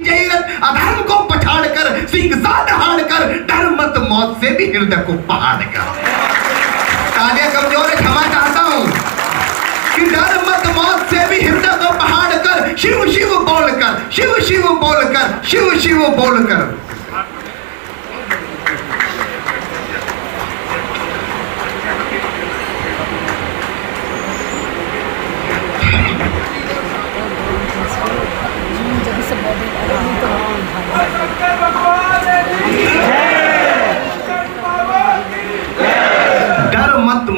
अधर्म को पछाड़ कर सिंहसाद हार कर डर मत मौत से भी हृदय को पहाड़ कर। तालियां कमजोर है, क्षमा चाहता हूं कि डर मत मौत से भी हृदय को पहाड़ कर शिव शिव बोलकर, शिव शिव बोलकर, शिव शिव बोलकर।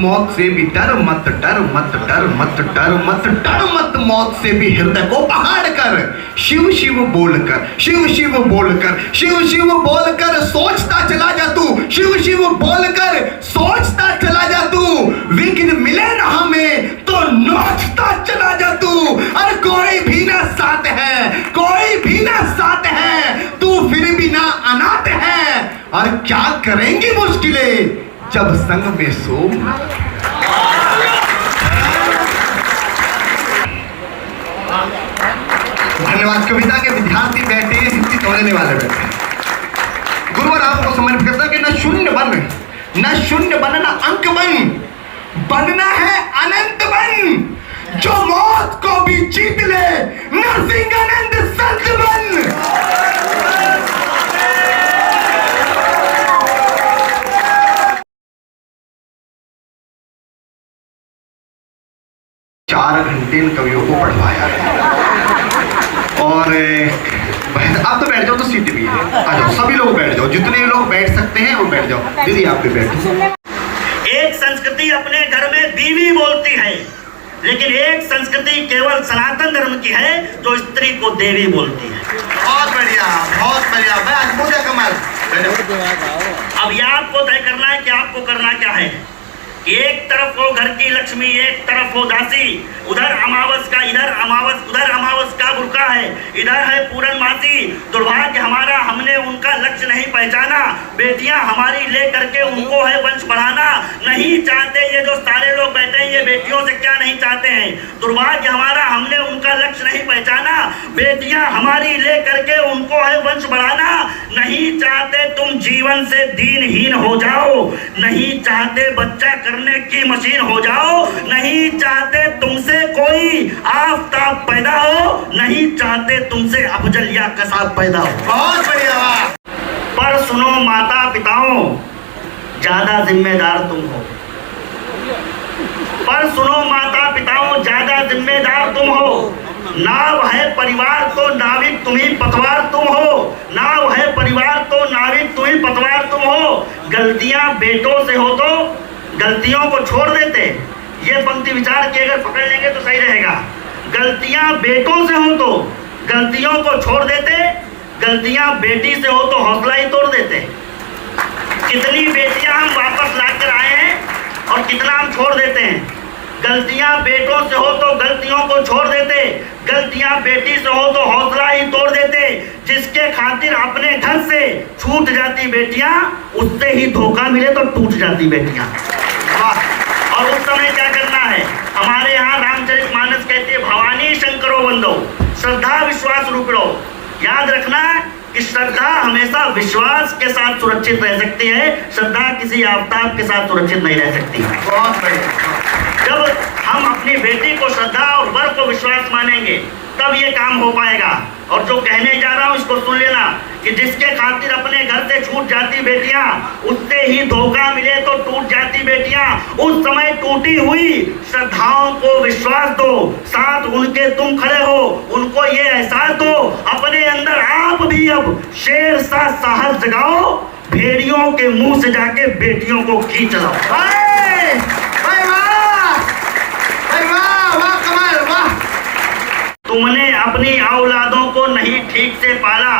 मौत से भी डर मत, डर मत, डर मत, डर मत, डर मत मौत से भी हृदय को पहाड़ कर शिव शिव बोलकर, शिव शिव बोलकर, शिव शिव बोलकर सोचता चला जा तू, शिव शिव बोलकर सोचता चला जा तू। विघ्न मिले ना हमें तो नाचता चला जा तू। और कोई भी ना साथ है, कोई भी ना साथ है, तू फिर भी ना अनाथ है। और क्या करेंगी मुश्किलें जब संग में सो। धन्यवाद। कविता के विद्यार्थी बैठे, हिंदी तोड़ने वाले बैठे। गुरुवर आपको समर्पित करता कि न शून्य बन, न शून्य बन, न अंक बन, बनना है अनंत बन। जो मौत को भी जीत ले, नरसिंहानंद संत बन। 4 घंटे इन कवियों को पढ़वाया और आप तो बैठ जाओ, तो सीट भी है, आ जाओ सभी लोग बैठ जाओ, जितने लोग बैठ सकते हैं वो बैठ जाओ। दीदी आप भी बैठो। एक संस्कृति अपने घर में बीवी बोलती है, लेकिन एक संस्कृति केवल सनातन धर्म की है जो स्त्री को देवी बोलती है। बहुत बढ़िया, बहुत बढ़िया, मुझे कमाल। अब यह आपको तय करना है कि आपको करना क्या है। एक तरफ हो घर की लक्ष्मी, एक तरफ हो दासी, उधर अमावस का, इधर अमावस, उधर अमावस का बुर्का है, इधर है पूर्णमासी। दुर्भाग्य हमारा, हमने उनका लक्ष्य नहीं पहचाना। बेटियां हमारी ले करके उनको है वंश बढ़ाना नहीं चाहते। ये जो सारे लोग बैठे हैं ये बेटियों से क्या नहीं चाहते हैं। दुर्भाग्य हमारा, हमने उनका लक्ष्य नहीं पहचाना। बेटियां हमारी ले करके उनको है वंश बढ़ाना नहीं चाहते। तुम जीवन से दीनहीन हो जाओ, नहीं चाहते बच्चा करने की मशीन हो जाओ, नहीं चाहते तुमसे कोई आफताब पैदा हो, नहीं चाहते तुमसे अफजल या कसाब पैदा हो। बहुत बढ़िया। पर सुनो माता पिताओं, ज्यादा जिम्मेदार तुम हो। पर सुनो माता पिताओं, ज्यादा जिम्मेदार तुम हो। नाव है परिवार तो नाविक तुम ही पतवार तुम हो। नाव है परिवार तो नाविक तुम ही पतवार तुम हो। गलतियां बेटों से हो तो गलतियों को छोड़ देते। ये पंक्ति विचार के अगर पकड़ लेंगे तो सही रहेगा। गलतियां बेटों से हो तो गलतियों को छोड़ देते, गलतियां बेटी से हो तो हौसला ही तोड़ देते। कितनी बेटियां हम वापस लाकर आए हैं और कितना हम छोड़ देते हैं। गलतियां बेटों से हो तो गलतियों को छोड़ देते, गलतियां बेटी से हो तो हौसला ही तोड़ देते। जिसके खातिर अपने घर से छूट जाती बेटियां, उससे ही धोखा मिले तो टूट जाती बेटियां। और उस समय क्या करना है। हमारे यहाँ रामचरितमानस कहती है, भवानी शंकरो वंदो श्रद्धा विश्वास रूपिणो। याद रखना कि श्रद्धा हमेशा विश्वास के साथ सुरक्षित रह सकती है, श्रद्धा किसी आफताब के साथ सुरक्षित नहीं रह सकती है। बहुत बढ़िया। जब हम अपनी बेटी को श्रद्धा और वर को विश्वास मानेंगे तब ये काम हो पाएगा। और जो कहने जा रहा हूं इसको सुन लेना कि जिसके खातिर अपने घर से छूट जाती बेटियां, उससे ही धोखा मिले तो टूट जाती बेटियां। उस समय टूटी हुई श्रद्धाओं को विश्वास दो, साथ उनके तुम खड़े हो, उनको ये एहसास दो, अपने अंदर आप भी अब शेर सा साहस जगाओ, भेड़ियों के मुंह से जाके बेटियों को खींच लाओ। तुमने अपनी औलादों को नहीं ठीक से पाला।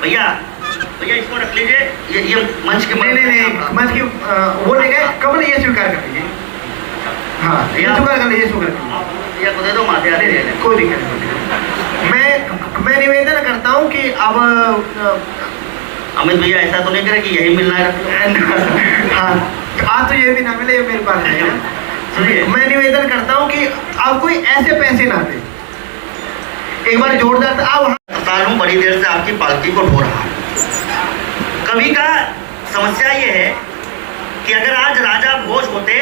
भैया भैया इसको रख लीजिए, ये मंच के नहीं मंच की वो ले गए कमल, ये स्वीकार कर लीजिए। हाँ ये स्वीकार कर लीजिए, स्वीकार ये को दे दो माते आधे दे दे, कोई दिक्कत नहीं। मैं निवेदन करता हूँ कि अब अमित भैया ऐसा तो नहीं करे कि यही मिलना है। हाँ आज तो ये भी ना मिले, मेरे पास नहीं है। मैं निवेदन करता हूँ कि अब कोई ऐसे पैसे ना दे। एक बार जोरदार छत्रसाल हूँ, बड़ी देर से आपकी पालकी को ढो रहा हूँ। कवि का समस्या ये है कि अगर आज राजा भोज होते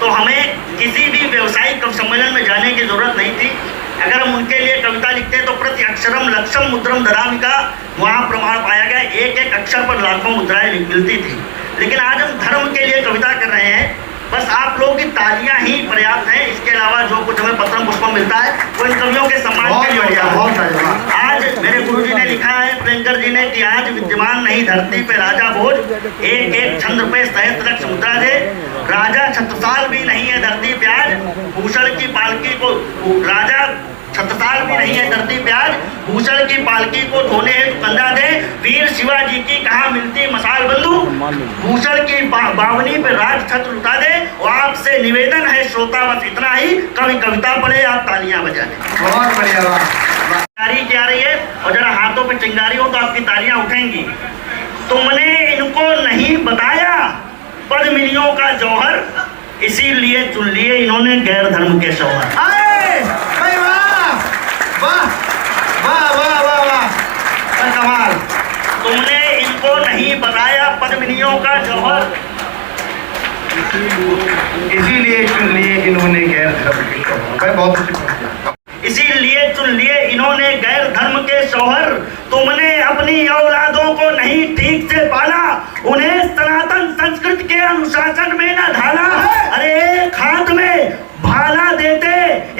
तो हमें किसी भी व्यवसायिक कवि सम्मेलन में जाने की जरूरत नहीं थी। अगर हम उनके लिए कविता लिखते तो प्रति अक्षरम लक्षम मुद्रम ददामि का वहाँ प्रमाण पाया गया, एक एक अक्षर पर लाखों मुद्राएं मिलती थी। लेकिन आज हम धर्म के लिए कविता कर रहे हैं, बस आप लोगों की तालियां ही पर्याप्त हैं। इसके अलावा जो कुछ हमें पत्रम पुष्पम मिलता है वो इन कवियों के सम्मान के लिए बढ़िया है। आज मेरे गुरु जी ने लिखा है, प्रियंकर जी ने, कि आज विद्यमान नहीं धरती पे राजा भोज, एक एक छंद पे सहस्त्र लक्ष मुद्रा दे। राजा छत्रसाल भी नहीं है धरती पे आज, भूषण की पालकी को, राजा छत्रसाल भी नहीं है धरती पे आज, भूषण की पालकी को ढोने हेतु कंधा दे। वीर शिवाजी की कहाँ मिलती मसाल बंधु, भूषण की बावनी पे राज छत्र लुटा दे। और आपसे निवेदन है श्रोता बस इतना ही, कवि कविता पढ़े, आप तालियां बजा दें। बहुत बढ़िया बात। चिंगारी क्या रही है, और जरा हाथों पे चिंगारी हो तो आपकी तालियां उठेंगी। तुमने इनको नहीं बताया पद्मिनियों का जौहर, इसीलिए चुन लिए इन्होंने गैर धर्म के शौहर। वाह वाह वाह वाह वाह, कमाल। तुमने इनको नहीं बताया पद्मिनियों का जौहर, इसीलिए चुन लिए इन्होंने गैर धर्म के शौहर। बहुत अच्छी, इसीलिए चुन लिए इन्होंने गैर धर्म के शौहर। तुमने अपनी औलादों को नहीं ठीक से पाला, उन्हें सनातन संस्कृति के अनुशासन में न ढाला। अरे एक हाथ में भाला देते,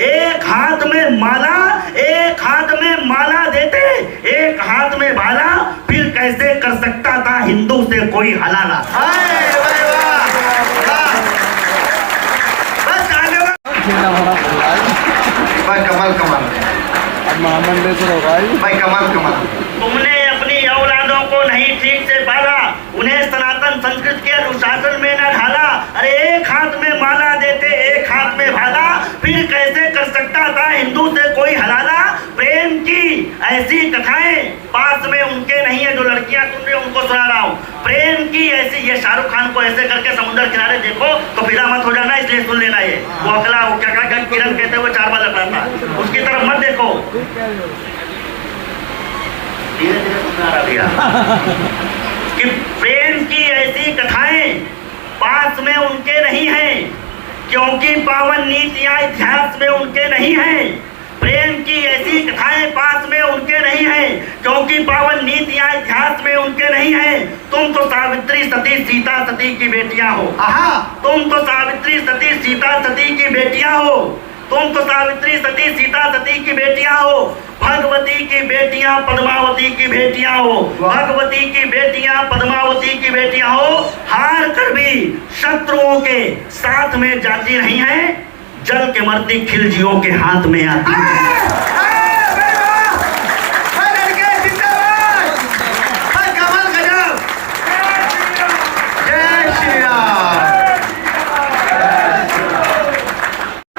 एक हाथ में माला, एक हाथ में माला देते, एक हाथ में भाला, फिर कैसे कर सकता था हिंदू से कोई हलाला। बस आगे भाई कमाल कमाल, भाई कमाल कमाल। तुमने अपनी औलादों को नहीं ठीक से पाला, उन्हें सनातन संस्कृति के अनुशासन में न ढाला। अरे एक हाथ में माला देते, एक हाथ में भाला, फिर कैसे कर सकता था हिंदू से कोई हलाला। प्रेम की ऐसी कथाएं पास में उनके नहीं है, जो लड़कियां सुन रही उनको सुना रहा हूँ। प्रेम की ऐसी, ये शाहरुख खान को ऐसे करके समुद्र किनारे देखो तो फिदा मत हो जाना, इसलिए सुन लेना। ये वो अगला वो क्या किरण कहते हुए 4 बार लग रहा था, उसकी तरफ मत देखो। धीरे धीरे सुना रहा भैया कि प्रेम की ऐसी कथाएं पास में उनके नहीं हैं, क्योंकि पावन नीतियां इतिहास में उनके नहीं हैं। प्रेम की ऐसी कथाएं पास में उनके नहीं हैं, क्योंकि पावन नीतियां इतिहास में उनके नहीं हैं। तुम तो सावित्री सती सीता सती की बेटियां हो। तुम तो सावित्री सती सीता सती की बेटियां हो। तुम तो सावित्री सती सीता सती की बेटियां हो। भगवती की बेटियां पद्मावती की बेटियां हो। भगवती की बेटियां पद्मावती की बेटियां हो। हार कर भी शत्रुओं के साथ में जाती नहीं है, जल के मरती खिलजियों के हाथ में आती है।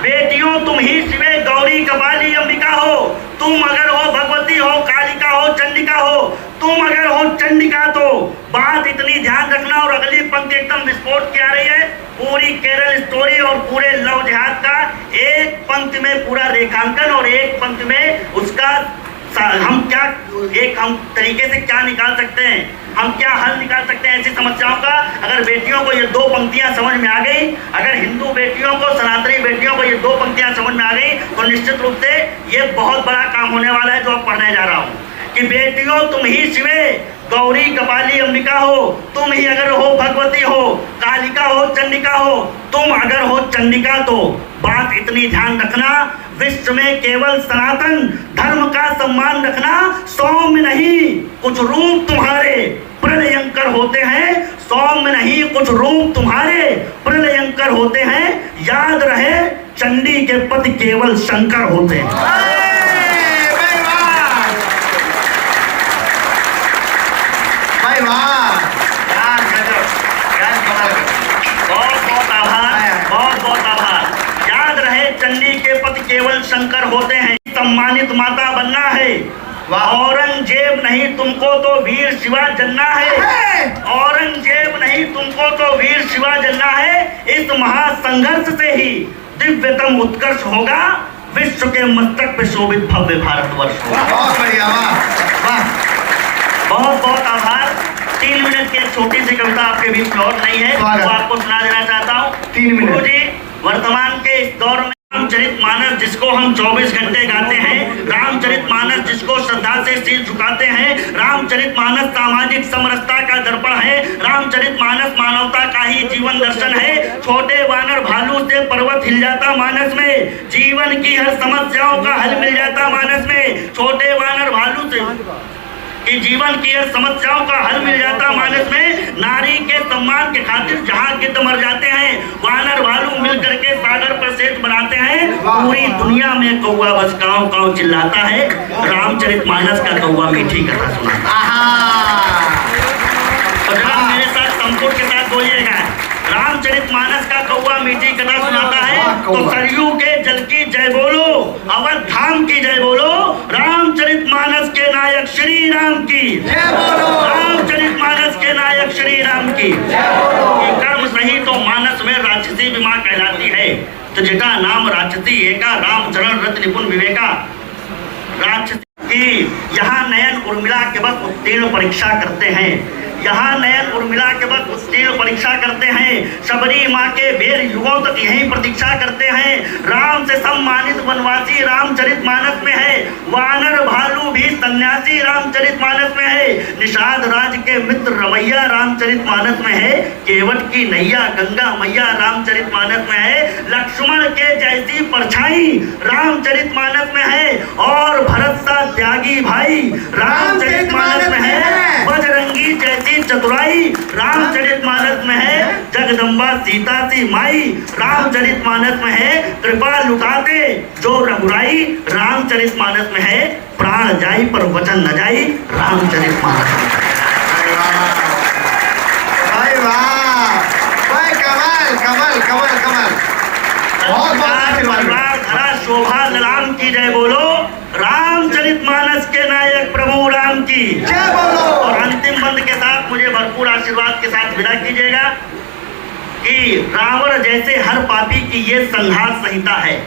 बेटियों तुम ही शिवे गौरी कपाली अंबिका हो। तुम अगर हो भगवती हो, कालिका हो, चंडिका हो। तुम अगर हो चंडिका तो बात इतनी ध्यान रखना। और अगली पंक्ति एकदम विस्फोट की आ रही है, पूरी केरल स्टोरी और पूरे लव जिहाद का एक पंक्ति में पूरा रेखांकन, और एक पंक्ति में उसका हम क्या, एक हम तरीके से क्या निकाल सकते हैं, हम क्या हल निकाल सकते हैं ऐसी समस्याओं का। अगर बेटियों को ये 2 पंक्तियां समझ में आ गई, अगर हिंदू बेटियों को, सनातनी बेटियों को ये 2 पंक्तियां समझ में आ गई, तो निश्चित रूप से ये बहुत बड़ा काम होने वाला है जो अब पढ़ने जा रहा हूँ। कि बेटियों तुम ही शिवे गौरी कपाली अंबिका हो। तुम ही अगर हो भगवती हो, कालिका हो, चंडिका हो। तुम अगर हो चंडिका तो बात इतनी ध्यान रखना, विश्व में केवल सनातन धर्म का सम्मान रखना। सौम्य नहीं कुछ रूप तुम्हारे प्रलयंकर होते हैं। सौम्य नहीं कुछ रूप तुम्हारे प्रलयंकर होते हैं। याद रहे चंडी के पति केवल शंकर होते हैं। केवल शंकर होते हैं। सम्मानित माता बनना है, औरंगजेब नहीं तुमको तो वीर शिवा जनना है। औरंगजेब नहीं तुमको तो वीर शिवा जनना है। इस महासंघर्ष से ही दिव्यतम उत्कर्ष होगा। विश्व के मस्तक पे शोभित भव्य भारतवर्ष हो। बहुत बढ़िया, वाह वाह। बहुत बहुत आभार। 3 मिनट की एक छोटी सी कविता आपके बीच में और नहीं है, स्वागत। वो आपको सुना देना चाहता हूँ। 3 मिनट। गुरुजी, वर्तमान के इस दौर में रामचरितमानस जिसको हम 24 घंटे गाते हैं, रामचरितमानस जिसको श्रद्धा से सिर झुकाते हैं, रामचरितमानस सामाजिक समरसता का दर्पण है, रामचरितमानस मानवता का ही जीवन दर्शन है। छोटे वानर भालू से पर्वत हिल जाता मानस में, जीवन की हर समस्याओं का हल मिल जाता मानस में। छोटे वानर भालू से कि जीवन की हर समस्याओं का हल मिल जाता मानस में। नारी के सम्मान के खातिर जहाँ गिद्ध मर जाते हैं, वानर भालू मिल करके सागर पर सेतु बनाते हैं। पूरी दुनिया में कौवा बस काव काव चिल्लाता है, रामचरितमानस का कौवा मीठी कथा सुनाता है। तो जरा मेरे साथ संपूर्ण के साथ बोलिएगा, रामचरितमानस का कौवा मीठी कथा सुनाता है। तो सरयू के जल की जय बोलो, अवध धाम की जय बोलो, रामचरितमानस के नायक श्री राम की जय बोलो, रामचरितमानस के नायक श्री राम की जय बोलो। कर्म सही तो मानस में राक्षसी भी मां कहलाती है, तो जिता नाम राक्षसी एका, रामचरण रत निपुण विवेका। राक्षसी की यहाँ नयन उर्मिला के बस उत्तीर्ण परीक्षा करते हैं, यहाँ नयन उर्मिला के बाद उत्तीर्ण परीक्षा करते हैं। शबरी माँ के बेर युगों तक यही प्रतीक्षा करते हैं। राम से सम्मानित वनवासी रामचरितमानस में है, वानर भालू भी सन्यासी रामचरितमानस में है। निषाद राज के मित्र रवैया रामचरितमानस में है, केवट की नैया गंगा मैया रामचरितमानस में है। लक्ष्मण के जैसी परछाई रामचरितमानस में है, और भरत सा त्यागी भाई रामचरितमानस में है। बजरंगी जैसी चतुराई रामचरितमानस में है, जगदम्बा सीता सी माई रामचरितमानस में है। कृपा लुटाते जो रघुराई रामचरितमानस में है, प्राण जाई पर वचन न जाई रामचरितमानस में है। भाई वाह, भाई कमाल कमाल कमाल कमाल। बहुत बहुत आशीर्वाद। परिवार धरा शोभा ललाम की जय बोलो, रामचरितमानस के नायक प्रभु राम की जय बोलो। और अंतिम बंद के साथ मुझे भरपूर आशीर्वाद के साथ विदा कीजिएगा कि रावण जैसे हर पापी की ये संहार संहिता है,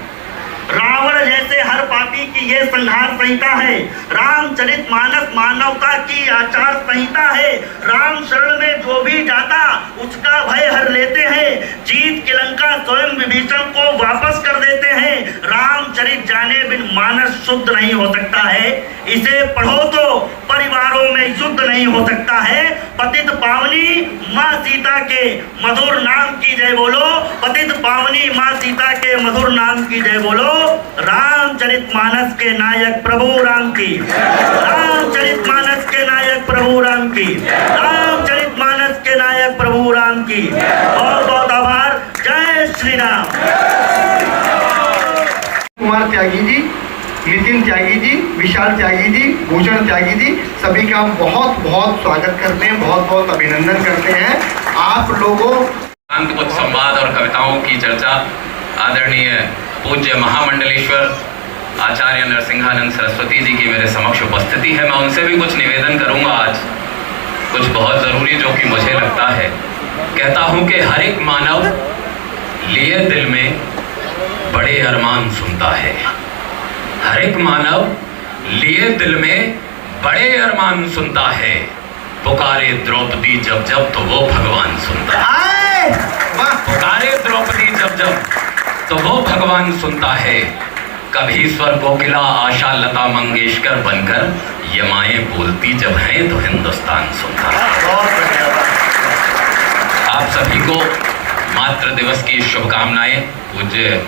रावण जैसे हर पापी की ये संहार संहिता है। रामचरितमानस मानवता की आचार संहिता है। राम शरण में जो भी जाता उसका भय हर लेते हैं, जीत की लंका स्वयं विभीषण को वापस कर देते हैं। रामचरित जाने बिन मानस शुद्ध नहीं हो सकता है, इसे पढ़ो तो परिवारों में युद्ध नहीं हो सकता है। पतित पावनी माँ सीता के मधुर नाम की जय बोलो, पतित पावनी माँ सीता के मधुर नाम की जय बोलो। रामचरितमानस के नायक प्रभु राम की, रामचरितमानस के नायक प्रभु राम की, रामचरितमानस के नायक प्रभु राम की। बहुत बहुत आभार। जय श्री राम। कुमार त्यागी जी, नितिन त्यागी जी, विशाल त्यागी जी, भूषण त्यागी जी, सभी का बहुत बहुत स्वागत करते हैं, बहुत बहुत अभिनंदन करते हैं आप लोगों। कुछ संवाद और कविताओं की चर्चा आदरणीय पूज्य महामंडलेश्वर आचार्य नरसिंहानंद सरस्वती जी की मेरे समक्ष उपस्थिति है। मैं उनसे भी कुछ निवेदन करूंगा आज, कुछ बहुत ज़रूरी जो कि मुझे लगता है। कहता हूं कि हर एक मानव लिए दिल में बड़े अरमान सुनता है, हर एक मानव लिए दिल में बड़े अरमान सुनता है। पुकारे द्रौपदी जब जब तो वो भगवान सुनता है, पुकारे द्रौपदी जब जब तो वो भगवान सुनता है। कभी स्वर कोकिला आशा लता मंगेशकर बनकर ये माएँ बोलती जब हैं तो हिंदुस्तान सुनता है। आप सभी को मातृ दिवस की शुभकामनाएं। पूज्य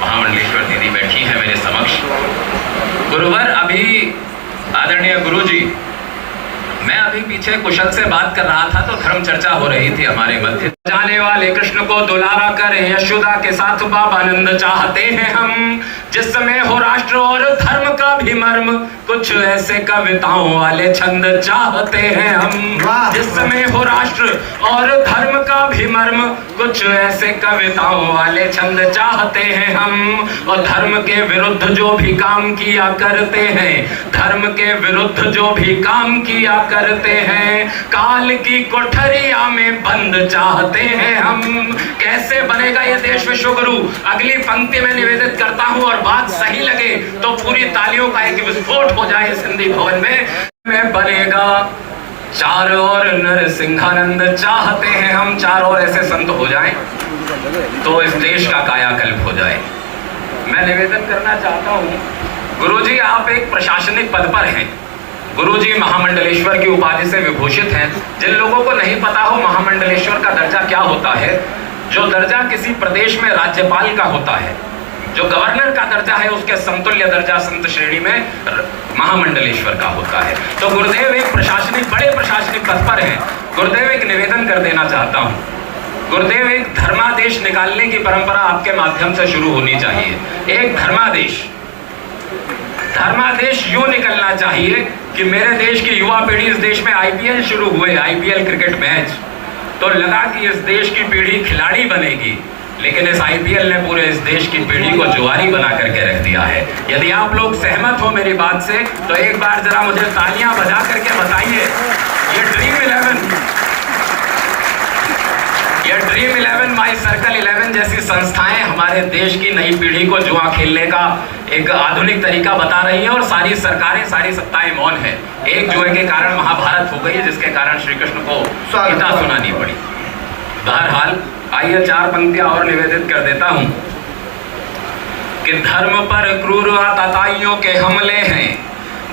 महामंडलेश्वर दीदी बैठी हैं मेरे समक्ष। गुरुवर, अभी आदरणीय गुरुजी, मैं अभी पीछे कुशल से बात कर रहा था तो धर्म चर्चा हो रही थी हमारे मध्य। जाने वाले कृष्ण को दुलारा करें, यशोदा के साथ बाबानंद चाहते हैं हम। जिस समय हो राष्ट्र और धर्म का भी मर्म, कुछ ऐसे कविताओं वाले छंद चाहते हैं हम। जिस समय हो राष्ट्र और धर्म का भी मर्म, कुछ ऐसे कविताओं वाले छंद चाहते हैं हम। और धर्म के विरुद्ध जो भी काम किया करते हैं, धर्म के विरुद्ध जो भी काम किया करते हैं, काल की कोठरिया में बंद चाहते हैं हम। कैसे बने बनेगा ये देश विश्वगुरु। अगली पंक्ति में निवेदित करता हूं और बात सही लगे तो पूरी तालियों का एक विस्फोट हो जाए इस हिंदी भवन में बनेगा चारों ओर नरसिंहानंद। चाहते हैं हम चारों ओर ऐसे संत हो जाएं तो इस देश का कायाकल्प हो जाए। मैं निवेदन करना चाहता हूं, गुरुजी आप एक प्रशासनिक पद पर हैं, गुरुजी महामंडलेश्वर की उपाधि से विभूषित हैं। जिन लोगों को नहीं पता हो महामंडलेश्वर का दर्जा क्या होता है, जो दर्जा किसी प्रदेश में राज्यपाल का होता है, जो गवर्नर का दर्जा है उसके समतुल्य दर्जा संत श्रेणी में महामंडलेश्वर का होता है। तो गुरुदेव एक बड़े प्रशासनिक पद पर हैं। गुरुदेव एक निवेदन कर देना चाहता हूं, गुरुदेव एक धर्मादेश निकालने की परंपरा आपके माध्यम से शुरू होनी चाहिए। एक धर्मादेश यूं निकलना चाहिए कि मेरे देश की युवा पीढ़ी, इस देश में आईपीएल शुरू हुए, आईपीएल क्रिकेट मैच, तो लगा कि इस देश की पीढ़ी खिलाड़ी बनेगी, लेकिन इस आईपीएल ने पूरे इस देश की पीढ़ी को जुआरी बना करके रख दिया है। यदि आप लोग सहमत हो मेरी बात से तो एक बार जरा मुझे तालियां बजा करके बताइए। ये ड्रीम 11 माई सर्कल 11 जैसी संस्थाएं हमारे देश की नई पीढ़ी को जुआ खेलने का एक आधुनिक तरीका बता रही हैं और सारी सरकारें, सारी सत्ताएं मौन है। एक जुए के कारण महाभारत हो गई, जिसके कारण श्री कृष्ण को गीता सुनानी पड़ी। बहरहाल आइए 4 पंक्तियां और निवेदित कर देता हूं कि धर्म पर क्रूर आतताइयों के हमले हैं,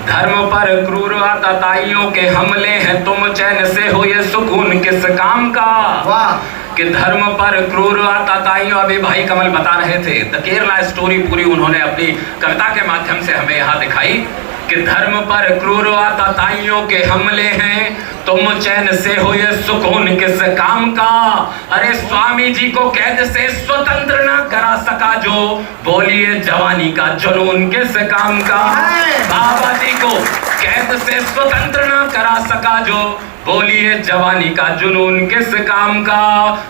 धर्म पर क्रूर आतताइयों के हमले हैं, तुम चैन से हो ये सुकून किस काम का। वाह। कि धर्म पर क्रूर आतताइयों, अभी भाई कमल बता रहे थे, द केरला स्टोरी पूरी उन्होंने अपनी कविता के माध्यम से हमें यहाँ दिखाई कि धर्म पर क्रूर आतताइयों के हमले हैं, तुम चैन से हो ये सुकून किस काम का। अरे स्वामी जी को कैद से स्वतंत्र न करा सका जो, बोलिए जवानी का जुनून किस काम का। बाबा जी को कैद से स्वतंत्र न करा सका जो, बोलिए जवानी का जुनून किस काम का।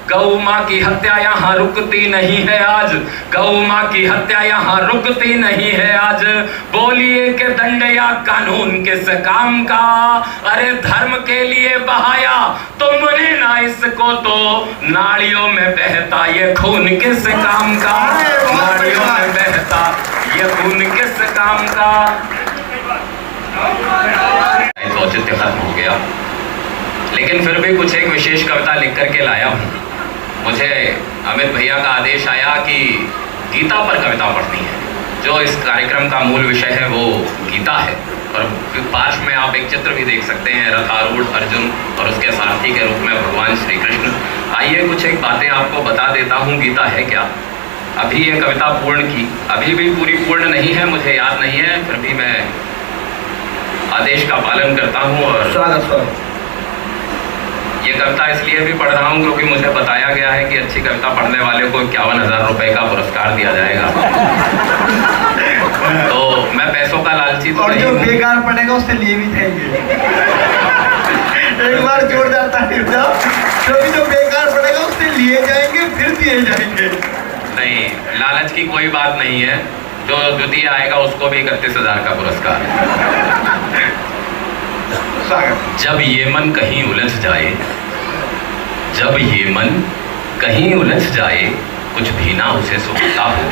गौ माँ की हत्या यहाँ रुकती नहीं है आज, गौ माँ की हत्या यहाँ रुकती नहीं है आज, बोलिए के दंड या कानून किस काम का। अरे धर्म के लिए बहाया तुमने ना इसको, तो नालियों में बहता ये खून किस काम का, नालियों में बहता ये खून किस काम का। औचित्य खत्म हो गया, लेकिन फिर भी कुछ एक विशेष कविता लिख करके लाया हूँ। मुझे अमित भैया का आदेश आया कि गीता पर कविता पढ़नी है। जो इस कार्यक्रम का मूल विषय है वो गीता है, और पार्श्व में आप एक चित्र भी देख सकते हैं, रथारूढ़ अर्जुन और उसके सारथी के रूप में भगवान श्री कृष्ण। आइए कुछ एक बातें आपको बता देता हूँ गीता है क्या। अभी ये कविता पूर्ण की, अभी भी पूरी पूर्ण नहीं है, मुझे याद नहीं है, फिर भी मैं आदेश का पालन करता हूँ। और ये कविता इसलिए भी पढ़ रहा हूँ क्योंकि मुझे बताया गया है कि अच्छी कविता पढ़ने वाले को 51,000 रुपए का पुरस्कार दिया जाएगा। तो मैं पैसों का लालची तो और नहीं जो हूँ। बेकार पड़ेगा उससे लिए भी जाएंगे। एक बार जोड़ जाता है क्योंकि जो बेकार पड़ेगा उससे लिए जाएंगे, फिर दिए जाएंगे। नहीं, लालच की कोई बात नहीं है, जो द्वितीय आएगा उसको भी 31,000 का पुरस्कार है। जब ये मन कहीं उलझ जाए, जब ये मन कहीं उलझ जाए, कुछ भी ना उसे सुहाता हो।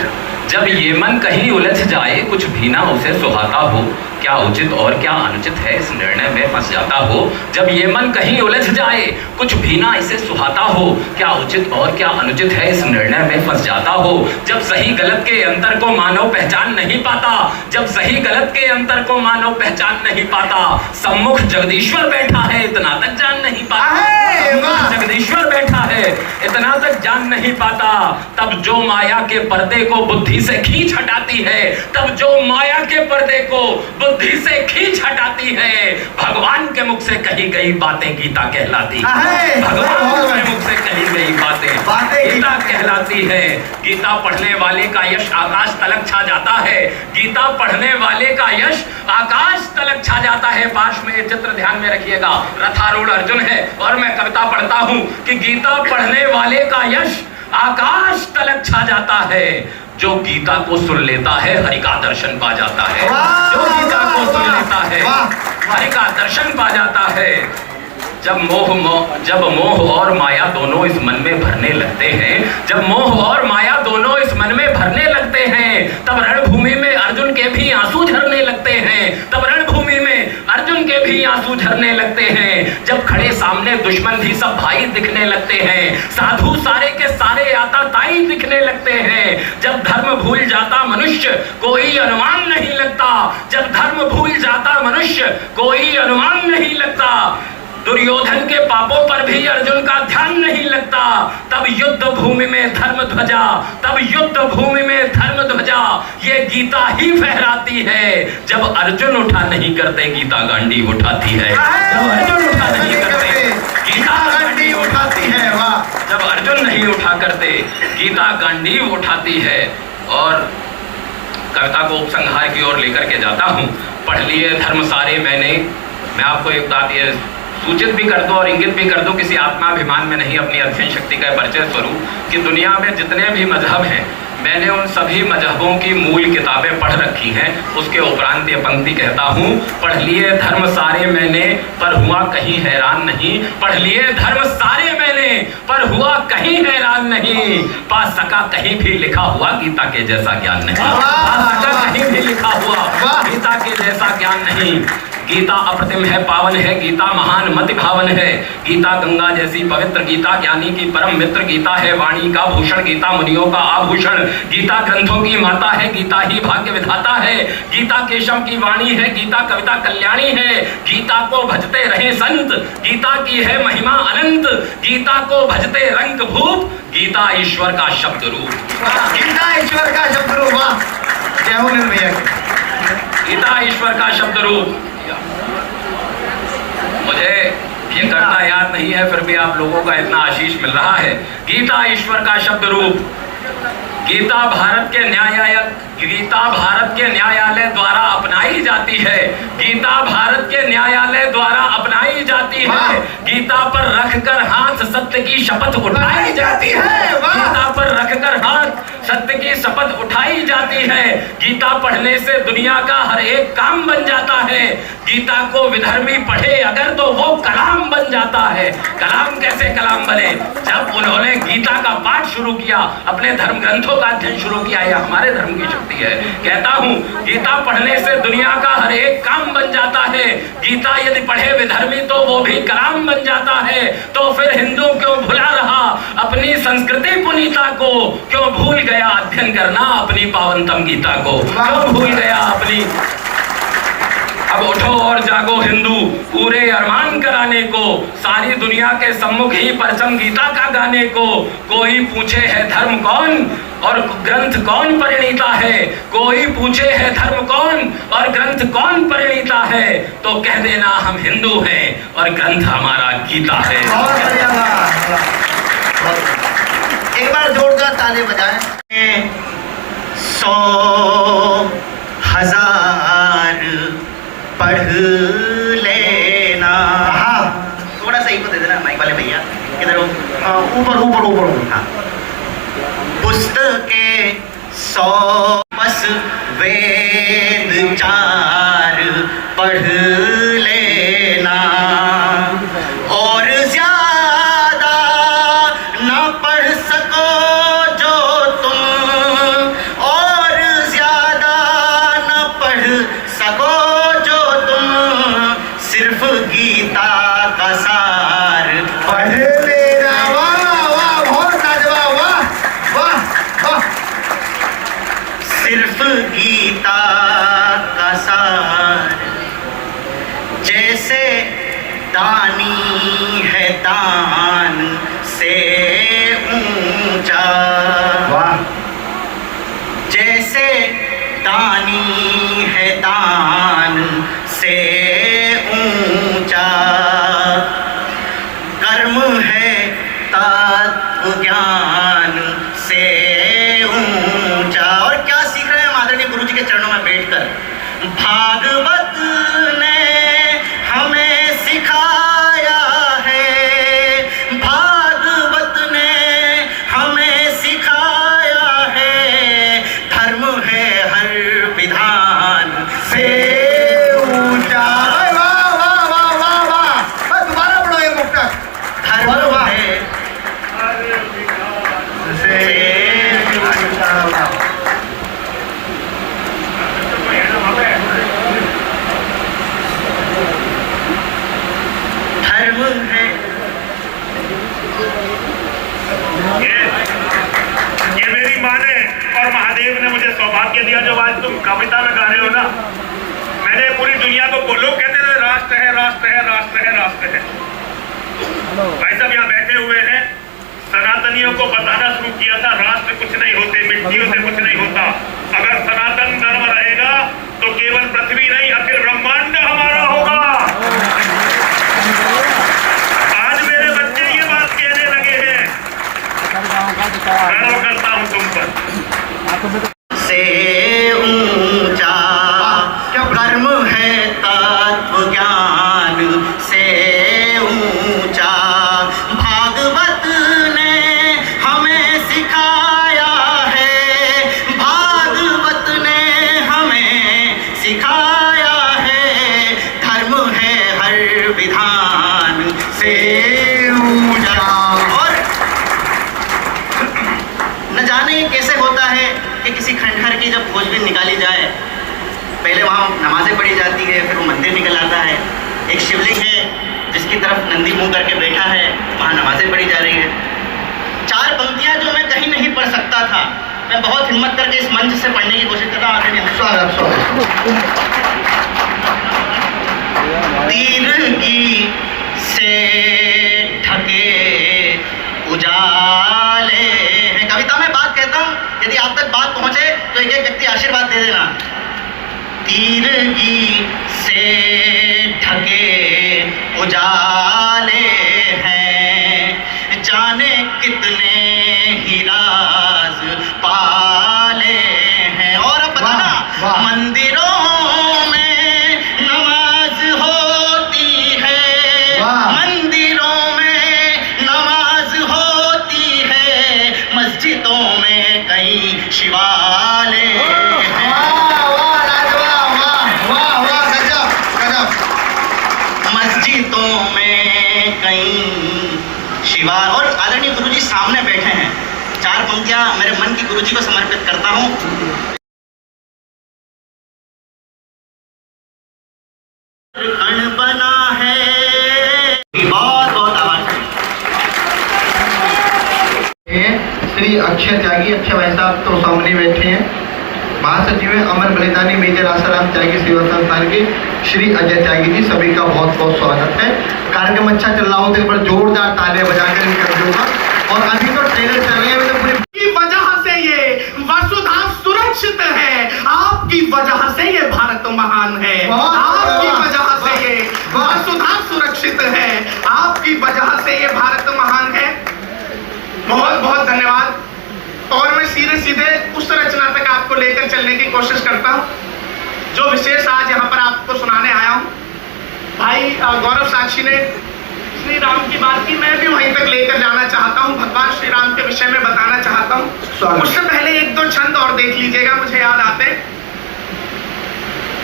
जब ये मन कहीं उलझ जाए, कुछ भी ना उसे सुहाता हो, क्या उचित और क्या अनुचित है इस निर्णय में फंस जाता हो। जब ये मन कहीं उलझ जाए, कुछ भी ना इसे सुहाता हो, क्या उचित और क्या अनुचित है इस निर्णय में फंस जाता हो। जब सही गलत के अंतर को मानव पहचान नहीं पाता, जब सही गलत के अंतर को मानव पहचान नहीं पाता, सम्मुख जगदीश्वर बैठा है इतना तक जान नहीं पाता, सम्मुख जगदीश्वर बैठा है इतना तक जान नहीं पाता। तब जो माया के पर्दे को बुद्धि से खींच हटाती है, तब जो माया के पर्दे को बुद्धि से खींच हटाती है, भगवान के मुख से कही गई बातें गीता कहलाती है। भगवान के मुख से कही गई बातें गीता कहलाती है। गीता पढ़ने वाले का यश आकाश तलक छा जाता है, गीता पढ़ने वाले का यश आकाश तलक छा जाता है। पार्श्व में चित्र ध्यान में रखिएगा, रथारूढ़ अर्जुन है और मैं कविता पढ़ता हूं कि गीता पढ़ने वाले का यश आकाश तलक छा जाता है। जो गीता को सुन लेता है हरि का दर्शन पा जाता है, जो गीता को सुन लेता है हरि का दर्शन पा जाता है। जब मोह और माया दोनों इस मन में भरने लगते हैं, जब मोह और माया दोनों इस मन में भरने लगते हैं, तब रणभूमि में अर्जुन के भी आंसू झरने लगते हैं, तब रणभूमि में अर्जुन के भी आंसू झरने लगते हैं। जब खड़े सामने दुश्मन भी सब भाई दिखने लगते हैं, साधु सारे के सारे आताताई दिखने लगते हैं। जब धर्म भूल जाता मनुष्य कोई अनुमान नहीं लगता, जब धर्म भूल जाता मनुष्य कोई अनुमान नहीं लगता। दुर्योधन के पापों पर भी अर्जुन का ध्यान नहीं लगता। तब युद्ध भूमि में धर्म ध्वजा, तब युद्ध भूमि में धर्म ध्वजा ये गीता ही फहराती है। जब अर्जुन उठा नहीं करते गीता गांडीव उठाती है, जब अर्जुन उठा नहीं करते गीता गांडीव उठाती है। वाह, जब अर्जुन नहीं उठा करते गीता गांडीव उठाती है। और कविता को उपसंहार की ओर लेकर के जाता हूँ। पढ़ लिए धर्म सारे मैंने, मैं आपको एक बात ये सूचित भी कर दो और इंगित भी कर दो, किसी आत्माभिमान में नहीं, अपनी अध्ययन शक्ति का परिचय स्वरूप, कि दुनिया में जितने भी मजहब हैं मैंने उन सभी मजहबों की मूल किताबें पढ़ रखी हैं। उसके उपरांत ये पंक्ति कहता हूँ, पढ़ लिए धर्म सारे मैंने पर हुआ कहीं हैरान नहीं, पढ़ लिए धर्म सारे मैंने पर हुआ कहीं हैरान नहीं। पा सका कहीं भी लिखा हुआ गीता के जैसा ज्ञान नहीं, पा सका कहीं भी लिखा हुआ गीता के जैसा ज्ञान नहीं। गीता अप्रतिम है, पावन है, गीता महान मति भावन है, गीता गंगा जैसी पवित्र, गीता ज्ञानी की परम मित्र, गीता है वाणी का भूषण, गीता मुनियों का आभूषण, गीता ग्रंथों की माता है, गीता ही भाग्य विधाता है, गीता केशव की वाणी है, गीता कविता कल्याणी है, गीता को भजते रहे संत, गीता की है महिमा अनंत, गीता को भजते रंग भूप, गीता ईश्वर का शब्द रूप, गीता ईश्वर का शब्द रूप। वाह, जय हो निर्भया की। गीता ईश्वर का शब्द रूप। मुझे ये करना याद नहीं है, फिर भी आप लोगों का इतना आशीष मिल रहा है। गीता ईश्वर का शब्द रूप। गीता भारत के न्यायालय द्वारा अपनाई जाती है, गीता भारत के न्यायालय द्वारा अपनाई जाती है। गीता पर रखकर हाथ सत्य की शपथ उठाई जाती है, गीता पर रखकर हाथ सत्य की शपथ उठाई जाती है। गीता पढ़ने से दुनिया का हर एक काम बन जाता है। गीता को विधर्मी पढ़े अगर तो वो कलाम बन जाता है। कलाम कैसे कलाम बने? जब उन्होंने गीता का पाठ शुरू किया, अपने धर्म ग्रंथों का अध्ययन शुरू किया। यह हमारे धर्म की शक्ति है। कहता हूँ, गीता पढ़ने से दुनिया का हर एक काम बन जाता है। गीता यदि पढ़े विधर्मी तो वो भी कलाम बन जाता है। तो फिर हिंदू क्यों भुला रहा अपनी संस्कृति पुनीता को? क्यों भूल गया अध्ययन करना अपनी पावनतम गीता को? क्यों भूल गया अपनी? अब उठो और जागो हिंदू, पूरे अरमान कराने को, सारी दुनिया के सम्मुख ही परचम गीता का गाने को। कोई पूछे है धर्म कौन और ग्रंथ कौन परिणीता है, कोई पूछे है धर्म कौन और ग्रंथ कौन परिणीता है, तो कह देना हम हिंदू हैं और ग्रंथ हमारा गीता है। एक बार जोरदार ताली बजाएं। 100 1000 पढ़ लेना। हाँ, थोड़ा सा इको दे देना माइक वाले भैया, किधर हो? ऊपर ऊपर ऊपर। हाँ, पुस्तकें 100 बस वेद 4 पढ़ लेना, और ज्यादा ना पढ़ सको जो तुम, और ज्यादा ना पढ़ सको जो तुम, सिर्फ गीता का सार पढ़ लेना। वाह वाह, बहुत लाजवाब, वाह वाह वाह। सिर्फ गीता का सार, जैसे दानी है दान से ऊंचा, वाह, जैसे दानी है दान से ऊंचा, कर्म है तत्व ज्ञान से ऊंचा। और क्या सीख रहे हैं हम आदरणीय गुरु जी के चरणों में बैठकर? भागवत ने हमें सिखाया है, भागवत ने हमें सिखाया है, धर्म है हर विधान से ऊंचा। वाह वाह वाह वाह वाह। दोबारा पढ़ो एक दिया जो आज तुम कविता में गा रहे हो ना, मैंने पूरी दुनिया को, लोग कहते थे राष्ट्र है राष्ट्र है राष्ट्र है राष्ट्र है। भाई साहब यहाँ बैठे हुए हैं, सनातनियों को बताना शुरू किया था राष्ट्र कुछ नहीं होते, मिट्टियों से कुछ नहीं होता। अगर सनातन धर्म रहेगा तो केवल पृथ्वी नहीं अखिल ब्रह्मांड हमारा होगा। आज मेरे बच्चे ये बात कहने लगे हैं, गर्व करता हूं तुम पर। से ऊंचा कर्म है तत्व ज्ञान से ऊंचा, भागवत ने हमें सिखाया है, भागवत ने हमें सिखाया है, धर्म है हर विधान से ऊंचा। और न जाने कैसे होता है कि किसी खंडहर की जब खोजबीन निकाली जाए, पहले वहाँ नमाजें पढ़ी जाती है, फिर वो मंदिर निकल आता है, एक शिवलिंग है जिसकी तरफ नंदी मुंह करके बैठा है, वहाँ नमाजें पढ़ी जा रही है। 4 पंक्तियाँ जो मैं कहीं नहीं पढ़ सकता था, मैं बहुत हिम्मत करके इस मंच से पढ़ने की कोशिश करता हूँ। तीरंगी से ढके उजाले हैं। कविता में बात कहता हूँ, यदि आप तक बात पहुंचे तो एक एक व्यक्ति आशीर्वाद दे देना। तीरगी से ढके उजाले हैं, जाने कितने ही राज पाले हैं। और अब बताना, मंदिरों में नमाज होती है, मंदिरों में नमाज होती है, मस्जिदों में कई शिवालय हैं। मस्जिदों में कई शिवा। और आदरणीय गुरुजी सामने बैठे हैं, 4 पंक्तियां मेरे मन की गुरुजी को समर्पित करता हूं। कण बना है, बहुत बहुत आभार। श्री अक्षय त्यागी, अक्षय भाई साहब तो सामने बैठे हैं। महासचिव अमर बलिदानी मेजर आसाराम त्यागी सेवा संस्थान के श्री अजय त्यागी जी, सभी का बहुत बहुत स्वागत है। कार्यक्रम अच्छा चल रहा हो तो एक बार जोरदार तालियां बजाकर निकल दूंगा। और अभी तो ट्रेलर चल रहे हैं, तो पूरी की वजह से ये वसुधा सुरक्षित है, आपकी वजह से ये भारत महान है, आपकी वजह से ये वसुधा सुरक्षित है, आपकी वजह से ये भारत महान है। बहुत बहुत धन्यवाद। और मैं सीधे सीधे उस रचना तक आपको लेकर चलने की कोशिश करता हूँ जो विशेष आज यहाँ पर आपको सुनाने आया हूँ। भाई गौरव साक्षी ने श्री राम की बात की, मैं भी वहीं तक लेकर जाना चाहता हूँ, भगवान श्री राम के विषय में बताना चाहता हूँ। उससे पहले 1-2 छंद और देख लीजिएगा, मुझे याद आते।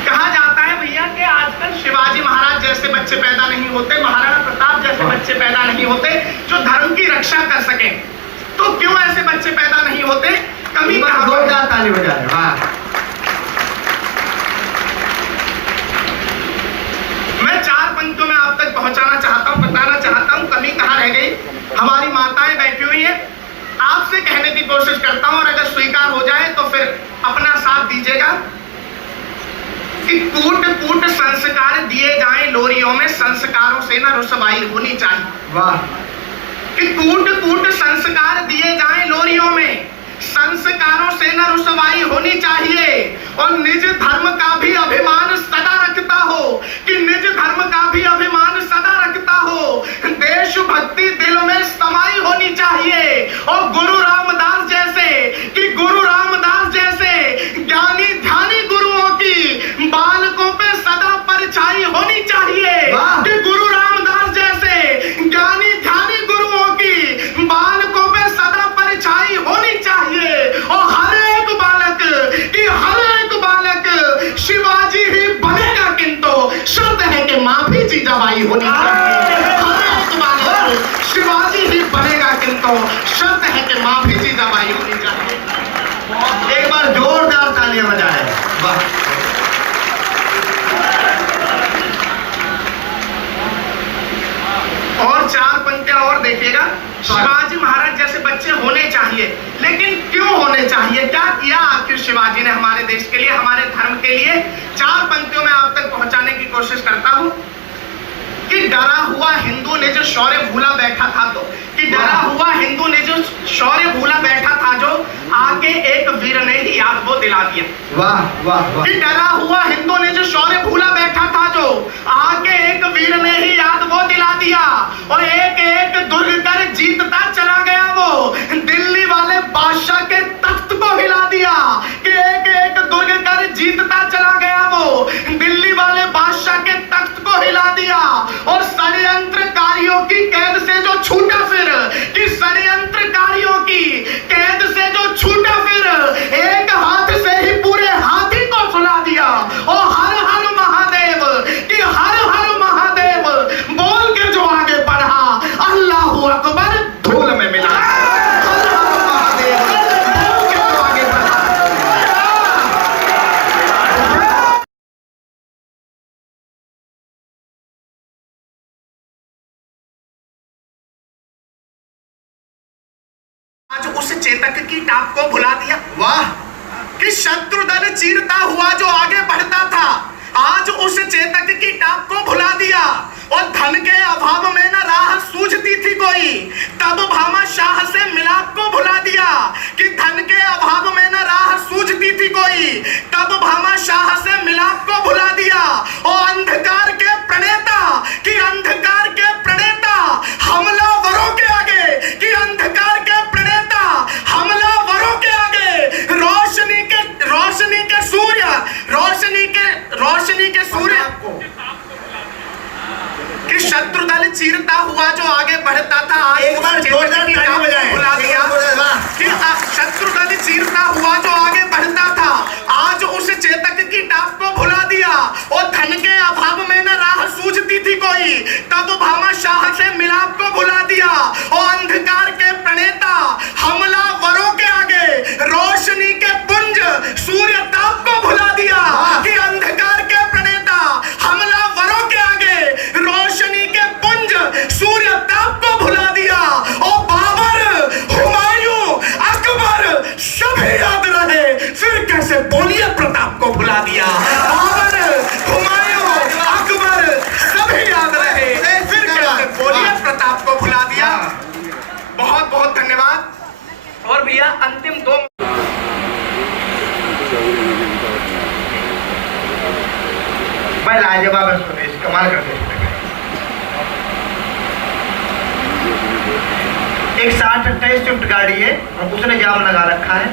कहा जाता है भैया कि आजकल शिवाजी महाराज जैसे बच्चे पैदा नहीं होते, महाराणा प्रताप जैसे बच्चे पैदा नहीं होते जो धर्म की रक्षा कर सके। तो क्यों ऐसे बच्चे पैदा नहीं होते? कभी जोरदार ताली बजा रहे। वाह। मैं 4 पंक्तियों में आप तक पहुंचाना चाहता हूं, बताना चाहता हूं कमी कहां रह गई। हमारी माताएं बैठी हुई है, आपसे कहने की कोशिश करता हूं और अगर स्वीकार हो जाए तो फिर अपना साथ दीजिएगा कि कूट कूट संस्कार दिए जाएं लोरियों में, संस्कारों से न रुसवाई होनी चाहिए। वाह। कि कूट कूट संस्कार दिए जाएं लोरियों में, संस्कारों से न रुसवाई होनी चाहिए। और निज धर्म का भी अभिमान सदा रखता हो, कि निज धर्म का भी अभिमान सदा रखता हो, देशभक्ति दिल में समाई होनी चाहिए। और गुरु रामदास जैसे, कि गुरु रामदास जैसे ज्ञानी ध्यानी गुरुओं की बालकों पे सदा परछाई होनी चाहिए। कि गुरु रामदास जैसे ज्ञानी ध्यानी गुरुओं की बालकों पे सदा परछाई होनी चाहिए। और हर एक बालक, कि हर एक बालक शिवाजी ही बनेगा, किंतु शर्त है कि माँ भी जीजाबाई होनी चाहिए। हर एक बालक शिवाजी ही बनेगा, किंतु शर्त है कि माँ भी जीजाबाई होनी चाहिए। एक बार जोरदार तालियां बजाएं। वाह। और 4 पंक्तियां और देखिएगा। शिवाजी महाराज जैसे बच्चे होने चाहिए, लेकिन क्यों होने चाहिए? क्या किया आखिर शिवाजी शिवाजी ने हमारे देश के लिए, हमारे धर्म के लिए 4 पंक्तियों में आप तक पहुंचाने की कोशिश करता हूं कि डरा हुआ हिंदू ने जो शौर्य भूला बैठा था, तो कि डरा हुआ हिंदू ने जो शौर्य भूला बैठा था, जो आगे एक वीर ने ही याद वो दिला दिया। वाह वाह वाह। कि डरा हुआ हिंदू ने जो शौर्य भूला बैठा था, जो आगे एक वीर ने ही याद वो दिला दिया, और एक एक दुर्ग कर जीतता चला गया वो, दिल्ली वाले बादशाह के तख्त को हिला दिया। कि एक एक दुर्ग कर जीतता चला गया वो, दिल्ली वाले बादशाह के तख्त को हिला दिया, और षड्यंत्रकारियों की कैद से जो छूटा फिर, कि षड्यंत्रकारियों की कैद से जो छूटा फिर, एक हाथ से ही पूरे हाथी को सुला दिया। और हर हर महादेव, कि हर हर महादेव बोल के जो आगे बढ़ा, अल्लाहू अकबर धूल में मिला। हर हर महादेव बोल के जो आगे बढ़ा। आज उस चेतक की टाप को भुला दिया। वाह। कि शत्रुदल चीरता हुआ जो आगे बढ़ता था, आज उस चेतक की टाप को भुला दिया। और धन के अभाव में न राह सूझती थी कोई, तब भामा शाह से मिलाप को भुला दिया। कि धन के अभाव में न राह सूझती थी कोई, तब भामा शाह से मिलाप को भुला दिया। और अंधकार के प्रणेता, कि अंधकार के प्रणेता हमलावरों के आगे, कि अंधकार के प्रणेता हमलावरों के आगे रोशनी के सूर्य कि शत्रुदल चीरता हुआ जो आगे बढ़ता था, आज एक बार जोरदार ताली बजाएं। बुला दिया। कि शत्रुदल चीरता हुआ जो आगे बढ़ता था, आज उस चेतक की टाप को भुला दिया। और धन के अभाव में न राह सूझती थी कोई, तब भामा शाह से मिलाप को भुला दिया। और अंधकार के प्रणेता हमलावरों के आगे रोशनी के पुंज सूर्य ताप को भुला दिया। कि अंधकार के प्रणेता हमलावरों के आगे रोशनी के पुंज सूर्य ताप को भुला दिया। और बाबर, हुमायूं, अकबर सभी याद रहे, फिर कैसे बोलिए प्रताप को भुला दिया। बाबर, हुमायूं, अकबर सभी याद रहे, फिर कैसे बोलिए प्रताप को भुला दिया। बहुत बहुत धन्यवाद। और भैया अंतिम 2 मैं लाजवाब है सुरेश, कमाल करते हैं। एक 60-28 स्विफ्ट गाड़ी है और उसने जाम लगा रखा है।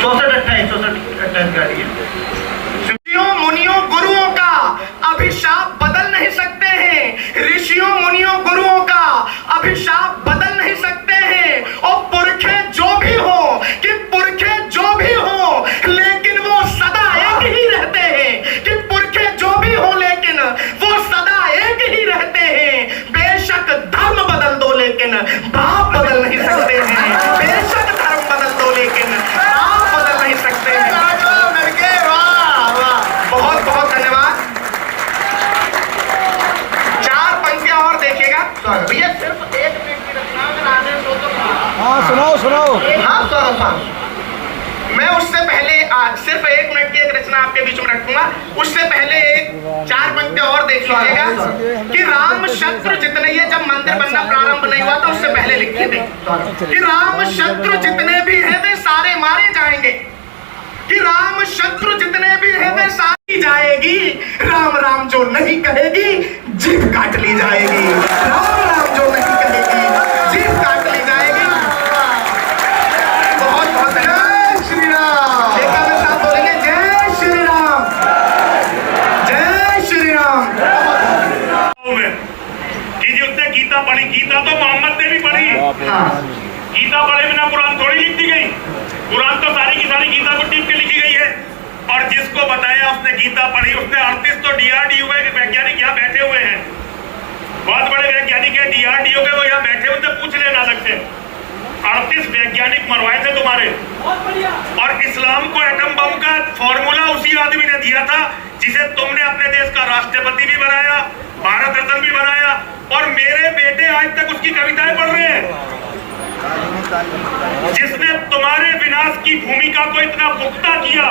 64-28 गाड़ी है। ऋषियों मुनियों गुरुओं का अभिशाप बदल नहीं सकते हैं। ऋषियों मुनियों गुरुओं का अभिशाप बदल नहीं सकते हैं। और पुरखे जो भी हो, कि पुरखे जो भी हो, लेकिन वो सदा एक ही रहते हैं। कि पुरखे जो भी हो, लेकिन वो सदा एक ही रहते हैं। बेशक धर्म बदल दो, लेकिन बाप बदल नहीं सकते हैं। बेशक धर्म बदल दो, लेकिन बाप बदल नहीं सकते हैं। बहुत बहुत धन्यवाद। 4 पंक्तियां और देखिएगा। भैया सिर्फ 1 मिनट की रचना अगर आने दो तो सुनाओ। हाँ स्वागत। मैं उससे पहले सिर्फ 1 मिनट की एक रचना आपके बीच में रखूंगा। उससे पहले 4 पंक्तियां और देख लीजिएगा। कि राम शत्रु जितने, ये जब मंदिर बनना प्रारंभ नहीं हुआ था उससे पहले लिखे थे, कि राम शत्रु जितने भी हैं वे सारे मारे जाएंगे। कि राम शत्रु जितने भी हैं वे सारी जाएगी। राम राम जो नहीं कहेगी जीभ काट ली जाएगी। राम राम जो नहीं कहेगी जीभ काट ली जाएगी। बहुत बहुत धन्यवाद। श्री राम। एक बार साथ बोलेंगे जय श्री राम, जय श्री राम। कि उसने गीता पढ़ी, गीता तो मोहम्मद ने भी पढ़ी। गीता पढ़े बिना कुरान थोड़ी लिख दी गई। कुरान तो सारी की सारी गीता को टीप के लिखी गई है। और जिसको बताया उसने गीता पढ़ी, उसने 38 तो DRDO के वैज्ञानिक यहाँ बैठे हुए हैं, बहुत बड़े वैज्ञानिक है DRDO के, वो यहाँ बैठे उनसे पूछ लेना अलग से। 38 वैज्ञानिक मरवाए थे तुम्हारे। और इस्लाम को एटम बम का फॉर्मूला उसी आदमी ने दिया था जिसे तुमने अपने देश का राष्ट्रपति भी बनाया, भारत रत्न भी बनाया। और मेरे बेटे आज तक उसकी कविताएं पढ़ रहे हैं। जिसने की भूमिका को इतना पुख्ता किया,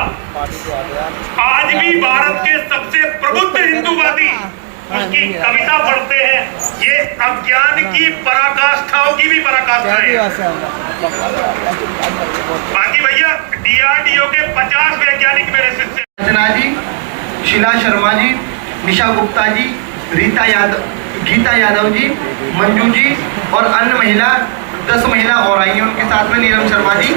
आज भी भारत के सबसे प्रबुद्ध हिंदूवादी उसकी कविता पढ़ते हैं। ये अज्ञान की पराकाष्ठाओं की भी पराकाष्ठा है। बाकी भैया DRDO के 50 वैज्ञानिक मेरे शिष्य, रचना जी, शीला शर्मा जी, निशा गुप्ता जी, रीता यादव, गीता यादव जी, मंजू जी और अन्य महिला 10 महिला और आई हैं उनके साथ में। नीलम शर्मा जी,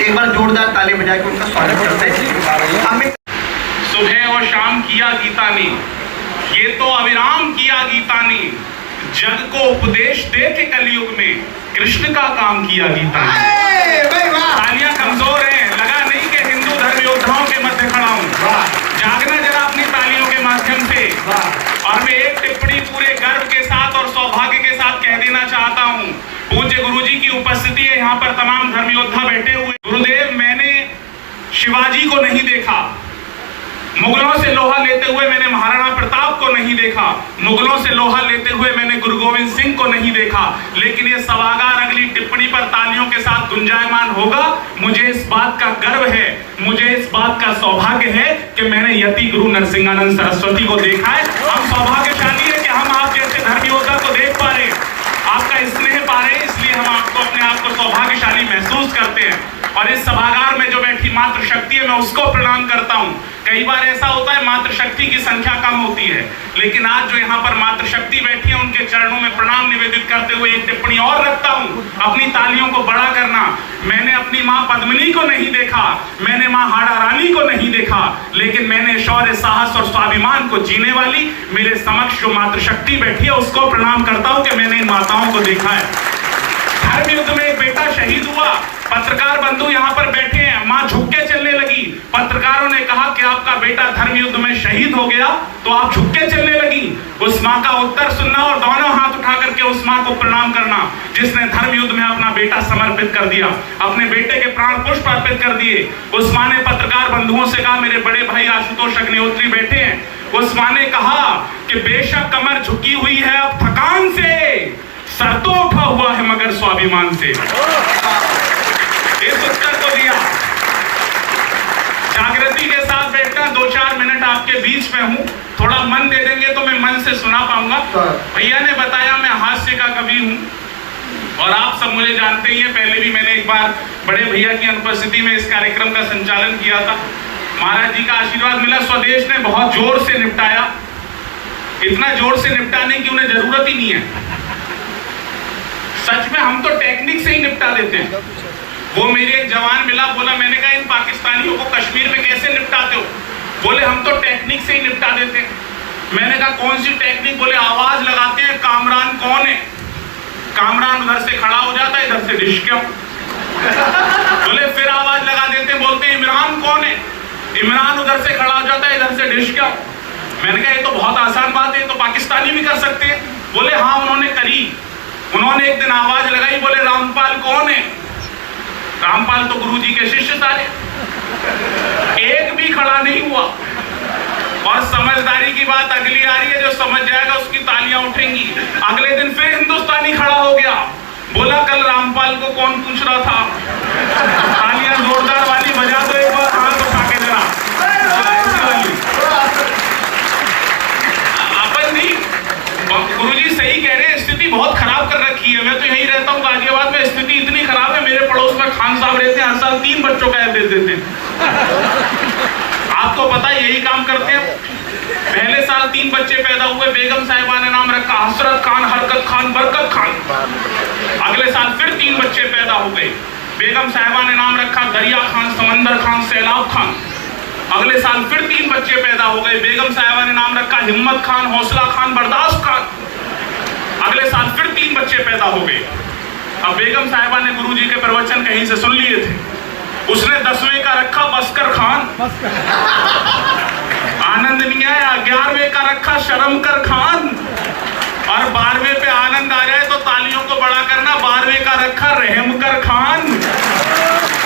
एक बार जोरदार ताली बजा के उनका स्वागत करते हैं। सुबह और शाम किया गीता ने, ये तो अविराम किया गीता ने, जग को उपदेश दे के कलयुग में कृष्ण का काम किया गीता ने। तालियां कमजोर हैं, लगा नहीं कि हिंदू धर्म योद्धाओं के मध्य खड़ा हूं। जागना जरा अपनी तालियों के माध्यम से। और मैं एक टिप्पणी पूरे गर्व के साथ और सौभाग्य के साथ कह देना चाहता हूं। पूज्य गुरुजी की उपस्थिति है यहाँ पर, तमाम धर्म योद्धा बैठे हुए। गुरुदेव, मैंने शिवाजी को नहीं देखा, मुगलों से लोहा लेते हुए मैंने महाराणा प्रताप को नहीं देखा, मुगलों से लोहा लेते हुए मैंने गुरु गोविंद सिंह को नहीं देखा, लेकिन ये सवागार अगली टिप्पणी पर तालियों के साथ गुंजायमान होगा। मुझे इस बात का गर्व है, मुझे इस बात का सौभाग्य है कि मैंने यति गुरु नरसिंहानंद सरस्वती को देखा है। हम सौभाग्यशाली है कि हम आप जैसे धर्म योद्धा को देख पा रहे हैं, आपका स्नेह पा रहे हैं, इसलिए हम आपको अपने आप को सौभाग्यशाली महसूस करते हैं। और इस सभागार में जो बैठी मातृशक्ति है, मैं उसको प्रणाम करता हूँ। कई बार ऐसा होता है मातृशक्ति की संख्या कम होती है, लेकिन आज जो यहाँ पर मातृशक्ति बैठी है उनके चरणों में प्रणाम निवेदित करते हुए एक टिप्पणी और रखता हूँ, अपनी तालियों को बड़ा करना। मैंने अपनी माँ पद्मिनी को नहीं देखा, मैंने माँ हाड़ा रानी को नहीं देखा, लेकिन मैंने शौर्य, साहस और स्वाभिमान को जीने वाली मेरे समक्ष जो मातृशक्ति बैठी है उसको प्रणाम करता हूँ कि मैंने इन माताओं को देखा है। धर्म युद्ध में एक बेटा शहीद हुआ, पत्रकार बंधु यहाँ पर बैठे हैं, माँ झुक के चलने लगी। पत्रकारों ने कहा कि आपका बेटा धर्म युद्ध में शहीद हो गया तो आप झुक के चलने लगी। उस माँ का उत्तर सुनना और दोनों हाथ उठा करके उस माँ को प्रणाम करना जिसने धर्म युद्ध में अपना बेटा समर्पित कर दिया, अपने बेटे के प्राण पुष्प अर्पित कर दिए। उस माँ ने पत्रकार बंधुओं से कहा, मेरे बड़े भाई आशुतोष अग्निहोत्री बैठे हैं, उस माँ ने कहा कि बेशक कमर झुकी हुई है अब थकान से, सर तो उठा हुआ है मगर स्वाभिमान से। इस उत्तर को दिया। जागृति के साथ बैठकर 2-4 मिनट आपके बीच में हूँ, थोड़ा मन दे देंगे तो मैं मन से सुना पाऊंगा। भैया ने बताया मैं हास्य का कवि हूँ और आप सब मुझे जानते ही हैं। पहले भी मैंने एक बार बड़े भैया की अनुपस्थिति में इस कार्यक्रम का संचालन किया था। महाराज जी का आशीर्वाद मिला, स्वदेश ने बहुत जोर से निपटाया, इतना जोर से निपटाने की उन्हें जरूरत ही नहीं है। सच में हम तो टेक्निक से ही निपटा देते हैं। वो मेरे एक जवान मिला, बोला, मैंने कहा इन पाकिस्तानियों को कश्मीर में कैसे निपटाते हो? बोले हम तो टेक्निक से ही निपटा देते हैं। मैंने कहा कौन सी टेक्निक? बोले आवाज लगाते हैं, कामरान कौन है? कामरान उधर से खड़ा हो जाता है, इधर से डिश क्यों? बोले फिर आवाज लगा देते हैं, बोलते हैं इमरान कौन है? इमरान उधर से खड़ा हो जाता है, इधर से डिश क्यों? मैंने कहा ये तो बहुत आसान बात है, तो पाकिस्तानी भी कर सकते हैं। बोले हाँ उन्होंने करी। उन्होंने एक दिन आवाज लगाई, बोले रामपाल कौन है? रामपाल तो गुरुजी के शिष्य सारे, एक भी खड़ा नहीं हुआ। और समझदारी की बात अगली आ रही है, जो समझ जाएगा उसकी तालियां उठेंगी। अगले दिन फिर हिंदुस्तानी खड़ा हो गया, बोला कल रामपाल को कौन पूछ रहा था? तालियां जोरदार वाली बजा दो एक बार, हाथ उठा के जरा। अपन नहीं, गुरुजी सही कह रहे हैं, स्थिति बहुत खराब कर रखी है। मैं तो यही रहता हूँ गाजियाबाद में, स्थिति इतनी खराब है, मेरे पड़ोस में खान साहब रहते हैं, हर साल 3 बच्चों का एवरेज देते हैं। आपको पता है यही काम करते हैं। पहले साल 3 बच्चे पैदा हुए, बेगम साहिबा ने नाम रखा हसरत खान, हरकत खान, बरकत खान। अगले साल फिर 3 बच्चे पैदा हो गए, बेगम साहिबा ने नाम रखा दरिया खान, समंदर खान, सैलाब खान। अगले साल फिर 3 बच्चे पैदा हो गए, बेगम साहिबा ने नाम रखा हिम्मत खान, हौसला खान, बर्दाश्त खान। अगले साल फिर 3 बच्चे पैदा हो गए। अब बेगम साहिबा ने गुरुजी के प्रवचन कहीं से सुन लिए थे, उसने 10वें का रखा बस्कर खान, आनंद नहीं आया। 11वें का रखा शर्मकर खान, और 12वें पे आनंद आ जाए तो तालियों को बड़ा करना, 12वें का रखा रहमकर खान।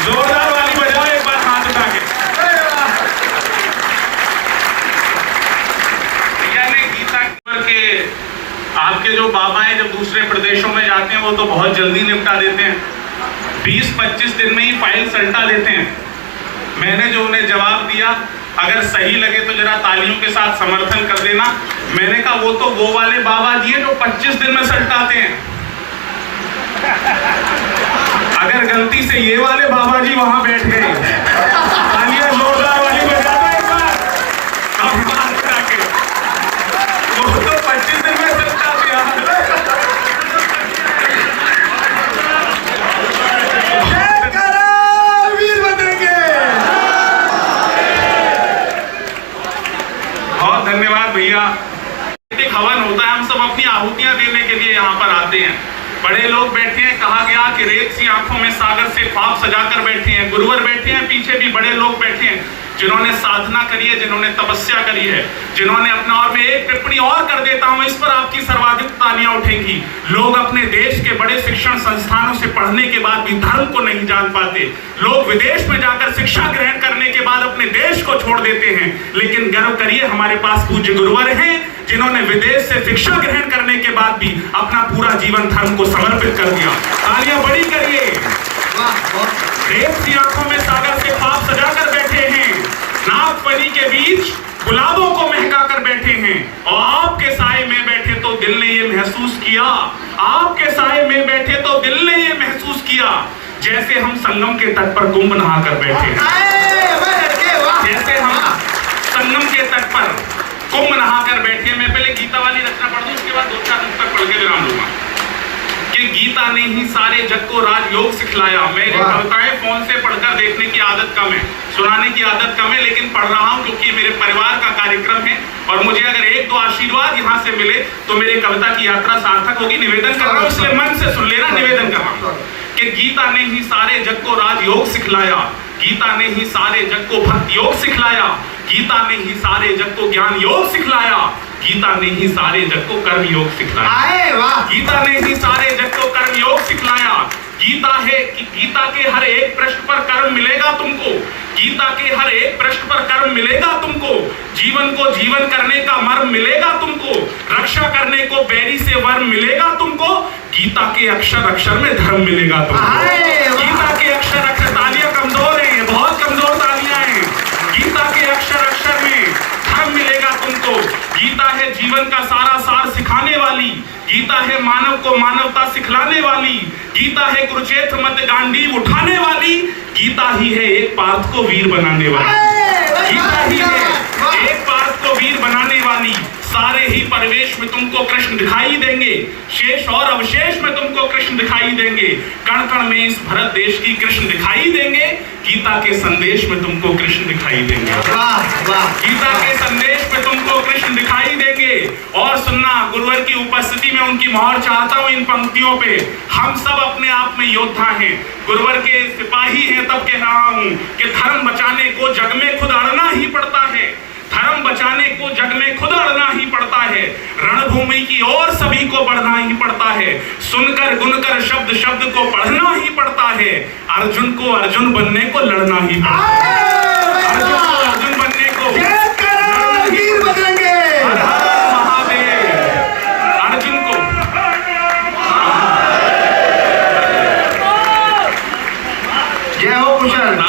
जोरदार वाली बजाओ एक बार हाथ उठा के। गीता के आपके जो बाबा हैं जब दूसरे प्रदेशों में जाते हैं वो तो बहुत जल्दी निपटा देते हैं, 20-25 दिन में ही फाइल सल्टा देते हैं। मैंने जो उन्हें जवाब दिया, अगर सही लगे तो जरा तालियों के साथ समर्थन कर देना। मैंने कहा वो तो वो वाले बाबा जी हैं जो 25 दिन में सल्टाते हैं, अगर गलती से ये वाले बाबा जी वहां बैठ गए, तालियां जोरदार वाली बजा दो एक बार, अभिमान करा के, वो तो 25 दिन में सल्टाते हैं। वीर बनेंगे। बहुत धन्यवाद भैया। हवन होता है, हम सब अपनी आहुतियां देने के लिए यहाँ पर आते हैं। बड़े लोग बैठे हैं, कहा गया कि रेत सी आंखों में सागर से ख्वाब सजाकर बैठे हैं। गुरुवर बैठे हैं, पीछे भी बड़े लोग बैठे हैं जिन्होंने साधना करी है, जिन्होंने तपस्या करी है, जिन्होंने अपना, और मैं एक टिप्पणी और कर देता हूं, इस पर आपकी सर्वाधिक तालियां उठेंगी। लोग अपने देश के बड़े शिक्षण संस्थानों से पढ़ने के बाद भी धर्म को नहीं जान पाते। लोग विदेश में जाकर शिक्षा ग्रहण करने के बाद अपने देश को छोड़ देते हैं। लेकिन गर्व करिए, हमारे पास पूज्य गुरुवर हैं जिन्होंने विदेश से शिक्षा ग्रहण करने के बाद भी अपना पूरा जीवन धर्म को समर्पित कर दिया। तालियां बड़ी करिए। रेत सी आंखों में सागर से ख्वाब सजाकर बैठे हैं, नागफनी के बीच गुलाबों को महका कर बैठे हैं, और आपके साए में बैठे तो दिल ने ये महसूस किया, आपके साए में बैठे तो दिल ने ये महसूस किया, जैसे हम संगम के तट पर कुंभ नहाकर बैठे हैं। जैसे हम संगम के तट पर कुंभ नहाकर बैठे। मैं पहले गीता वाली रचना पढ़ दूं, उसके बाद 2-4 पुस्तक पढ़ के विराम लूंगा। कि गीता ने ही सारे जग को राजयोग सिखलाया। मेरी कविताएं फोन से पढ़कर देखने की आदत कम है, सुनाने की आदत कम है, लेकिन पढ़ रहा हूं क्योंकि मेरे परिवार का कार्यक्रम है और मुझे अगर 1-2 आशीर्वाद यहां से मिले तो मेरी कविता की यात्रा सार्थक होगी। निवेदन कर रहा हूं, इसलिए मन से सुन लेना। निवेदन कर रहा हूं कि गीता ने ही सारे जग को राजयोग सिखलाया, गीता ने ही सारे जग को भक्ति योग सिखलाया, गीता ने ही सारे जग को ज्ञान योग सिखलाया, गीता ने ही सारे जग को कर्म योग सिखलाया। गीता ने ही सारे जग को कर्म योग सिखलाया। गीता है कि गीता के हर एक प्रश्न पर कर्म मिलेगा तुमको, गीता के हर एक प्रश्न पर कर्म मिलेगा तुमको, जीवन को जीवन करने का मर्म मिलेगा तुमको, रक्षा करने को बैरी से वर्म मिलेगा तुमको, गीता के अक्षर अक्षर में धर्म मिलेगा तुमको। गीता के अक्षर अक्षर, तालियां कमजोर है, बहुत कमजोर तालियां हैं। गीता के अक्षर अक्षर में धर्म मिलेगा तुमको। गीता है जीवन का सारा सार सिखाने वाली, गीता है मानव को मानवता सिखलाने वाली, गीता है कुरुक्षेत्र मध्य गांडीव उठाने वाली, गीता ही है एक पार्थ को वीर बनाने वाली, गीता ही है एक पार्थ को वीर बनाने वाली। सारे ही परिवेश में तुमको कृष्ण दिखाई देंगे, शेष और अवशेष में तुमको कृष्ण दिखाई देंगे, कण कण में इस भारत देश की कृष्ण दिखाई देंगे, गीता के संदेश में तुमको कृष्ण दिखाई देंगे। गीता के संदेश में तुमको कृष्ण दिखाई देंगे। और सुनना, गुरुवर की उपस्थिति में उनकी मोहर चाहता हूं इन पंक्तियों पे। हम सब अपने आप में योद्धा हैं, गुरुवर के सिपाही हैं, तब कह रहा हूं कि धर्म बचाने को जग में खुद अड़ना ही पड़ता है, धर्म बचाने को जग में खुद अड़ना ही पड़ता है, रणभूमि की ओर सभी को बढ़ना ही पड़ता है, सुनकर गुनकर शब्द शब्द को पढ़ना ही पड़ता है, अर्जुन को अर्जुन बनने को लड़ना ही पड़ता है, अर्जुन को अर्जुन बनने को वीर बनेंगे। हर हर महादेव। अर्जुन को जय हो कुशल।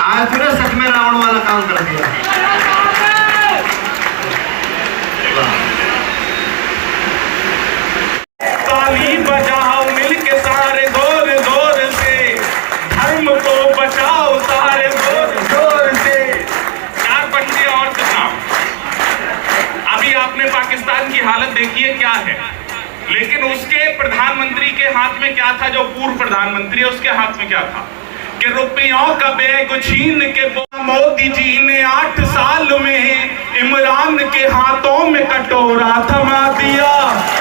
आज फिर सच में रावण वाला काम कर दिया। ताली बजाओ मिलके सारे जोर जोर से, धर्म को बचाओ सारे जोर जोर से। 4 पंक्ति और सुनाओ। अभी आपने पाकिस्तान की हालत देखी है क्या है, लेकिन उसके प्रधानमंत्री के हाथ में क्या था, जो पूर्व प्रधानमंत्री है उसके हाथ में क्या था कि रुपयों का बैग छीन के मोदी जी ने 8 साल में इमरान के हाथों में कटोरा थमा दिया।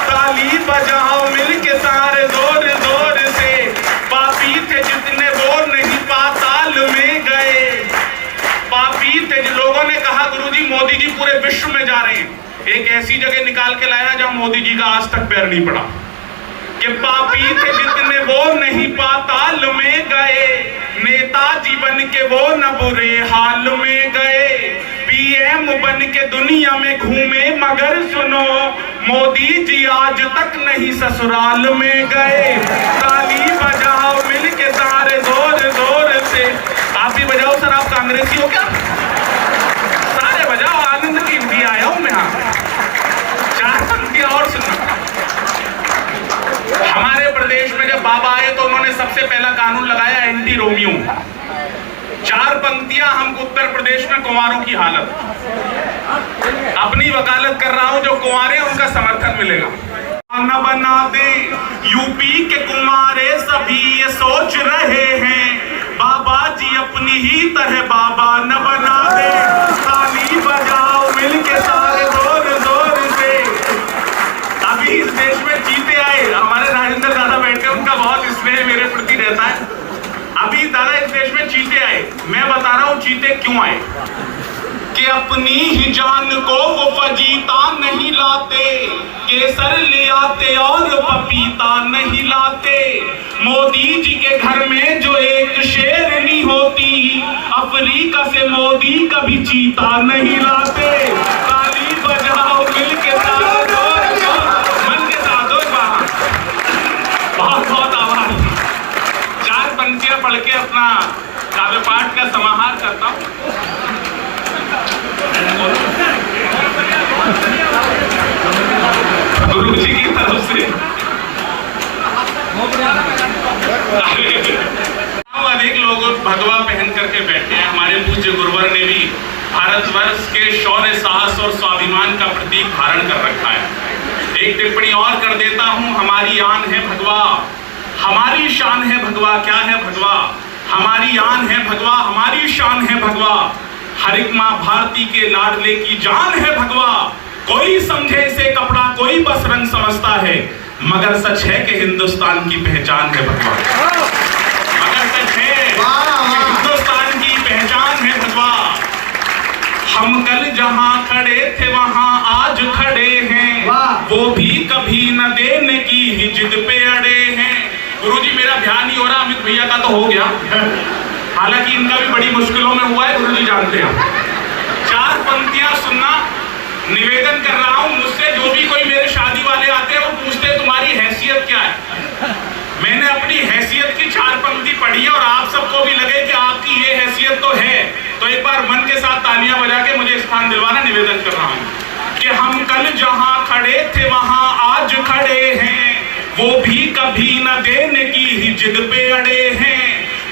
ताली बजाओ मिलके सारे जोर जोर से, पापी थे जितने वो नहीं पाताल में गए, पापी थे। लोगों ने कहा गुरुजी मोदी जी पूरे विश्व में जा रहे हैं, एक ऐसी जगह निकाल के लाया जहां मोदी जी का आज तक पैर नहीं पड़ा, कि पापी थे जितने वो नहीं पाताल में गए, नेताजी बन के वो न बुरे हाल में गए, पीएम बन के दुनिया में घूमे मगर सुनो मोदी जी आज तक नहीं ससुराल में गए। ताली पहला कानून लगाया एंटी रोमियो। 4 पंक्तियां हमको उत्तर प्रदेश में कुंवारों की हालत, अपनी वकालत कर रहा हूं, जो कुंवारे उनका समर्थन मिलेगा। न बना दे यूपी के कुंवारे सभी ये सोच रहे हैं, बाबा जी अपनी ही तरह बाबा न बना दे, ताली बजाओ मिलके सारे जोर जोर से। अभी इस देश में चीते आए, हमारे राजेंद्र दादा बैठे, उनका बहुत स्नेह मेरे प्रति रहता है। अभी दादा इस देश में चीते आए, मैं बता रहा हूं चीते क्यों आए, कि अपनी ही जान को वो फजीता नहीं लाते, केसर ले आते और पपीता नहीं लाते। मोदी जी के घर में जो एक शेरनी होती, अफ्रीका से मोदी कभी चीता नहीं लाते। ताली बजाओ मिलके सारे जोर जोर, मन के साथ हो बाहर। बहुत बहुत आभार। 4 पंक्तियां पढ़ के अपना काव्य पाठ का समाहार करता हूं। गुरु जी की तरफ से अनेक लोग भगवा पहन करके बैठे हैं। हमारे पूज्य गुरुवर ने भी भारतवर्ष के शौर्य, साहस और स्वाभिमान का प्रतीक धारण कर रखा है। एक टिप्पणी और कर देता हूं, हमारी आन है भगवा, हमारी शान है भगवा। क्या है भगवा? हमारी आन है भगवा, हमारी शान है भगवा। हर एक माँ भारती के लाडले की जान है भगवा। कोई समझे इसे कपड़ा, कोई बस रंग समझता है, मगर सच है कि हिंदुस्तान की पहचान है भगवा। मगर सच है कि हिंदुस्तान की पहचान है भगवा। हम कल जहां खड़े थे वहां आज खड़े हैं, वो भी कभी न देने की ही जिद पे अड़े हैं। गुरुजी मेरा ध्यान नहीं हो रहा, अमित भैया का तो हो गया, हालांकि इनका भी बड़ी मुश्किलों में हुआ है, गुरुजी जानते हैं। 4 पंक्तियां सुनना निवेदन कर रहा हूं। मुझसे जो भी कोई मेरे शादी वाले आते हैं वो पूछते हैं तुम्हारी हैसियत क्या है। मैंने अपनी हैसियत की 4 पंक्ति पढ़ी है और आप सबको भी लगे कि आपकी ये हैसियत तो है, तो एक बार मन के साथ तालियां बजा के मुझे स्थान दिलवाना निवेदन कर रहा हूं कि हम कल जहां खड़े थे वहां आज खड़े हैं, वो भी कभी न देने की ही जिद पे अड़े हैं।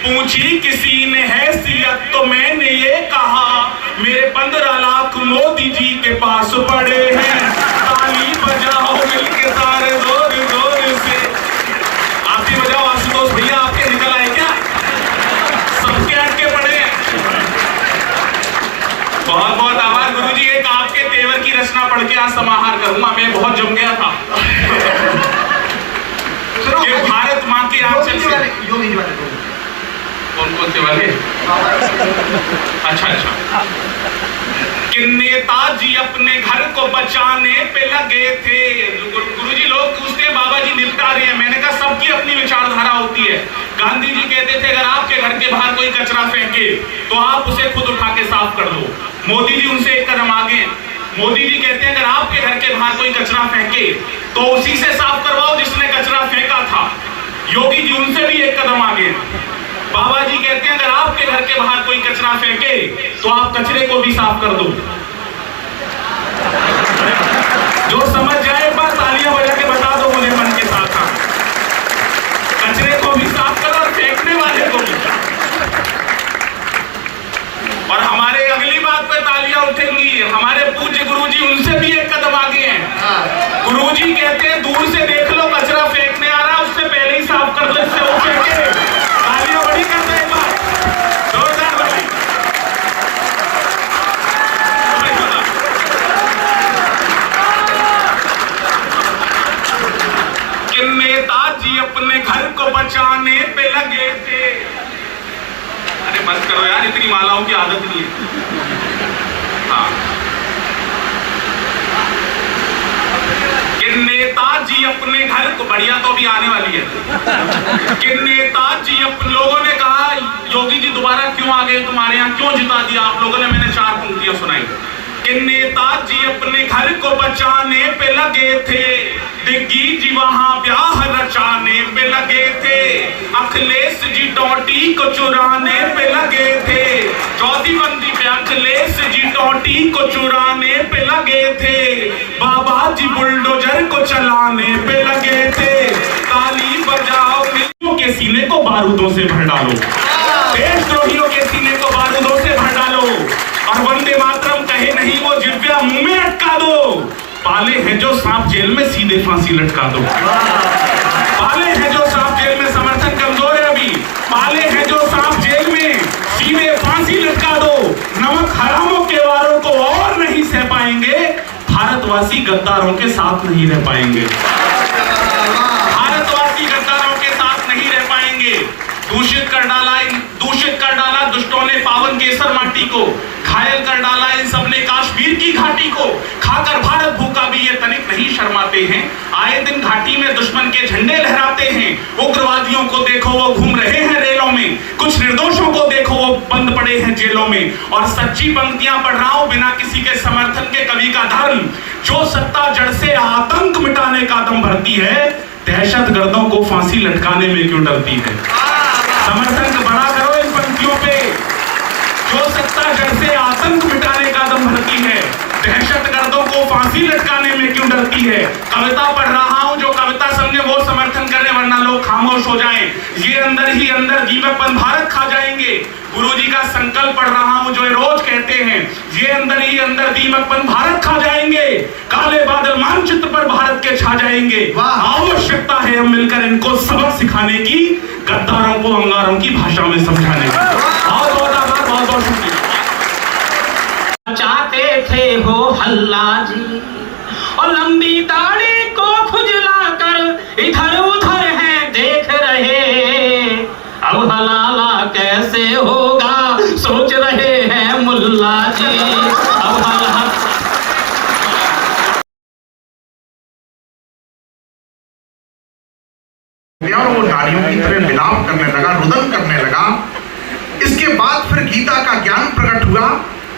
पूछी किसी ने हैसियत तो मैंने ये कहा, मेरे 15 लाख मोदी जी के पास पड़े हैं। ताली बजाओ मिलके सारे जोर जोर से। आप ही बजाओ आशुतोष भैया, आपके निकल आए क्या? सबके अटके पड़े हैं। बहुत बहुत आभार गुरुजी। एक आपके तेवर की रचना पढ़ के आज समाहार करूंगा, मैं बहुत जम गया था। ये भारत माँ के आंचल से कौन से वाले? अच्छा कि नेताजी अपने घर को बचाने पे लगे थे। गुरुजी लोग पूछते हैं बाबा जी निपटा रहे हैं, मैंने कहा सबकी अपनी विचारधारा होती है। गांधी जी कहते थे अगर आपके घर के बाहर कोई कचरा फेंके तो आप उसे खुद उठा के साफ कर दो। मोदी जी उनसे एक कदम आगे। मोदी जी कहते हैं अगर आपके घर के बाहर कोई कचरा फेंके तो उसी से साफ करवाओ जिसने कचरा फेंका था। योगी जी उनसे भी एक कदम आगे। बाबा जी कहते हैं अगर आपके घर के बाहर कोई कचरा फेंके तो आप कचरे को भी साफ कर दो। जो समझ जाए एक बार तालियां बजा के बता दो मुझे मन के साथ। कचरे को भी साफ करो और फेंकने वाले को भी। और हमारे अगली बात पे तालियां उठेंगी, हमारे पूज्य गुरुजी उनसे भी एक कदम आगे हैं। गुरुजी कहते हैं दूर से देख लो कचरा फेंकने आ रहा, उससे पहले ही साफ कर दो, इससे वो फेंके। तालियां बड़ी करते हैं एक बार, जोरदार बजाएं। कि नेताजी अपने घर को बचाने पे लगे थे। अरे बस करो यार, इतनी मालाओं की आदत नहीं है। हाँ, कि नेताजी अपने घर को, बढ़िया तो भी आने वाली है। कि नेताजी लोगों ने कहा योगी जी दोबारा क्यों आ गए, तुम्हारे यहाँ क्यों जिता दिया आप लोगों ने। मैंने 4 पंक्तियां सुनाई कि नेताजी अपने घर को बचाने पे लगे थे, दिग्गी जी वहां ब्याह रचाने पे लगे थे, अखिलेश जी टोटी को चुराने पे लगे थे। 4थी पंक्ति पे अखिलेश जी टोटी को चुराने पे लगे थे, बाबा जी बुलडोजर को चलाने पे लगे थे। ताली बजाओ के सीने को बारूद बारूदों से भर डालो, देशद्रोहियों के सीने को बारूदों से भर डालो, और वंदे मातरम कहे नहीं वो जिव्या मुंह में अटका दो। पाले हैं जो सांप जेल में सीधे फांसी लटका दो, पाले हैं जो सांप जेल में, समर्थन कमजोर है अभी, पाले हैं जो सांप जेल में सीधे फांसी लटका दो। नमक हरामों के वारों को और नहीं सह पाएंगे, भारतवासी गद्दारों के साथ नहीं रह पाएंगे, भारतवासी गद्दारों के साथ नहीं रह पाएंगे। दूषित कर डाला दुष्टों ने पावन केसर माटी को, घायल कर डाला इन सबने काश्मीर की घाटी को। खाकर भारत भूखा भी ये तनिक नहीं शर्माते हैं, आए दिन घाटी में दुश्मन के झंडे लहराते हैं। उग्रवादियों को देखो वो घूम रहे हैं रेलों में, कुछ निर्दोषों को देखो वो बंद पड़े हैं जेलों में। और सच्ची पंक्तियां पढ़ रहा हूं बिना किसी के समर्थन के कवि का धर्म, जो सत्ता जड़ से आतंक मिटाने का दम भरती है, दहशतगर्दों को फांसी लटकाने में क्यों डरती है। समर्थन बड़ा करो इन पंक्तियों पे, जो सत्ता जड़ से आतंक मिटाने का दम भरती है, दहशतगर्दों को फांसी लटकाने में क्यों डरती है। कविता पढ़ रहा हूं, जो कविता समझे वो समर्थन करें, वरना लोग खामोश हो जाएं। ये अंदर ही अंदर दीमकपन भारत खा जाएंगे। गुरुजी का संकल्प पढ़ रहा हूं, जो रोज कहते हैं, ये अंदर ही अंदर दीमकपन भारत खा जाएंगे। काले बादल मानचित्र पर भारत के छा जाएंगे। आवश्यकता है हम मिलकर इनको सबक सिखाने की, गद्दारों को अंगारों की भाषा में समझाने की। बहुत बहुत आभार, बहुत बहुत शुक्रिया। चाहते थे हो हल्ला जी, और लंबी दाढ़ी को खुजला कर इधर उधर है देख रहे। अब हलाला कैसे होगा सोच रहे हैं मुल्ला जी। अब हलाला और वो नारियों की तरह मिलाप करने लगा, रुदन करने लगा। इसके बाद फिर गीता का ज्ञान प्रकट हुआ,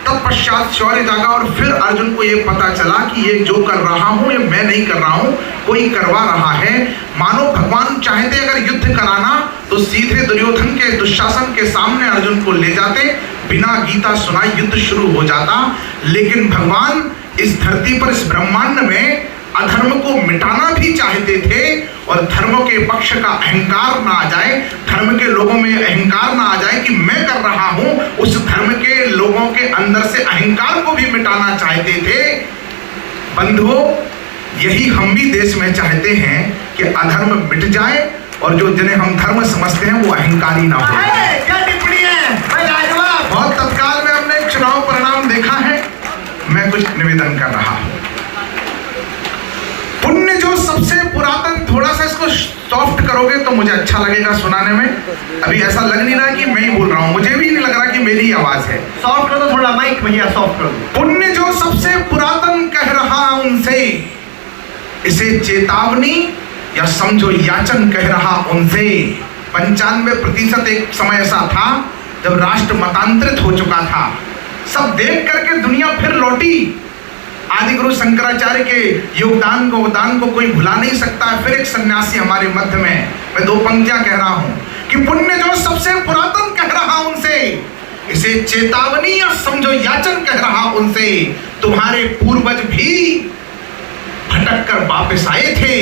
तत्पश्चात शौर्य जागा, और फिर अर्जुन को ये पता चला कि ये जो कर रहा हूं ये मैं नहीं कर रहा हूं, कोई करवा रहा है। मानो भगवान चाहते अगर युद्ध कराना तो सीधे दुर्योधन के, दुशासन के सामने अर्जुन को ले जाते, बिना गीता सुनाए युद्ध शुरू हो जाता। लेकिन भगवान इस धरती पर, इस ब्रह्मांड में अधर्म को मिटाना भी चाहते थे, और धर्म के पक्ष का अहंकार ना आ जाए, धर्म के लोगों में अहंकार ना आ जाए कि मैं कर रहा हूं, उस धर्म के लोगों के अंदर से अहंकार को भी मिटाना चाहते थे। बंधुओं, यही हम भी देश में चाहते हैं कि अधर्म मिट जाए, और जो जिन्हें हम धर्म समझते हैं वो अहंकारी ना हो। क्या टिप्पणी है? बहुत तत्काल में हमने एक चुनाव परिणाम देखा है, मैं कुछ निवेदन कर रहा हूं। पुण्य जो सबसे पुरातन, थोड़ा सा इसको सॉफ्ट करोगे तो मुझे अच्छा लगेगा सुनाने में। अभी ऐसा लग नहीं रहा कि मैं ही बोल रहा हूं, मुझे भी नहीं लग रहा कि मेरी आवाज है। सॉफ्ट कर दो थोड़ा माइक भैया, सॉफ्ट कर दो। पुण्य जो सबसे पुरातन कह रहा उनसे, इसे चेतावनी या समझो याचन कह रहा उनसे। 95% एक समय ऐसा था जब राष्ट्र मतांतरित हो चुका था, सब देख करके दुनिया फिर लौटी। आदि गुरु शंकराचार्य के योगदान को कोई भुला नहीं सकता। फिर एक सन्यासी हमारे मध्य में, मैं 2 पंक्तियां कह रहा हूं कि पुण्य जो सबसे पुरातन कह रहा उनसे, इसे चेतावनी या समझो याचन कह रहा उनसे। तुम्हारे पूर्वज भी भटक कर वापस आए थे,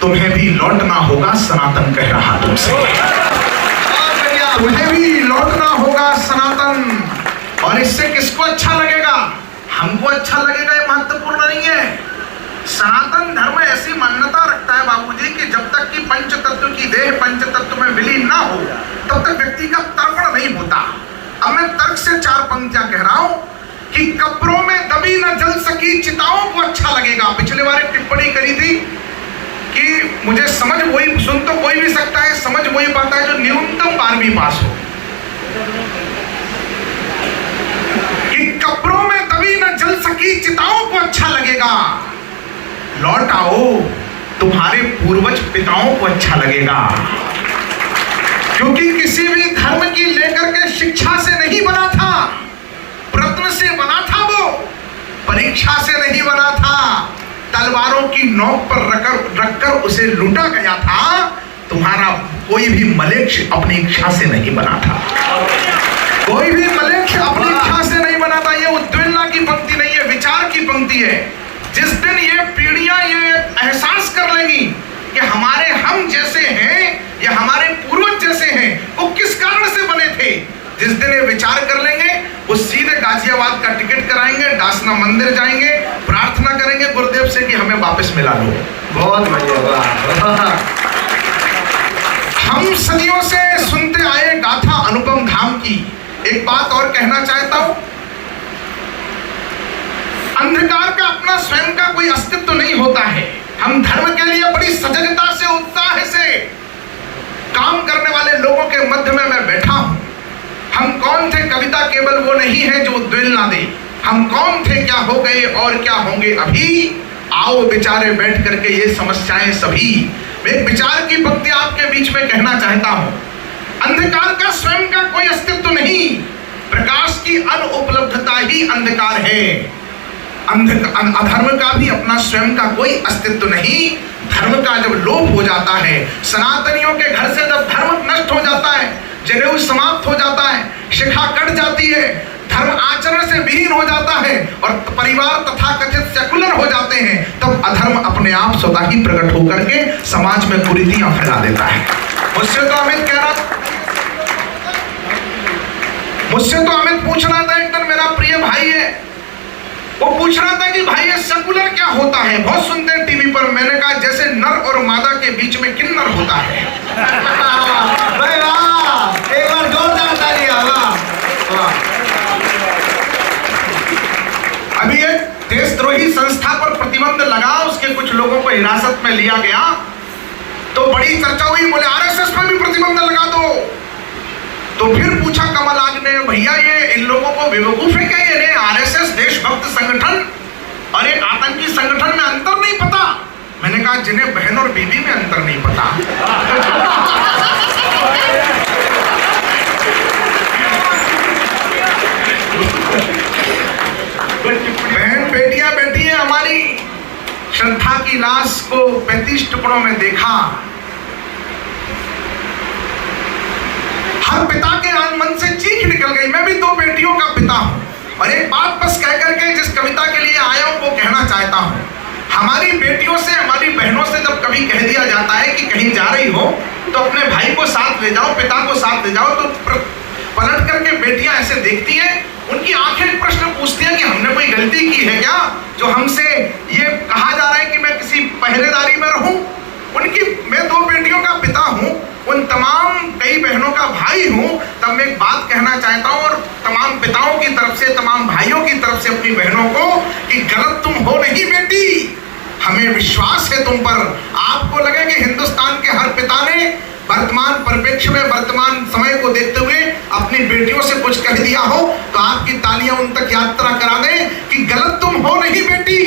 तुम्हें भी लौटना होगा सनातन कह रहा तुमसे। तुम्हें भी लौटना होगा सनातन। और इससे किसको अच्छा लगेगा? हमको अच्छा लगेगा, ये महत्वपूर्ण नहीं है। सनातन धर्म ऐसी मान्यता रखता है बाबूजी कि जब तक कि पंच तत्व की देह पंच तत्व में विलीन ना हो, तब तक व्यक्ति का तर्पण नहीं होता। अब मैं तर्क से 4 पंक्तियां कह रहा हूं कि कब्रों में दबी न जल सकी चिताओं को अच्छा लगेगा। पिछले बार एक टिप्पणी करी थी कि मुझे समझ वही, सुन तो कोई भी सकता है, समझ वही पाता है जो न्यूनतम 12वीं पास हो। कि कब्रों में दबी न जल सकी चिताओं को अच्छा लगेगा, लौट आओ तुम्हारे पूर्वज पिताओं को अच्छा लगेगा। क्योंकि किसी भी धर्म की लेकर के शिक्षा से नहीं बना था, प्रयत्न से बना था, वो परीक्षा से नहीं बना था, तलवारों की नोक पर रखकर उसे लूटा गया था। तुम्हारा कोई भी मलेच्छ अपनी इच्छा से नहीं बना था, कोई भी मलेच्छ अपनी इच्छा से नहीं बना था। ये उद्विग्नता की पंक्ति नहीं है, विचार की पंक्ति है। जिस दिन ये पीढ़ियां ये एहसास कर लेंगी कि हमारे हम जैसे हैं या हमारे पूर्वज जैसे हैं, गाजियाबाद का टिकट कराएंगे, डासना मंदिर जाएंगे, प्रार्थना करेंगे गुरुदेव से कि हमें वापस मिला लो। बहुत बढ़िया। हम सदियों से सुनते आए गाथा अनुपम धाम की। एक बात और कहना चाहता हूं, अंधकार का अपना स्वयं का कोई अस्तित्व नहीं होता है। हम धर्म के लिए बड़ी सजगता से, उत्साह से काम करने वाले लोगों के मध्य में मैं बैठा हूं। हम कौन थे? कविता केवल वो नहीं है जो उद्वेल ना दे। हम कौन थे, क्या हो गए और क्या होंगे अभी। आओ विचारे बैठ करके ये समस्याएं सभी। मैं एक विचार की पंक्ति आपके बीच में कहना चाहता हूं। अंधकार का स्वयं का कोई अस्तित्व नहीं, प्रकाश की अनुपलब्धता ही अंधकार है। अधर्म का भी अपना स्वयं का कोई अस्तित्व नहीं। धर्म का जब लोप हो जाता है, सनातनियों के घर से जब धर्म नष्ट हो जाता है, जनेऊ समाप्त हो जाता है, शिखा कट जाती है, धर्म आचरण से विहीन हो जाता है और परिवार तथा कथित सेकुलर हो जाते हैं, तब अधर्म अपने आप स्वतः ही प्रकट होकर के समाज में कुरीतियां फैला देता है। मुझसे तो अमित पूछ रहा था, एक दिन मेरा प्रिय भाई है, वो पूछ रहा था कि भाई ये सेकुलर क्या होता है, बहुत सुनते हैं टीवी पर। मैंने कहा जैसे नर और मादा के बीच में किन्नर होता है। एक बार जोरदार तालियां। अभी एक देशद्रोही संस्था पर प्रतिबंध लगा, उसके कुछ लोगों को हिरासत में लिया गया, तो बड़ी चर्चा हुई, बोले आरएसएस पर भी प्रतिबंध लगा दो। तो फिर पूछा कमल आग ने, भैया ये इन लोगों को बेवकूफ है क्या? ये आरएसएस देशभक्त संगठन और एक आतंकी संगठन में अंतर नहीं पता। मैंने कहा जिन्हें बहन और बीवी में अंतर नहीं पता। बहन बेटियां बैठी है हमारी, श्रद्धा की लाश को 35 टुकड़ों में देखा। हर पिता के मन से चीख निकल गई। मैं भी 2 बेटियों का पिता हूं और एक बात बस कह करके जिस कविता के लिए आया हूं वो कहना चाहता हूं। हमारी बेटियों से, हमारी बहनों से जब कभी कह दिया जाता है कि कहीं जा रही हो तो अपने भाई को साथ ले जाओ, पिता को साथ ले जाओ, तो पलट करके बेटियां ऐसे देखती हैं, उनकी आंखें प्रश्न पूछती हैं कि हमने कोई गलती की है क्या, जो हमसे ये कहा जा रहा है कि मैं किसी पहरेदारी में रहूं। मैं 2 बेटियों का पिता हूं, उन तमाम कई बहनों का भाई हूं। तब मैं एक बात कहना चाहता हूं और तमाम पिताओं की तरफ से, तमाम भाइयों की तरफ से अपनी बहनों को कि गलत तुम हो नहीं बेटी, हमें विश्वास है तुम पर। आपको लगे कि हिंदुस्तान के हर पिता ने वर्तमान परिप्रेक्ष्य में, वर्तमान समय को देखते हुए अपनी बेटियों से कुछ कह दिया हो, तो आपकी तालियां उन तक यात्रा करा दें कि गलत तुम हो नहीं बेटी,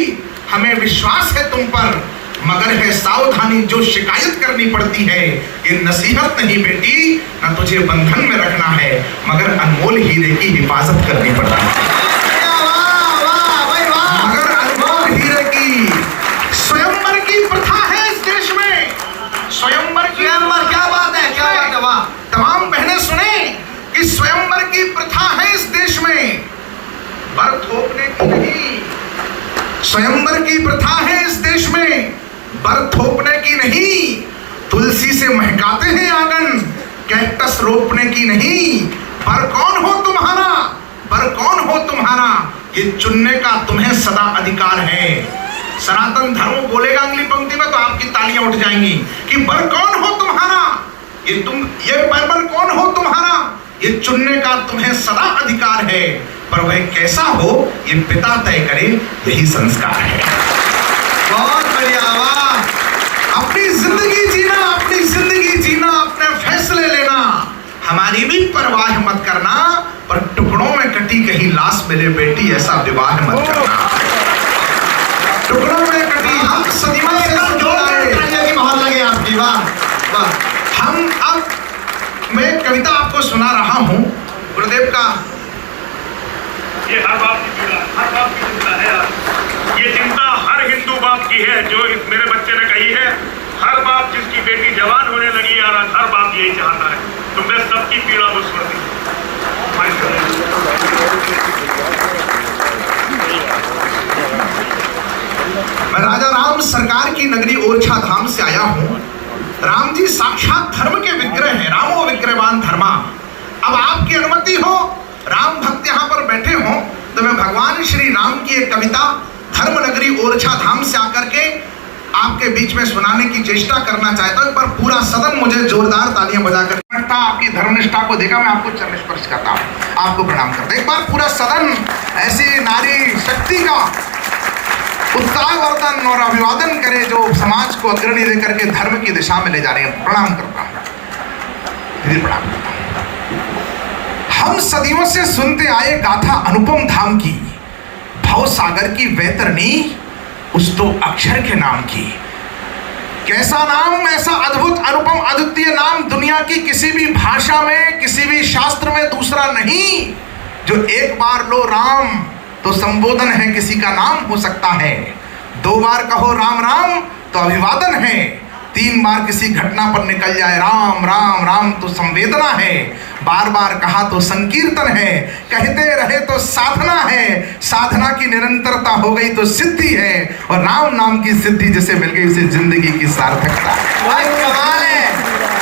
हमें विश्वास है तुम पर, मगर है सावधानी जो शिकायत करनी पड़ती है। ये नसीहत नहीं बेटी, न तुझे बंधन में रखना है, मगर अनमोल हीरे की हिफाजत करनी पड़ती है। मगर अनमोल हीरे की स्वयंवर की प्रथा है इस देश में। स्वयंवर क्या बात है, क्या बात है। वाह, तमाम बहनें सुने कि स्वयंवर की प्रथा है इस देश में, वर थोपने की नहीं। स्वयंवर की प्रथा है इस देश में, बर थोपने की नहीं। तुलसी से महकाते हैं आंगन, कैक्टस रोपने की नहीं। बर कौन हो तुम्हारा, बर कौन हो तुम्हारा, ये चुनने का तुम्हें सदा अधिकार है। सनातन धर्म बोलेगा अगली पंक्ति में तो आपकी तालियां उठ जाएंगी कि बर कौन हो तुम्हारा, ये बर कौन हो तुम्हारा, ये चुनने का तुम्हें सदा अधिकार है, पर वह कैसा हो ये पिता तय करे, यही संस्कार है। बहुत बढ़िया। अपनी जिंदगी जीना, अपने फैसले लेना, हमारी भी परवाह मत करना, पर टुकड़ों में कटी कहीं लाश मिले बेटी, ऐसा विवाह मत करना। टुकड़ों में कटी हम सदियों से की बहुत लगे आपकी। वाह वाह। हम अब मैं कविता आपको सुना रहा हूं गुरुदेव का। ये हर बाप की चिंता है यार। ये चिंता हर हिंदू बाप की है, जो मेरे बच्चे ने कही है। हर बाप जिसकी बेटी जवान होने लगी यार, हर बाप यही चाहता है। तुमने सबकी पीड़ा को सुन दी। मैं राजा राम सरकार की नगरी ओरछा धाम से आया हूं। राम जी साक्षात धर्म के विग्रह हैं, रामो विग्रहवान धर्मा। अब आपकी अनुमति हो, राम भक्त यहाँ पर बैठे हों भगवान श्री राम की एक कविता धर्म नगरी ओरछा धाम से आकर के आपके बीच में सुनाने की चेष्टा करना चाहता हूं। एक बार पूरा सदन मुझे जोरदार तालियां बजाकर आपकी धर्मनिष्ठा को देखा, मैं आपको चरण स्पर्श करता हूं, आपको प्रणाम करता हूं। एक बार पूरा सदन ऐसी नारी शक्ति का उत्साहवर्धन और अभिवादन करे जो समाज को अग्रणी देकर के धर्म की दिशा में ले जा रही है। प्रणाम करता हूं, प्रणाम करता हूं। हम सदियों से सुनते आए गाथा अनुपम धाम की, भव सागर की वैतरणी उस तो अक्षर के नाम की। कैसा नाम, ऐसा अद्भुत अनुपम अद्वितीय नाम दुनिया की किसी भी भाषा में, किसी भी शास्त्र में दूसरा नहीं। जो एक बार लो राम तो संबोधन है, किसी का नाम हो सकता है। 2 बार कहो राम राम तो अभिवादन है। 3 बार किसी घटना पर निकल जाए राम राम राम तो संवेदना है। बार बार कहा तो संकीर्तन है, कहते रहे तो साधना है। साधना की निरंतरता हो गई तो सिद्धि है, और राम नाम की सिद्धि जिसे मिल गई उसे जिंदगी की सार्थकता। भाई कमाल है,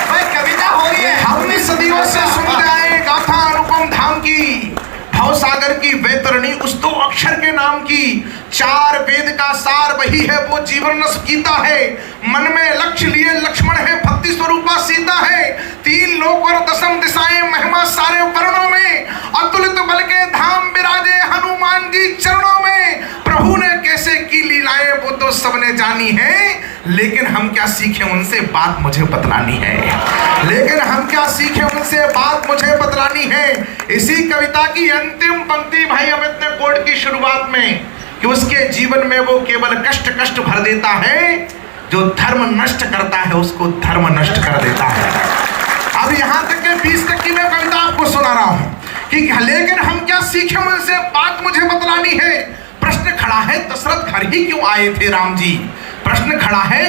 भाई कविता हो रही है। हमने सदियों से सुनते आए गाथा अनुपम धाम की, भव सागर की वैतरणी उस दो अक्षर के नाम की। 4 वेद का सार वही है, वो जीवन रस गीता है। मन में लक्ष्य लिए लक्ष्मण है, भक्ति स्वरूपा सीता है। 3 लोक और 10 दिशाएं, महिमा सारे वर्णों में। अतुलित बल के धाम विराजे हनुमान जी चरणों में। प्रभु ने कैसे की लीलाएं वो तो सबने जानी है, लेकिन हम क्या सीखे उनसे बात मुझे बतलानी है। लेकिन हम क्या सीखे उनसे बात मुझे बतलानी है। इसी कविता की अंतिम पंक्ति भाई अमित ने कोट की शुरुआत में कि उसके जीवन में वो केवल कष्ट कष्ट भर देता है, जो धर्म नष्ट करता है उसको धर्म नष्ट कर देता है। अब यहां तक के 20 तक की मैं कविता आपको सुना रहा हूं कि लेकिन हम क्या सीखे उनसे बात मुझे बतलानी है। प्रश्न खड़ा है दशरथ घर ही क्यों आए थे राम जी। प्रश्न खड़ा है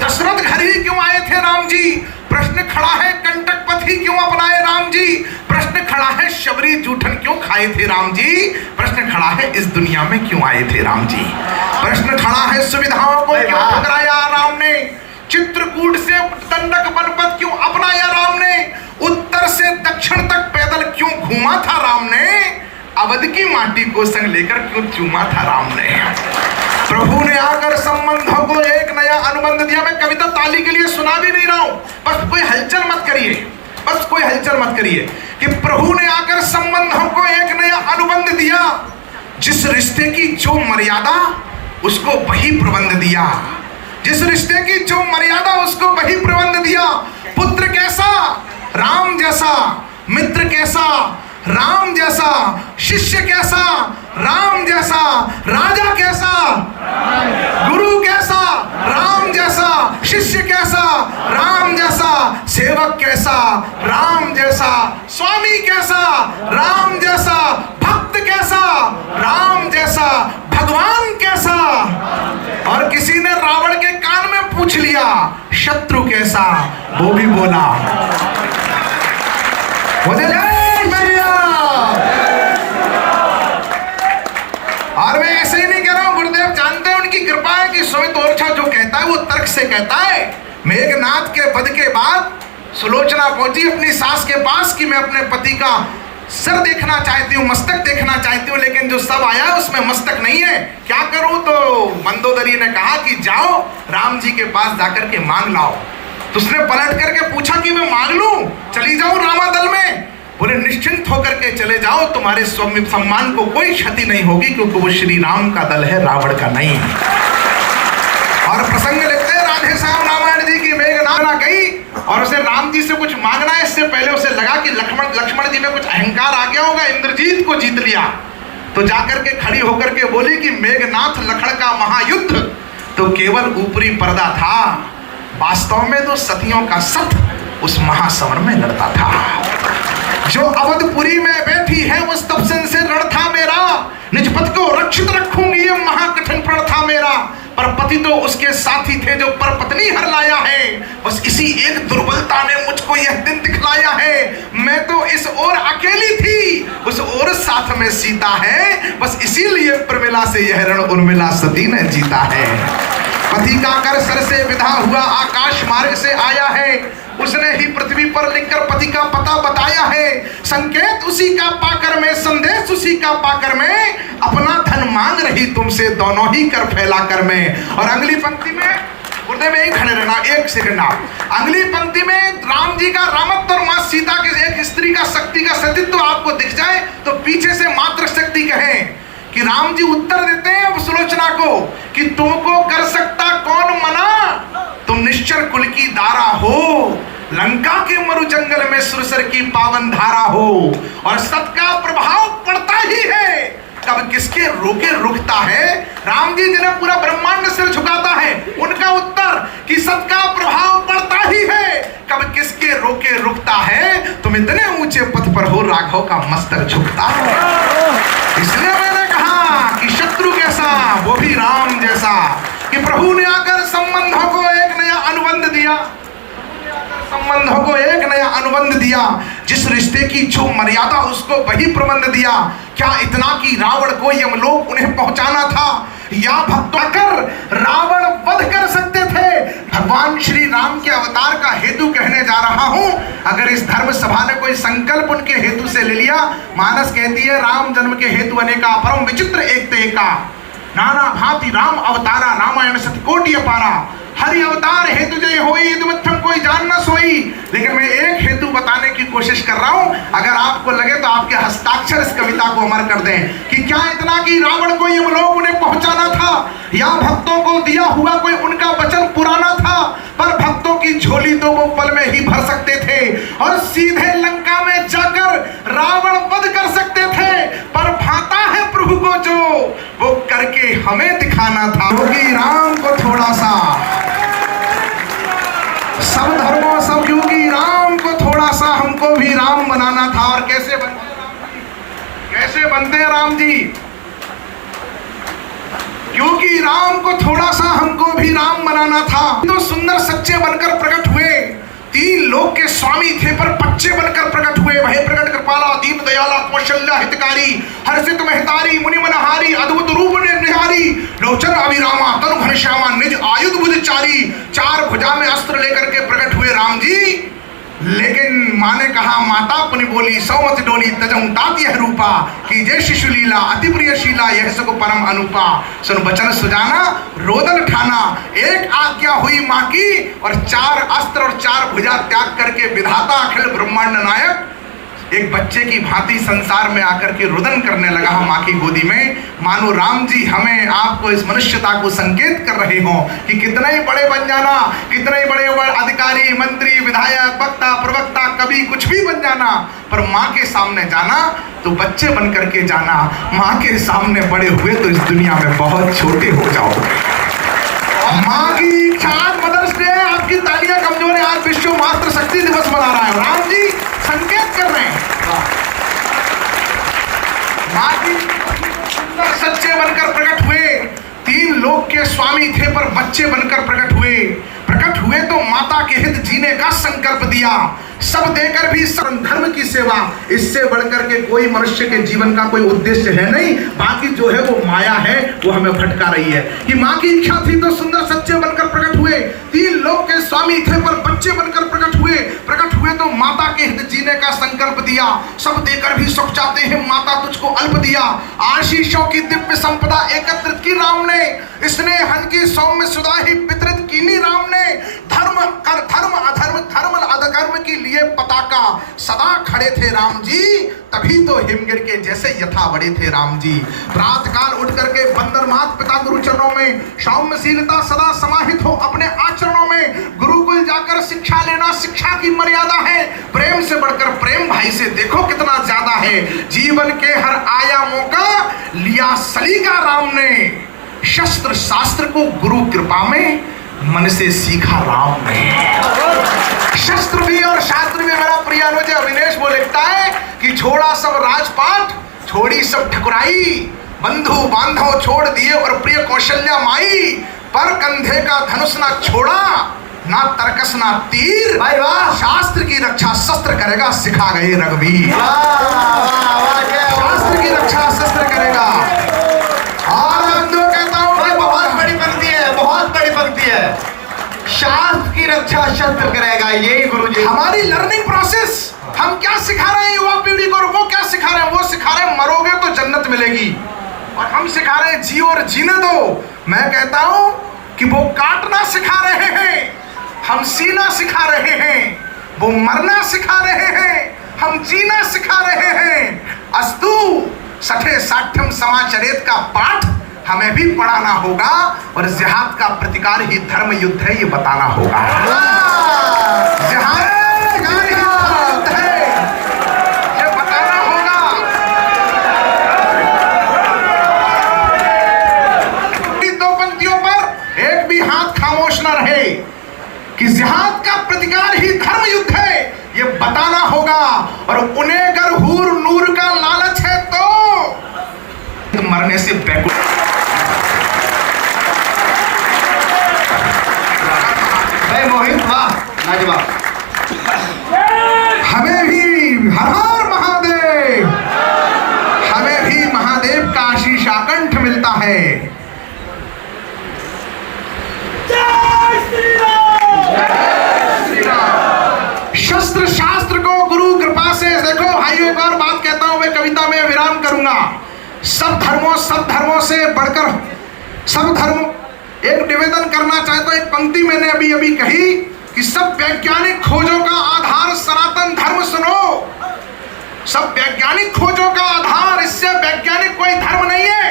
दशरथ घर ही क्यों आए थे राम जी। प्रश्न खड़ा है कंटक पथ ही क्यों अपनाए राम जी। प्रश्न खड़ा है शबरी जूठन क्यों खाए थे राम जी। प्रश्न खड़ा है इस दुनिया में क्यों आए थे राम जी। प्रश्न खड़ा है सुविधाओं को क्यों ठुकराया राम ने। चित्रकूट से दंडक बनपथ क्यों अपनाया राम ने। उत्तर से दक्षिण तक पैदल क्यों घूमा था राम ने। अवध की माटी को संग लेकर क्यों चूमा था राम ने। प्रभु ने आकर संबंधों को एक नया अनुबंध दिया। मैं कविता ताली के लिए सुना भी नहीं रहा हूं, बस कोई हलचल मत करिए, बस कोई हलचल मत करिए कि प्रभु ने आकर संबंधों को एक नया अनुबंध दिया। जिस रिश्ते की जो मर्यादा उसको वही प्रबंध दिया। जिस रिश्ते की जो मर्यादा उसको वही प्रबंध दिया। पुत्र कैसा राम जैसा, मित्र कैसा राम जैसा, शिष्य कैसा राम जैसा, राजा कैसा गुरु कैसा राम जैसा, शिष्य कैसा राम जैसा, सेवक कैसा राम जैसा, स्वामी कैसा राम जैसा, भक्त कैसा राम जैसा, भगवान कैसा। और किसी ने रावण के कान में पूछ लिया शत्रु कैसा, वो भी बोला और मैं ऐसे ही नहीं कह रहा हूं, गुरुदेव जानते हैं उनकी कृपा है कि सुमित ओरछा जो कहता है वो तर्क से कहता है। मेघनाथ के वध के बाद सुलोचना पहुंची अपनी सास के पास कि मैं अपने पति का सर देखना चाहती हूँ, मस्तक देखना चाहती हूँ, लेकिन जो सब आया उसमें मस्तक नहीं है, क्या करूं। तो मंदोदरी ने कहा कि जाओ राम जी के पास जाकर के मांग लाओ। तो उसने पलट करके पूछा कि मैं मांग लूं, चली जाऊं रामादल में। बोले निश्चिंत होकर के चले जाओ, तुम्हारे सम्मान को कोई क्षति नहीं होगी, क्योंकि वो श्री राम का दल है, रावण का नहीं। और प्रसंग लिखते हैं राधे श्याम रामायण जी की, मेघनाथ गई और उसे राम जी से कुछ मांगना है। इससे पहले उसे लगा कि लक्ष्मण जी में कुछ अहंकार आ गया होगा, इंद्रजीत को जीत लिया। तो जाकर के खड़ी होकर के बोली कि मेघनाथ लखड़ का महायुद्ध तो केवल ऊपरी पर्दा था, वास्तव में तो सतियों का सत उस महासमर में लड़ता था। जो अवधपुरी में बैठी है उस तपसन से रण था मेरा, निज पति को रक्षित रखूंगी ये महाकठिन प्रण था मेरा। पर पति तो उसके साथी थे जो पर पत्नी हर लाया है, बस इसी एक दुर्बलता ने मुझको यह दिन दिखलाया है। मैं तो इस ओर अकेली थी, उस ओर साथ में सीता है, बस इसीलिए प्रमिला से यह रण उर्मिला सती ने जीता है। पति का कर सर से विदा हुआ आकाश मार्ग से आया है, उसने ही पृथ्वी पर लिखकर पति का पता बताया है। में, संकेत उसी का पाकर में, संदेश उसी का पाकर में, अपना धन मांग रही तुमसे, दोनों ही कर फैला कर में। और अगली पंक्ति में गुरुदेव में ही खड़े रहना, एक सेकंड आप। अगली पंक्ति में राम जी का रामत्व और मां सीता के एक स्त्री का शक्ति का सतीत्व आपको दिख जाए तो पीछे से मातृ शक्ति कहें कि राम जी उत्तर देते हैं अब सुलोचना को कि तुमको कर सकता कौन मना, तुम निश्चर कुल की दारा हो, लंका के मरु जंगल में सुरसर की पावन धारा हो, और सत का प्रभाव पड़ता ही है, कब किसके रोके रुकता है। राम जी जिन्हें पूरा ब्रह्मांड सिर झुकाता है, उनका उत्तर कि सत का प्रभाव पड़ता ही है, कब किसके रोके रुकता है, तुम इतने ऊंचे पथ पर हो राघव का मस्तक झुकता है। इसलिए मैंने कहा कि शत्रु कैसा वो भी राम जैसा, कि प्रभु ने आकर संबंधों को एक नया अनुबंध दिया, संबंधों को एक नया अनुबंध दिया, जिस रिश्ते की जो मर्यादा उसको वही प्रबंध दिया। क्या इतना कि रावण को यमलोक उन्हें पहुंचाना था, या भक्तों कर रावण वध कर सकते थे। भगवान श्री राम के अवतार का हेतु कहने जा रहा हूं। अगर इस धर्म सभा ने कोई संकल्प उनके हेतु से ले लिया, मानस कहती है राम जन्म के हेतु अनेका, परम विचित्र एक ते एका, नाना भांति राम अवतारा, रामायण सतकोटि अपारा, हरि अवतार हेतु जय होई, यदुमत्थम कोई जान न सोई। लेकिन मैं एक हेतु बताने की कोशिश कर रहा हूं, अगर आपको लगे तो आपके हस्ताक्षर इस कविता को अमर कर दें कि क्या इतना कि रावण को यमलोक उन्हें पहुंचाना था, या भक्तों को दिया हुआ कोई उनका वचन पुराना था, पर भक्तों की झोली तो वो पल में ही भर सकते थे और सीधे लंका में जाकर रावण वध कर सकते थे, पर भाता है प्रभु को जो वो करके हमें दिखाना था। योगी राम को थोड़ा सा, सब धर्मों सब योगी राम को थोड़ा सा हमको भी राम बनाना था। और कैसे बनते हैं राम जी, क्योंकि राम को थोड़ा सा हमको भी राम बनाना था। तो सुंदर सच्चे बनकर प्रकट हुए, तीन लोक के स्वामी थे पर बच्चे बनकर प्रकट हुए। भय प्रकट कृपाला, दीप दयाला, कौशल्या हितकारी, हर्षित महतारी, मुनि मनहारी, अद्भुत रूप ने निहारी, लोचन अभिरामा, तनु घनश्यामा, निज आयुध बुधचारी, चार भुजा में अस्त्र लेकर के प्रकट हुए राम जी। लेकिन माँ ने कहा, माता पुनि बोली, सौमत डोली तजम तात यह रूपा, की जय शिशु लीला अति प्रिय शीला, यह सको परम अनुपा, सुन बचन सुजाना रोदन ठाना। एक आज्ञा हुई माँ की और चार अस्त्र और चार भुजा त्याग करके विधाता अखिल ब्रह्मांड नायक एक बच्चे की भांति संसार में आकर के रुदन करने लगा माँ की गोदी में। मानो राम जी हमें आपको इस मनुष्यता को संकेत कर रहे हो कि कितना ही बड़े बन जाना, कितने ही बड़े अधिकारी, मंत्री, विधायक, वक्ता, प्रवक्ता, कभी कुछ भी बन जाना, पर माँ के सामने जाना तो बच्चे बन करके जाना। माँ के सामने बड़े हुए तो इस दुनिया में बहुत छोटे हो जाओ। माँ की इच्छा, मदर्स डे, आपकी तालियां कमजोर है, आज विश्व मातृ शक्ति दिवस मना रहा है। राम जी संकेत कर रहे हैं, माँ की सुंदर सच्चे बनकर प्रकट हुए, तीन लोक के स्वामी थे पर बच्चे बनकर प्रकट हुए। प्रकट हुए तो माता के हित जीने का संकल्प दिया, सब देकर भी धर्म की सेवा, इससे बढ़कर के कोई मनुष्य के जीवन का कोई उद्देश्य है नहीं। बाकी जो है वो माया है, वो हमें भटका रही है। कि माँ की इच्छा थी तो सुंदर सच्चे बनकर प्रकट हुए, तीन लोक के स्वामी थे पर बच्चे बनकर प्रकट हुए। प्रकट हुए तो माता के हित जीने का संकल्प दिया, सब देकर भी सुख चाहते हैं, माता तुझको अल्प दिया। आशीषों की दिव्य संपदा एकत्रित की राम ने, इसने हन की सौम्य सुधा ही वितरित कीनी राम ने। धर्म कर धर्म अधर्म, धर्म अधर्म की लिए पताका सदा खड़े थे राम जी, तभी तो हिमगिर के जैसे यथा बड़े थे राम जी। प्रातः काल उठ करके बंदर मात पिता गुरु चरणों में, सौम्यशीलता सदा समाहित हो अपने आचरणों में। गुरुकुल जाकर शिक्षा लेना शिक्षा की मर्यादा है, प्रेम से बढ़कर प्रेम भाई से देखो कितना ज्यादा है। जीवन के हर आयामों का लिया सलीका राम ने, शस्त्र शास्त्र को गुरु कृपा में मन से सीखा राम ने। शस्त्र भी और शास्त्र भी मेरा प्रिय अनुज अविनेश वो लिखता है कि छोड़ा सब राजपाट, छोड़ी सब ठकुराई, बंधु बांधव छोड़ दिए और प्रिय कौशल्या माई, पर कंधे का धनुष ना छोड़ा, ना तरकस ना तीर, शास्त्र की रक्षा शस्त्र करेगा, सिखा गए रघुवीर। शास्त्र की रक्षा शस्त्र करेगा। शास्त्र की रक्षा शस्त्र करेगा, यही गुरुजी हमारी लर्निंग प्रोसेस। हम क्या सिखा रहे हैं युवा ओर जीने दो। मैं कहता हूं कि वो काटना सिखा रहे हैं, हम सीना सिखा रहे हैं। वो मरना सिखा रहे हैं, हम जीना सिखा रहे हैं। अस्तु सठे साठ्यम समाचरित का पाठ हमें भी पढ़ाना होगा और जिहाद का प्रतिकार ही धर्म युद्ध है, ये बताना होगा। जिहाद है, ये बताना होगा। इन दो पंक्तियों पर एक भी हाथ खामोश न रहे कि जिहाद का प्रतिकार ही धर्म युद्ध है, ये बताना होगा। और उन्हें अगर हूर नूर का लालच है तो मरने से बैकुल। भाई मोहित वाह लाजवाब। हमें भी हर हर महादेव, हमें भी महादेव का आशीष आकंठ मिलता है। शस्त्र शास्त्र को गुरु कृपा से देखो भाइयों, एक और बात कहता हूं, मैं कविता में विराम करूंगा। सब धर्मों से बढ़कर सब धर्म एक निवेदन करना चाहता हूं। एक पंक्ति मैंने अभी अभी कही कि सब वैज्ञानिक खोजों का आधार सनातन धर्म। सुनो, सब वैज्ञानिक खोजों का आधार, इससे वैज्ञानिक कोई धर्म नहीं है।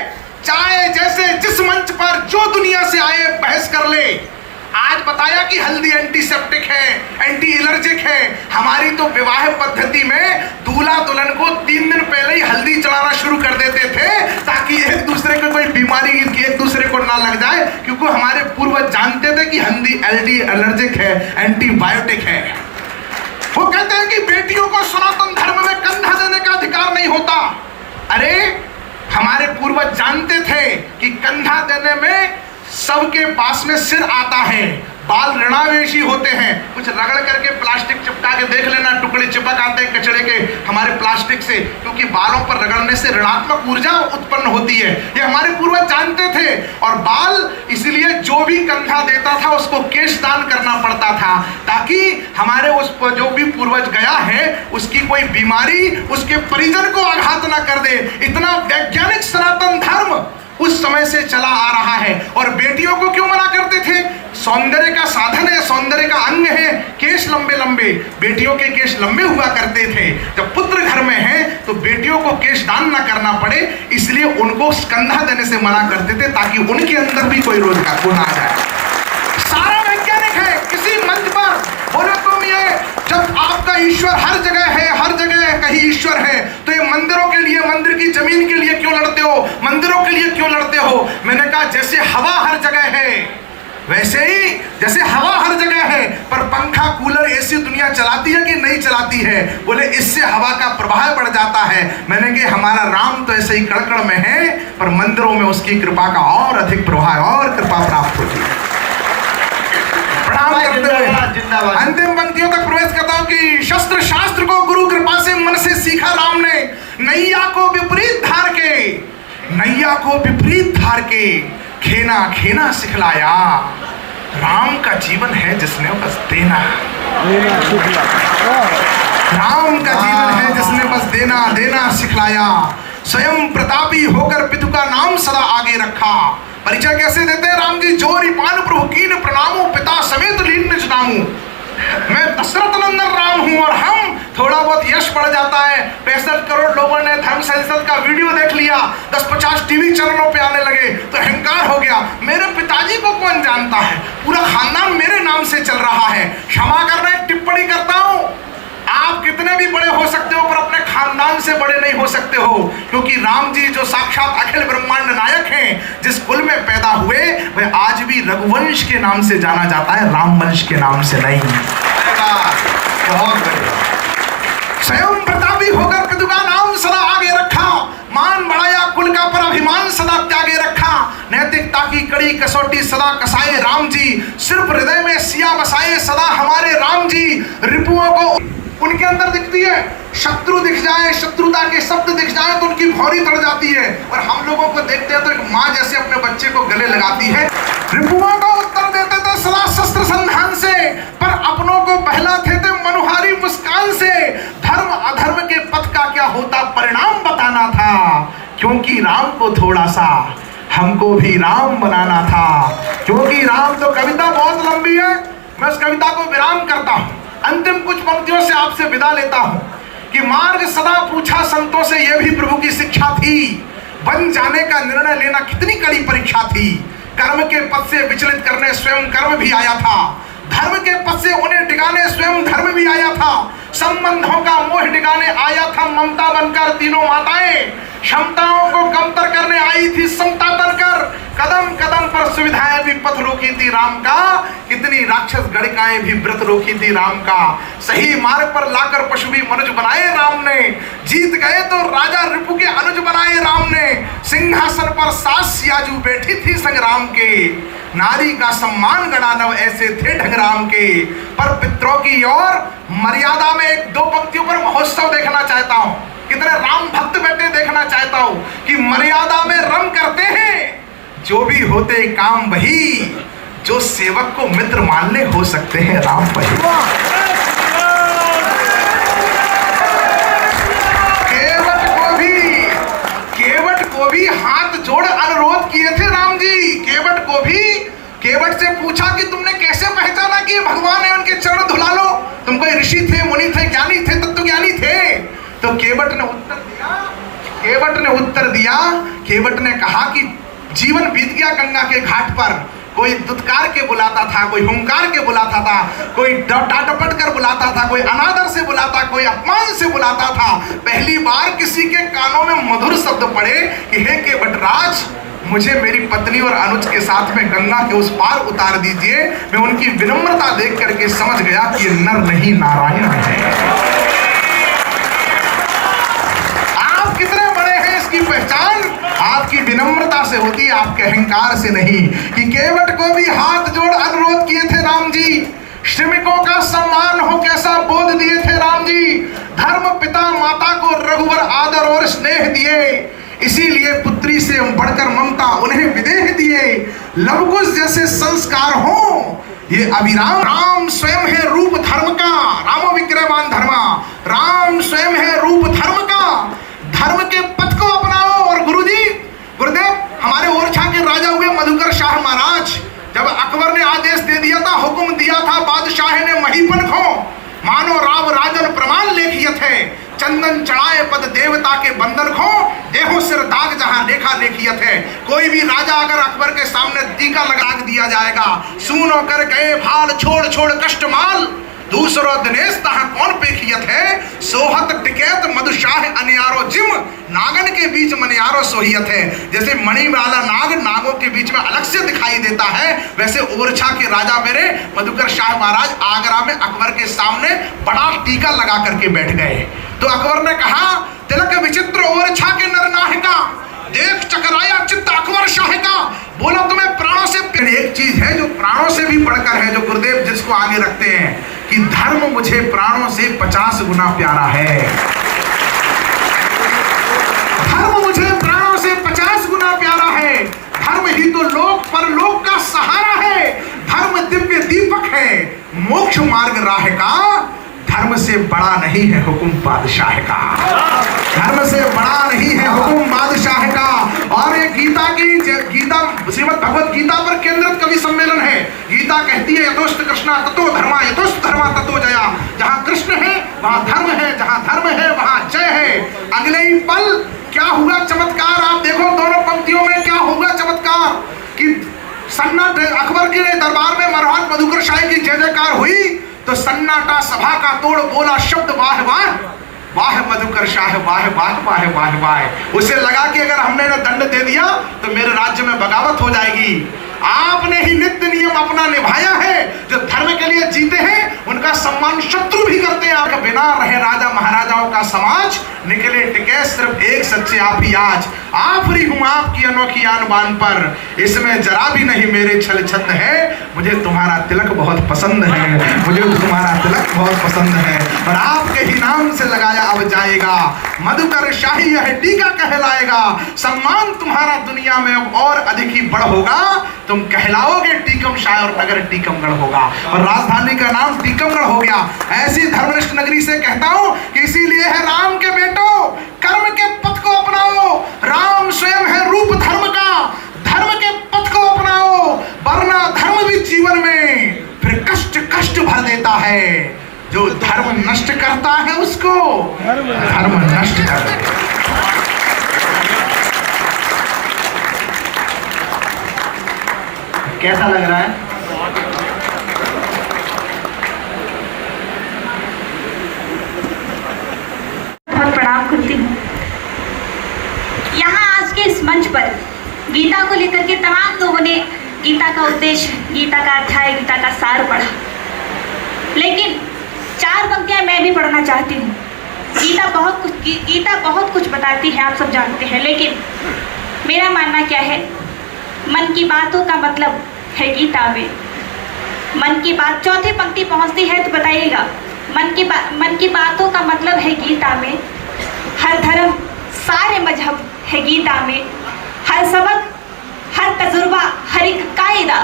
चाहे जैसे जिस मंच पर जो दुनिया से आए बहस कर ले। आज बताया कि हल्दी एंटीसेप्टिक है, एंटी एलर्जिक है। हमारी तो विवाह पद्धति में दूल्हा दुल्हन को 3 दिन पहले ही हल्दी चलाना शुरू कर देते थे ताकि एक दूसरे को कोई बीमारी एक दूसरे को ना लग जाए, क्योंकि हमारे पूर्वज जानते थे कि हल्दी एंटी एलर्जिक है, एंटीबायोटिक है। वो कहते हैं कि बेटियों को सनातन धर्म में कंधा देने का अधिकार नहीं होता। अरे हमारे पूर्वज जानते थे कि कंधा देने में सबके पास में सिर आता है, बाल ऋणावेशी होते हैं। कुछ रगड़ करके प्लास्टिक चिपका के देख लेना, टुकड़े चिपक आते हैं कचड़े के हमारे प्लास्टिक से, क्योंकि बालों पर रगड़ने से ऋणात्मक ऊर्जा उत्पन्न होती है। ये हमारे पूर्वज जानते थे। और बाल इसलिए जो भी कंधा देता था उसको केश दान करना पड़ता था, ताकि हमारे उस पर जो भी पूर्वज गया है उसकी कोई बीमारी उसके परिजन को आघात ना कर दे। इतना वैज्ञानिक सनातन धर्म उस समय से चला आ रहा है। और बेटियों को क्यों मना करते थे? सौंदर्य का साधन है, सौंदर्य का अंग है केश लंबे लंबे। बेटियों के केश लंबे हुआ करते थे। जब पुत्र घर में है तो बेटियों को केश दान ना करना पड़े, इसलिए उनको कंधा देने से मना करते थे, ताकि उनके अंदर भी कोई रोग का गुण आ जाए। सारा वैज्ञानिक है। किसी मंच पर बोले तुम ये, जब आपका ईश्वर हर जगह है, हर जगह कहीं ईश्वर है, तो ये मंदिरों के लिए, मंदिर की जमीन के लिए क्यों लड़ते हो? मंदिरों के लिए क्यों लड़ते हो? मैंने कहा जैसे हवा हर जगह है, वैसे ही जैसे हवा हर जगह है, पर पंखा कूलर एसी दुनिया चलाती है कि नहीं चलाती है? बोले इससे हवा का प्रभाव बढ़ जाता है। मैंने कहा हमारा राम तो ऐसे ही कड़कड़ में है, पर मंदिरों में उसकी कृपा का और अधिक प्रभाव और कृपा प्राप्त होती है। अंतिम पंक्तियों तक प्रवेश करता हूं कि शस्त्र शास्त्र को गुरु कृपा से मन से सीखा राम ने, नैया को विपरीत धार के खेना खेना सिखलाया। राम का जीवन है जिसने बस देना, राम का जीवन है जिसने बस देना देना सिखलाया। स्वयं प्रतापी होकर पितु का नाम सदा आगे रखा। परिचय कैसे देते हैं राम जी? जोरी पान प्रभु कीन प्रणामो, पिता समेत लीन निज नामू। मैं दशरथ नंदन राम हूं। और हम थोड़ा बहुत यश बढ़ जाता है, 65 करोड़ लोगों ने धर्म संसद का वीडियो देख लिया, 10-50 टीवी चैनलों पे आने लगे, तो अहंकार हो गया। मेरे पिताजी को कौन जानता है? पूरा खानदान मेरे नाम से चल रहा है। क्षमा करना, एक टिप्पणी करता हूं, आप कितने भी बड़े हो सकते हो पर अपने खानदान से बड़े नहीं हो सकते हो, क्योंकि राम जी जो साक्षात अखिल ब्रह्मांड नायक हैं, जिस कुल में पैदा हुए, वह आज भी रघुवंश के नाम से जाना जाता है, राम वंश के नाम से नहीं। बहुत बढ़िया। स्वयं प्रतापी होकर पितु का नाम सदा आगे रखा, मान बढ़ाया कुल का पर अभिमान सदा त्यागे रखा। नैतिकता की कड़ी कसौटी सदा कसाए राम जी, सिर्फ हृदय में सिया बसाए सदा हमारे राम जी। रिपुओं को उनके अंदर दिखती है, शत्रु दिख जाए, शत्रुता के शब्द दिख जाए तो उनकी भौरी चढ़ जाती है। और हम लोगों को देखते हैं तो एक माँ जैसे अपने बच्चे को गले लगाती है। रिपुओं को उत्तर देते थे सदा शस्त्र संधान से, पर अपनों को बहलाते थे मनुहारी मुस्कान से। धर्म अधर्म के पथ का क्या होता परिणाम बताना था, क्योंकि राम को थोड़ा सा हमको भी राम बनाना था। क्योंकि राम तो कविता बहुत लंबी है, मैं उस कविता को विराम करता हूं। अंतिम कुछ पंक्तियों से आपसे विदा लेता हूं कि मार्ग सदा पूछा संतों से, यह भी प्रभु की शिक्षा थी। बन जाने का निर्णय लेना कितनी कड़ी परीक्षा थी। कर्म के पद से विचलित करने स्वयं कर्म भी आया था, धर्म के पद से उन्हें डिगाने स्वयं धर्म भी आया था। संबंधों का मोह डिगाने आया था ममता बनकर तीनों माताएं। क्षमताओं को कमतर करने आई थी समता बनकर। कदम कदम पर सुविधाएं भी पथ रोकी थी राम का, कितनी राक्षस गणिकाएं भी व्रत रोकी थी राम का। सही मार्ग पर लाकर पशु भी मनुज बनाए राम ने, जीत गए तो राजा रिपु के अनुज बनाए राम ने। सिंहासन पर सास सियाजू बैठी थी संग्राम के, नारी का सम्मान गणानव ऐसे थे ढंगराम के। पर पितरों की ओर मर्यादा में एक दो पंक्तियों पर महोत्सव देखना चाहता हूं। कितने राम भक्त बेटे देखना चाहता हूं कि मर्यादा में रम करते हैं जो भी होते काम वही, जो सेवक को मित्र मानने हो सकते हैं राम वही। केवट को भी हाथ जोड़ अनुरोध किए थे राम जी। केवट से पूछा कि तुमने कैसे पहचाना कि भगवान है, उनके चरण धुला लो। तुम कोई ऋषि थे, मुनि थे, ज्ञानी थे, तत्वज्ञानी थे। तो केवट ने उत्तर दिया। केवट ने कहा कि जीवन बीत गया गंगा के घाट पर, कोई दुत्कार के बुलाता था, कोई हुंकार के बुलाता था, कोई डांटपट कर बुलाता था, कोई अनादर से बुलाता, कोई अपमान से बुलाता था। पहली बार किसी के कानों में मधुर शब्द पड़े कि हे केवटराज, मुझे मेरी पत्नी और अनुज के साथ में गंगा के उस पार उतार दीजिए। मैं उनकी विनम्रता देख करके समझ गया कि ये नर नहीं नारायण है। आप कितने बड़े हैं इसकी पहचान आपकी विनम्रता से होती है, आपके अहंकार से नहीं। कि केवट को भी हाथ जोड़ अनुरोध किए थे राम जी, श्रमिकों का सम्मान हो कैसा बोध दिए थे राम जी। धर्म पिता माता को रघुवर आदर और स्नेह दिए, इसीलिए पुत्री से बढ़कर ममता उन्हें विदेह दिए। लवकुश जैसे संस्कार हो ये अभिराम। राम स्वयं है रूप धर्म का, रामो विग्रहवान धर्मा। राम स्वयं है रूप धर्म का, धर्म के पथ को अपनाओ। और गुरुदेव हमारे ओरछा के राजा हुए मधुकर शाह महाराज, जब अकबर ने आदेश दे दिया था, हुक्म दिया था बादशाह ने महीपन खो, मानो राव राजन प्रमाण लेखिए थे। चंदन चढ़ाए पद देवता के बंधन खो, देहो सिर दाग जहां लेखा लेखियत है। कोई भी राजा अगर अकबर के सामने टीका लगा दिया जाएगा, सूनो कर गए भाल छोड़ छोड़ कष्ट माल, दूसरो दिनेश तहां कौन पेखियत है। सोहत टिकैत मधुशाह अनियारो जिम, नागन के बीच मनियारो सोहियत है। जैसे मणि वाला नाग नागों के बीच में अलग से दिखाई देता है, वैसे ओरछा के राजा मेरे मधुकर शाह महाराज आगरा में अकबर के सामने बड़ा टीका लगा करके बैठ गए। तो अकबर ने कहा, तिलक विचित्र ओरछा के नरनाहिका, देख चकराया चित्त अकबर शाह का। बोला तुम्हें प्राणों से एक चीज है जो प्राणों से भी बढ़कर है, जो गुरुदेव जिसको आगे रखते हैं कि धर्म मुझे प्राणों से 50 गुना प्यारा है। धर्म मुझे प्राणों से 50 गुना प्यारा है। धर्म ही तो लोक परलोक का सहारा है। धर्म दिव्य दीपक है, मोक्ष मार्ग राह का। धर्म से बड़ा नहीं है हुकुम बादशाह का, धर्म से बड़ा नहीं है हुकुम बादशाह का। और ये गीता श्रीमद् भगवत गीता पर केंद्रित कवि सम्मेलन है। गीता कहती है यथोस्त कृष्णा ततो धर्मा, यथोस्त धर्मा ततो जया। जहां कृष्ण है वहां धर्म है, जहां धर्म है वहां जय है। अगले ही पल क्या हुआ चमत्कार, आप देखो दोनों पंक्तियों में क्या होगा चमत्कार कि सन्नाटे अकबर के दरबार में मरहत मधुकर शाही की जय जयकार हुई तो सन्नाटा सभा का तोड़ बोला शब्द वाह वाह वाह मधुकर शाह वाह वाह वाह वाह वाह। उसे लगा कि अगर हमने ना दंड दे दिया तो मेरे राज्य में बगावत हो जाएगी। आपने ही नित्य नियम अपना निभाया है। जो धर्म के लिए जीते हैं उनका सम्मान शत्रु भी करते हैं। आपका बिना रहे राजा महाराजाओं का समाज, निकले टिके सिर्फ एक सच्चे आप ही आज। आफरी हूं आपकी अनोखी आन बान पर, इसमें जरा भी नहीं मेरे छल छंद है। मुझे तुम्हारा तिलक बहुत पसंद है, मुझे तुम्हारा तिलक बहुत पसंद है। और आपके ही नाम से लगाया अब जाएगा, मधुकर शाही यह टीका कहलाएगा। सम्मान तुम्हारा दुनिया में अब और अधिक ही बड़ होगा। तुम कहलाओगे टीकम शाह और नगर टीकमगढ़ होगा। और राजधानी का नाम टीकमगढ़ हो गया। ऐसी धर्मनिष्ठ नगरी से कहता हूं कि इसीलिए है राम के बेटो कर्म के पथ को अपनाओ। राम स्वयं है रूप धर्म का, किसको? धर्म नष्ट कर देते। कैसा लग रहा है? बहुत प्रणाम करती हूँ। यहाँ आज के इस मंच पर गीता को लेकर के तमाम लोगों ने गीता का उद्देश्य, गीता का अध्याय, गीता का सार पढ़ा, लेकिन 4 पंक्तियाँ मैं भी पढ़ना चाहती हूँ। गीता बहुत कुछ बताती है, आप सब जानते हैं, लेकिन मेरा मानना क्या है, मन की बातों का मतलब है गीता में। मन की बात 4थी पंक्ति पहुँचती है तो बताइएगा। मन की बातों का मतलब है गीता में। हर धर्म, सारे मजहब है गीता में। हर सबक, हर तजुर्बा, हर एक कायदा,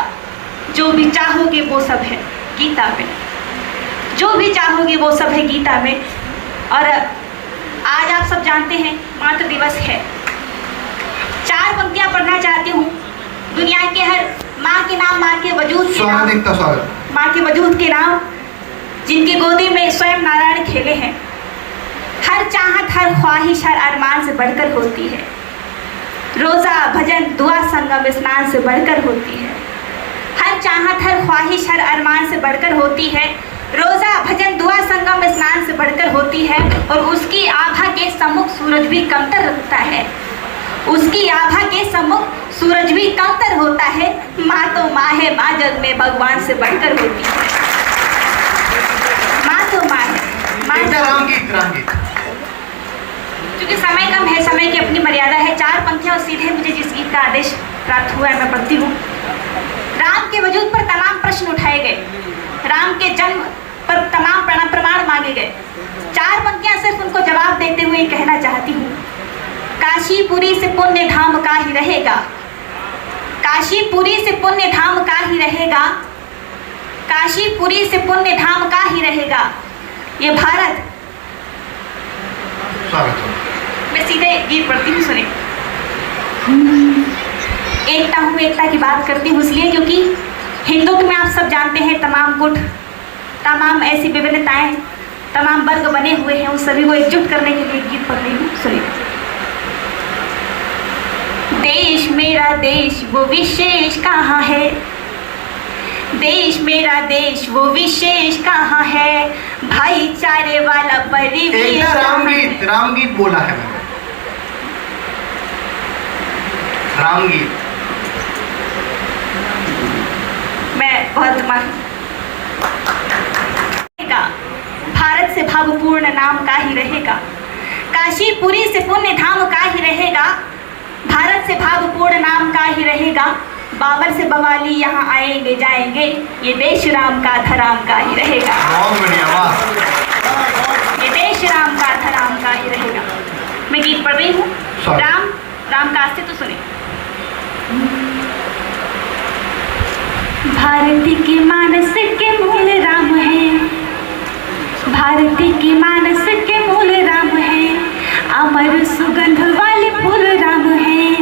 जो भी चाहोगे वो सब है गीता में। जो भी चाहोगे वो सब है गीता में। और आज आप सब जानते हैं मातृ दिवस है। 4 पंक्तियां पढ़ना चाहती हूँ। दुनिया के हर माँ के नाम, माँ के वजूद के नाम, माँ के वजूद के नाम, जिनकी गोदी में स्वयं नारायण खेले हैं। हर चाहत, हर ख्वाहिश, हर अरमान से बढ़कर होती है। रोज़ा, भजन, दुआ, संगम, स्नान से बढ़कर होती है। हर चाहत, हर ख्वाहिश, हर अरमान से बढ़कर होती है। रोज़ा, भजन, दुआ, संगम, स्नान से बढ़कर होती है। और उसकी आभा के सम्मुख सूरज भी कमतर रखता है। उसकी आभा के सम्मुख सूरज भी कमतर होता है। माँ तो माँ है, माँ जग में भगवान से बढ़कर होती है। माँ तो माँ है, माँ क्योंकि समय कम है, समय की अपनी मर्यादा है। 4 पंक्तियाँ और सीधे मुझे जिस गीत का आदेश प्राप्त हुआ है मैं पढ़ती हूँ। राम के वजूद पर तमाम प्रश्न उठाए गए, राम के जन्म पर तमाम प्रमाण मांगे गए। 4 पंक्तियाँ सिर्फ उनको जवाब देते हुए कहना चाहती हूँ। काशीपुरी से पुण्य धाम का ही रहेगा, काशीपुरी से पुण्य धाम का ही रहेगा, काशीपुरी से पुण्य धाम का ही रहेगा ये भारत। मैं सीधे गीत पढ़ती हूँ, सुने। एकता हूँ, एकता की बात करती हूँ इसलिए क्योंकि हिंदुत्व में आप सब जानते हैं तमाम गुट, तमाम ऐसी विभिन्नताएं, तमाम वर्ग बने हुए हैं, उन सभी को एकजुट करने के लिए गीत पढ़ रही हूँ, सुनिए। देश मेरा देश वो विशेष कहाँ है, देश मेरा देश वो विशेष कहाँ है, भाईचारे वाला परिवेश। रामगीत बोला है मैंने, रामगीत। मैं बहुत भारत से भावपूर्ण नाम का ही रहेगा, काशीपुरी से पुण्य धाम का ही रहेगा, भारत से भावपूर्ण नाम का ही रहेगा, बाबर से बवाली यहाँ आएंगे जाएंगे, ये देश राम का धराम का ही रहेगा। बहुत बढ़िया, वाह। ये देश राम का धराम का ही रहेगा। मैं गीत पढ़ रही हूँ। राम का अस्तित्व सुने। भारती की मानस के मूल राम है, भारती की मानस के मूल राम है, अमर सुगंध वाले फूल राम है,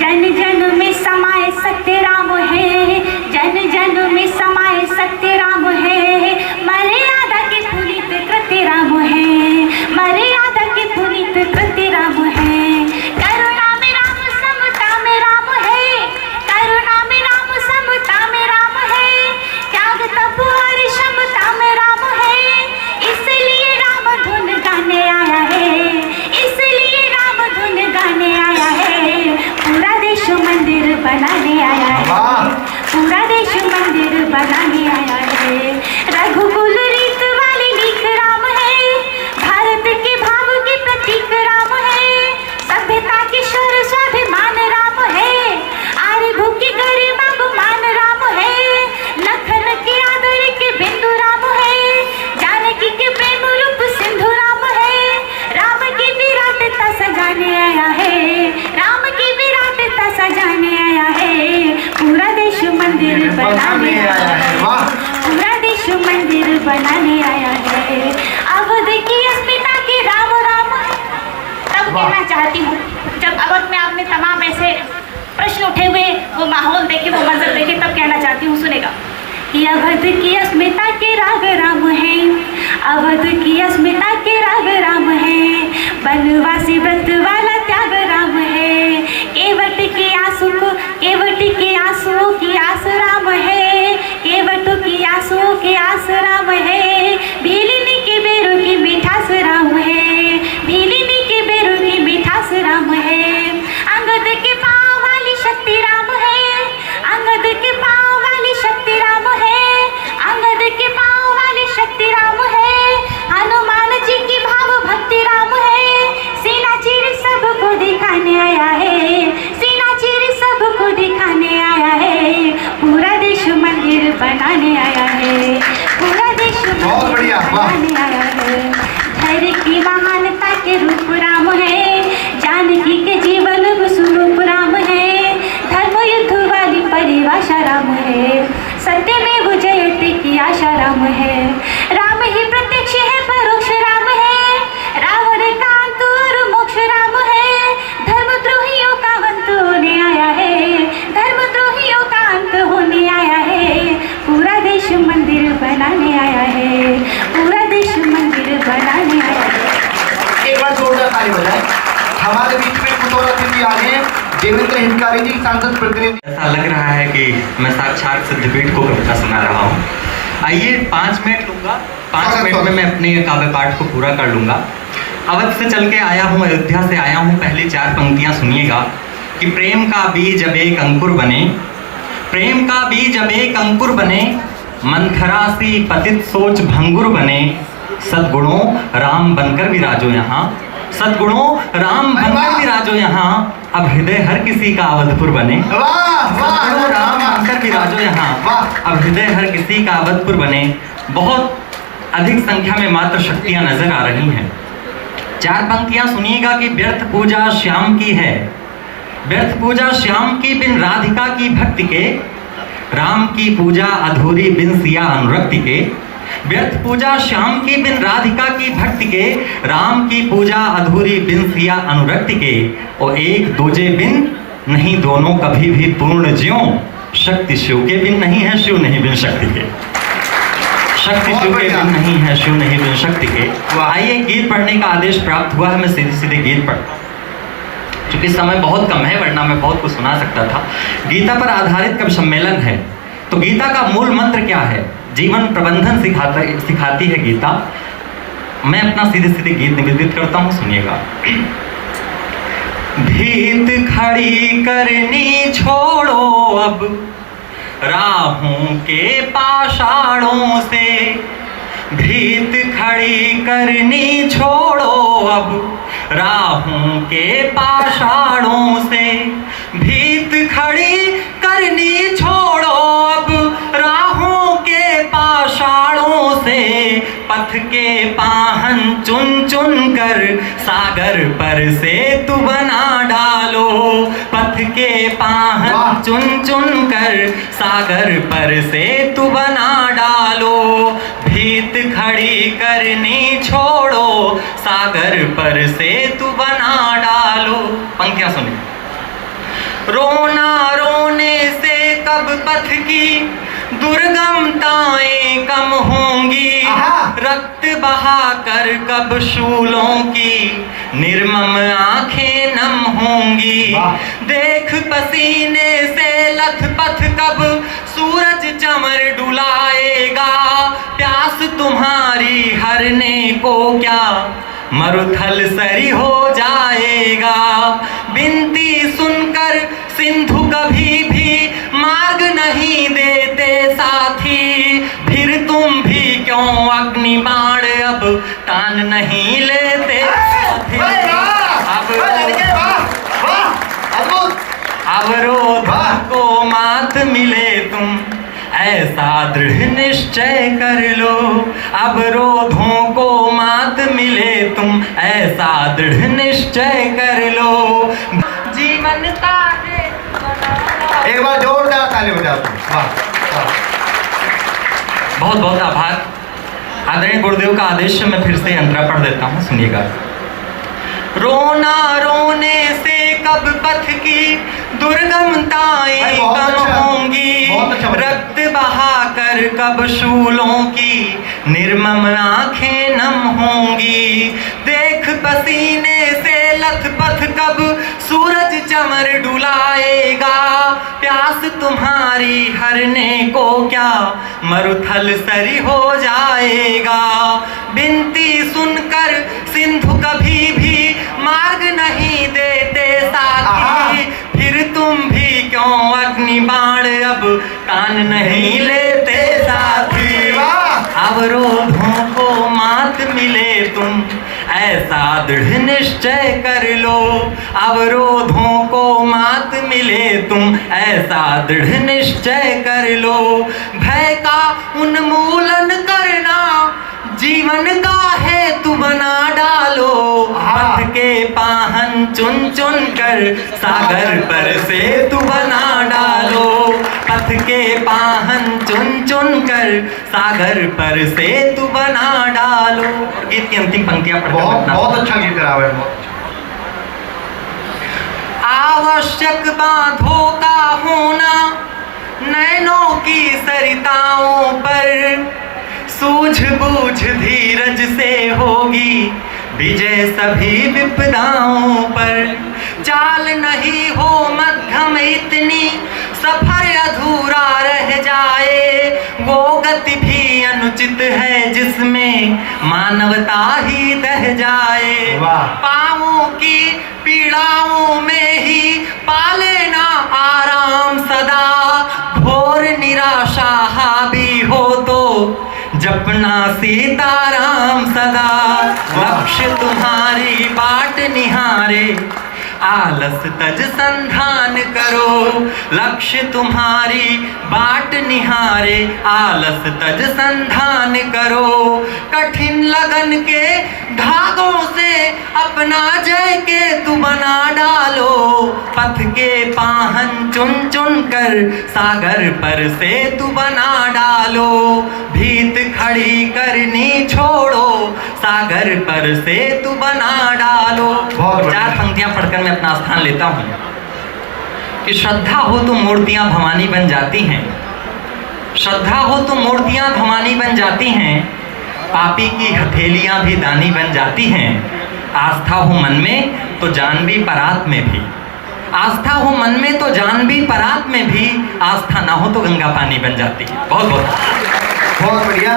जन जन में समाये सत्य राम है, जन जन में समाये सत्य राम है, मर्यादा के पुनीत कृत्य राम है, मर्यादा के पुनीत कृत्य राम है, करुणा में राम समता में राम है, करुणा में राम समता में राम है, त्याग तप और क्षमता में राम है, इसलिए राम धुन गाने आया है, इसलिए राम धुन गाने आया है, पूरा देश मंदिर बनाने आया है, पूरा देश मंदिर बनाने आया है, रघुकुल रीत वाली लीक राम है, भारत के भाव के प्रतीक राम है, सभ्यता के शौर्य स्वाभिमान राम है, आर्य की गरिमा गुमान राम है, लखन के आदर के बिंदु राम है, जानकी के प्रेम रूप सिंधु राम है, राम की विराटता सजाने आया है, राम की विराटता सजाने आया है, पूरा देश मंदिर बनाने आया है, पूरा देश मंदिर बनाने आया है, अवध की अस्मिता के राम राम है। तब कहना चाहती हूँ जब अवध में आपने तमाम ऐसे प्रश्न उठे हुए, वो माहौल देखे, वो मंजर देखे, तब कहना चाहती हूँ, सुनेगा। कि अवध की अस्मिता के राग राम है, अवध की अस्मिता के राग पास राम है, भीलिनी के बेरों की मिठास राम है, भीलिनी के बेरों की मिठास राम है। अंगद के पाँव वाली शक्ति राम है, अंगद के पाँव वाली शक्ति राम है, अंगद के पाँव वाली शक्ति राम है। हनुमान जी की भाव भक्ति राम है, सीना चीर सबको दिखाने आया है, सीना चीर सबको दिखाने आया है। पूरा देश मंदिर बनाने आया है, पूरा देश बहुत बढ़िया, वाह। बनाने आया है। धैर्य की महानता के रूप राम है, जानकी के जीवन स्वरूप राम है, धर्म युद्ध वाली परिभाषा राम है, सत्य में वो जयते की आशा राम है। राम ही प्रत्यक्ष है परोक्ष राम है, रावण का अंत और मोक्ष राम है। धर्मद्रोहियों का अंत होने आया है, धर्मद्रोहियों का अंत होने आया है। पूरा देश मंदिर बनाने आया है, पूरा देश मंदिर बनाने आया है। एक बार जोरदार ताली बजाएं। हमारे बीच में कुतौल अतिथि आ गए हैं, देवेंद्र हितकारी जी, सांसद प्रतिनिधि। ऐसा लग रहा है कि मैं साक्षात सिद्धपीठ को कविता सुना रहा हूँ। आइए 5 मिनट लूंगा, 5 मिनट में मैं अपने काव्य पाठ को पूरा कर लूंगा। अवध से चल के आया हूँ, अयोध्या से आया हूँ। पहली 4 पंक्तियाँ सुनिएगा कि प्रेम का बीज अब एक अंकुर बने, प्रेम का बीज अब एक अंकुर बने, मंथरा सी पतित सोच भंगुर बने, सद्गुणों राम बनकर विराजो यहाँ, सद्गुणों राम बनकर विराजो यहाँ, अब हृदय हर किसी का अवधपुर बने। सद्गुणों राम बनकर विराजो यहाँ, अब हृदय हर किसी का अवधपुर बने। बहुत अधिक संख्या में मात्र शक्तियां नजर आ रही हैं। 4 पंक्तियां सुनिएगा कि व्यर्थ पूजा श्याम की है, व्यर्थ पूजा श्याम की बिन राधिका की भक्ति के, राम की पूजा अधूरी बिन सिया अनुरक्ति के। व्यर्थ पूजा श्याम की बिन राधिका की भक्ति के, राम की पूजा अधूरी बिन सिया अनुरक्ति के। और एक दूजे बिन नहीं दोनों कभी भी पूर्ण ज्यों, शक्ति शिव के बिन नहीं है, शिव नहीं बिन शक्ति के, शक्ति शिव के बिन नहीं है, शिव नहीं बिन शक्ति के। आइए गीत पढ़ने का आदेश प्राप्त हुआ है, मैं सीधे सीधे गीत पढ़, क्योंकि समय बहुत कम है, वरना मैं बहुत कुछ सुना सकता था। गीता पर आधारित कवि सम्मेलन है, तो गीता का मूल मंत्र क्या है? जीवन प्रबंधन सिखाती है गीता। मैं अपना सीधे सीधे गीत निवेदित करता हूँ, सुनिएगा। भीत खड़ी करनी छोड़ो अब राहों के पाषाणों से, भीत खड़ी करनी छोड़ो अब राहों के पाषाणों से, भीत खड़ी करनी छोड़ो अब राहों के पाषाणों से, पथ के पाहन चुन चुन कर सागर पर सेतु बना डालो, पथ के पाहन चुन चुन कर सागर पर सेतु बना डालो, भीत खड़ी करनी छोड़ो सागर पर सेतु बना डालो। पंक्तियां सुनिए। रोना रोने से कब पथ की दुर्गमताएं कम होंगी, रक्त बहाकर कब शूलों की निर्मम आंखें नम होंगी, देख पसीने से लथपथ कब सूरज चमर डुलाएगा, प्यास तुम्हारी हरने को क्या मरुथल सरी हो जाएगा, बिनती सुनकर सिंधु कभी भी मार्ग नहीं देते साथी, फिर तुम भी क्यों अग्नि बाण अब तान नहीं लेते अवरोध को मात मिले तुम ऐसा दृढ़ निश्चय कर लो, अवरोधों को मात मिले तुम ऐसा दृढ़ निश्चय कर लो, जीवन तारे। एक बार जोरदार ताली बजाओ। वाह, बहुत बहुत आभार। आदरणीय गुरुदेव का आदेश मैं फिर से अंतरा पढ़ देता हूँ, सुनिएगा। रोना रोने से कब पथ की दुर्गमताएं कम होंगी, रक्त बहाकर कब शूलों की निर्मम आंखें नम होंगी, देख पसीने से लथपथ कब सूरज चमर डुलाएगा, प्यास प्यास तुम्हारी हरने को क्या मरुथल सरी हो जाएगा। विनती सुनकर सिंधु कभी भी मार्ग नहीं देते साथी, फिर तुम भी क्यों अग्नि बाण अब कान नहीं लेते साथी। अवरोधों को मात मिले तुम ऐसा दृढ़ निश्चय कर लो, अवरोधों को मात मिले तुम ऐसा दृढ़ निश्चय कर लो। भय का उन्मूलन करना जीवन का हेतु बना डालो, पथ के पाहन चुन चुन कर सागर पर सेतु बना डालो, पथ के पाहन चुन चुन कर सागर पर सेतु बना डालो। गीत की अंतिम पंक्तियां पढ़कर बहुत अच्छा गीत रहा है। आवश्यक बांधों का होना नैनों की सरिताओं पर, सूझबूझ धीरज से होगी विजय सभी विपदाओं पर। चाल नहीं हो मध्यम इतनी सफर अधूरा रह जाए, वो गति भी अनुचित है जिसमें मानवता ही दह जाए। पाँवों की पीड़ाओं में ही पाले ना आराम सदा, घोर निराशा हावी हो तो जपना सीताराम सदा। लक्ष्य तुम्हारी बाट निहारे आलस तज संधान करो, लक्ष्य तुम्हारी बाट निहारे आलस तज संधान करो। कठिन लगन के धागों से अपना जय केतु बना डालो, पथ के पाहन चुन चुन कर सागर पर सेतु बना डालो। भीत खड़ी करनी छोड़ो सागर पर सेतु बना डालो। चार पंक्तियां पढ़कर मैं अपना स्थान लेता हूं कि श्रद्धा हो तो मूर्तियां भवानी बन जाती हैं, श्रद्धा हो तो मूर्तियां भवानी बन जाती हैं, पापी की हथेलियां भी दानी बन जाती हैं। आस्था हो मन में तो जान भी परात में भी, आस्था हो मन में तो जान भी परात में भी, आस्था ना हो तो गंगा पानी बन जाती है। बहुत बढ़िया।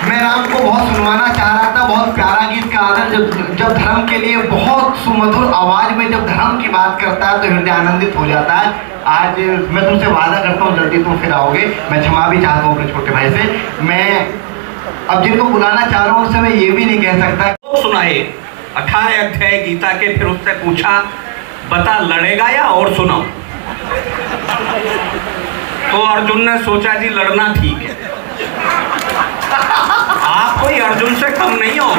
मैं राम को बहुत सुनवाना चाह रहा था, बहुत प्यारा गीत का आनंद जब धर्म के लिए बहुत सुमधुर आवाज में जब धर्म की बात करता है तो हृदय आनंदित हो जाता है। आज मैं तुमसे वादा करता हूँ जल्दी तुम फिर आओगे। मैं क्षमा भी चाहता हूँ अपने छोटे भाई से। मैं अब जिनको बुलाना चाह रहा हूँ उससे मैं ये भी नहीं कह सकता। सुनाए 18 अध्याय गीता के, फिर उससे पूछा बता लड़ेगा या और सुनाओ। तो अर्जुन ने सोचा जी लड़ना ठीक है, आप कोई अर्जुन से कम नहीं हो,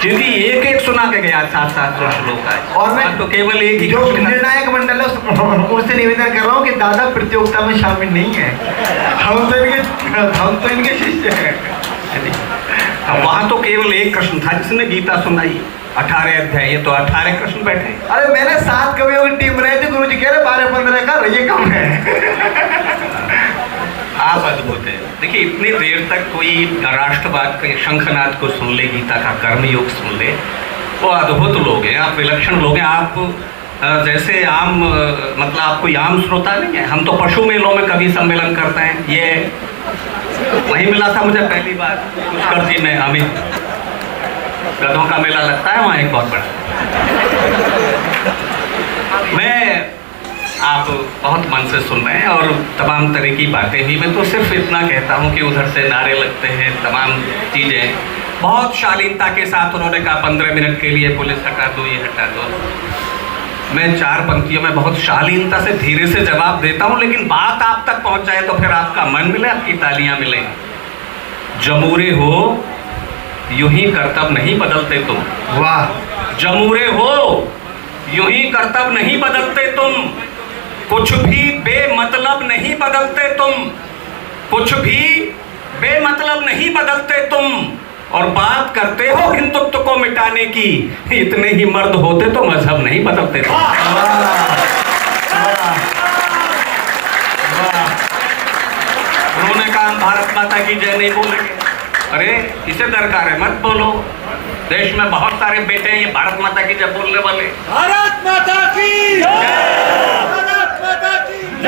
क्योंकि एक एक सुना के गया 700 श्लोक है। और मैं तो केवल एक ही, जो निर्णायक मंडल है उनसे निवेदन कर रहा हूँ कि दादा प्रतियोगिता में शामिल नहीं है, हम तो इनके शिष्य हैं। वहां तो केवल एक कृष्ण था जिसने गीता सुनाई, 18 अध्याय, ये तो 18 कृष्ण बैठे। अरे मैंने 7 कवियों की टीम रहे थे, गुरुजी कह रहे 12-15 कर, ये कम है। आप अद्भुत है। देखिए इतनी देर तक कोई राष्ट्रवाद के शंखनाद को सुन ले, गीता का कर्मयोग सुन ले, वो अद्भुत लोग हैं, आप विलक्षण लोग हैं। आप जैसे आम मतलब आप कोई आम श्रोता नहीं है। हम तो पशु मेलों में कभी सम्मेलन करते हैं, ये वहीं मिला था मुझे पहली बार पुष्कर जी में। अमित गधों का मेला लगता है वहाँ एक बहुत बड़ा। मैं आप बहुत मन से सुन रहे हैं और तमाम तरह की बातें हुई। मैं तो सिर्फ इतना कहता हूँ कि उधर से नारे लगते हैं, तमाम चीज़ें बहुत शालीनता के साथ उन्होंने कहा 15 मिनट के लिए पुलिस हटा दो, ये हटा दो। मैं 4 पंक्तियों में बहुत शालीनता से धीरे से जवाब देता हूँ, लेकिन बात आप तक पहुँच जाए तो फिर आपका मन मिले, आपकी तालियाँ मिले। जमूरे हो यूं ही कर्तव्य नहीं बदलते तुम। वाह। जमूरे हो यूं ही कर्तव्य नहीं बदलते तुम, कुछ भी बेमतलब नहीं बदलते तुम, कुछ भी बेमतलब नहीं बदलते तुम, और बात करते हो हिंदुत्व को मिटाने की, इतने ही मर्द होते तो मजहब नहीं बदलते तुम। उन्होंने कहा भारत माता की जय नहीं बोलेंगे। अरे इसे दरकार है, मत बोलो। देश में बहुत सारे बेटे हैं ये भारत माता की जय बोलने वाले। भारत माता की जय। भारत माता की जो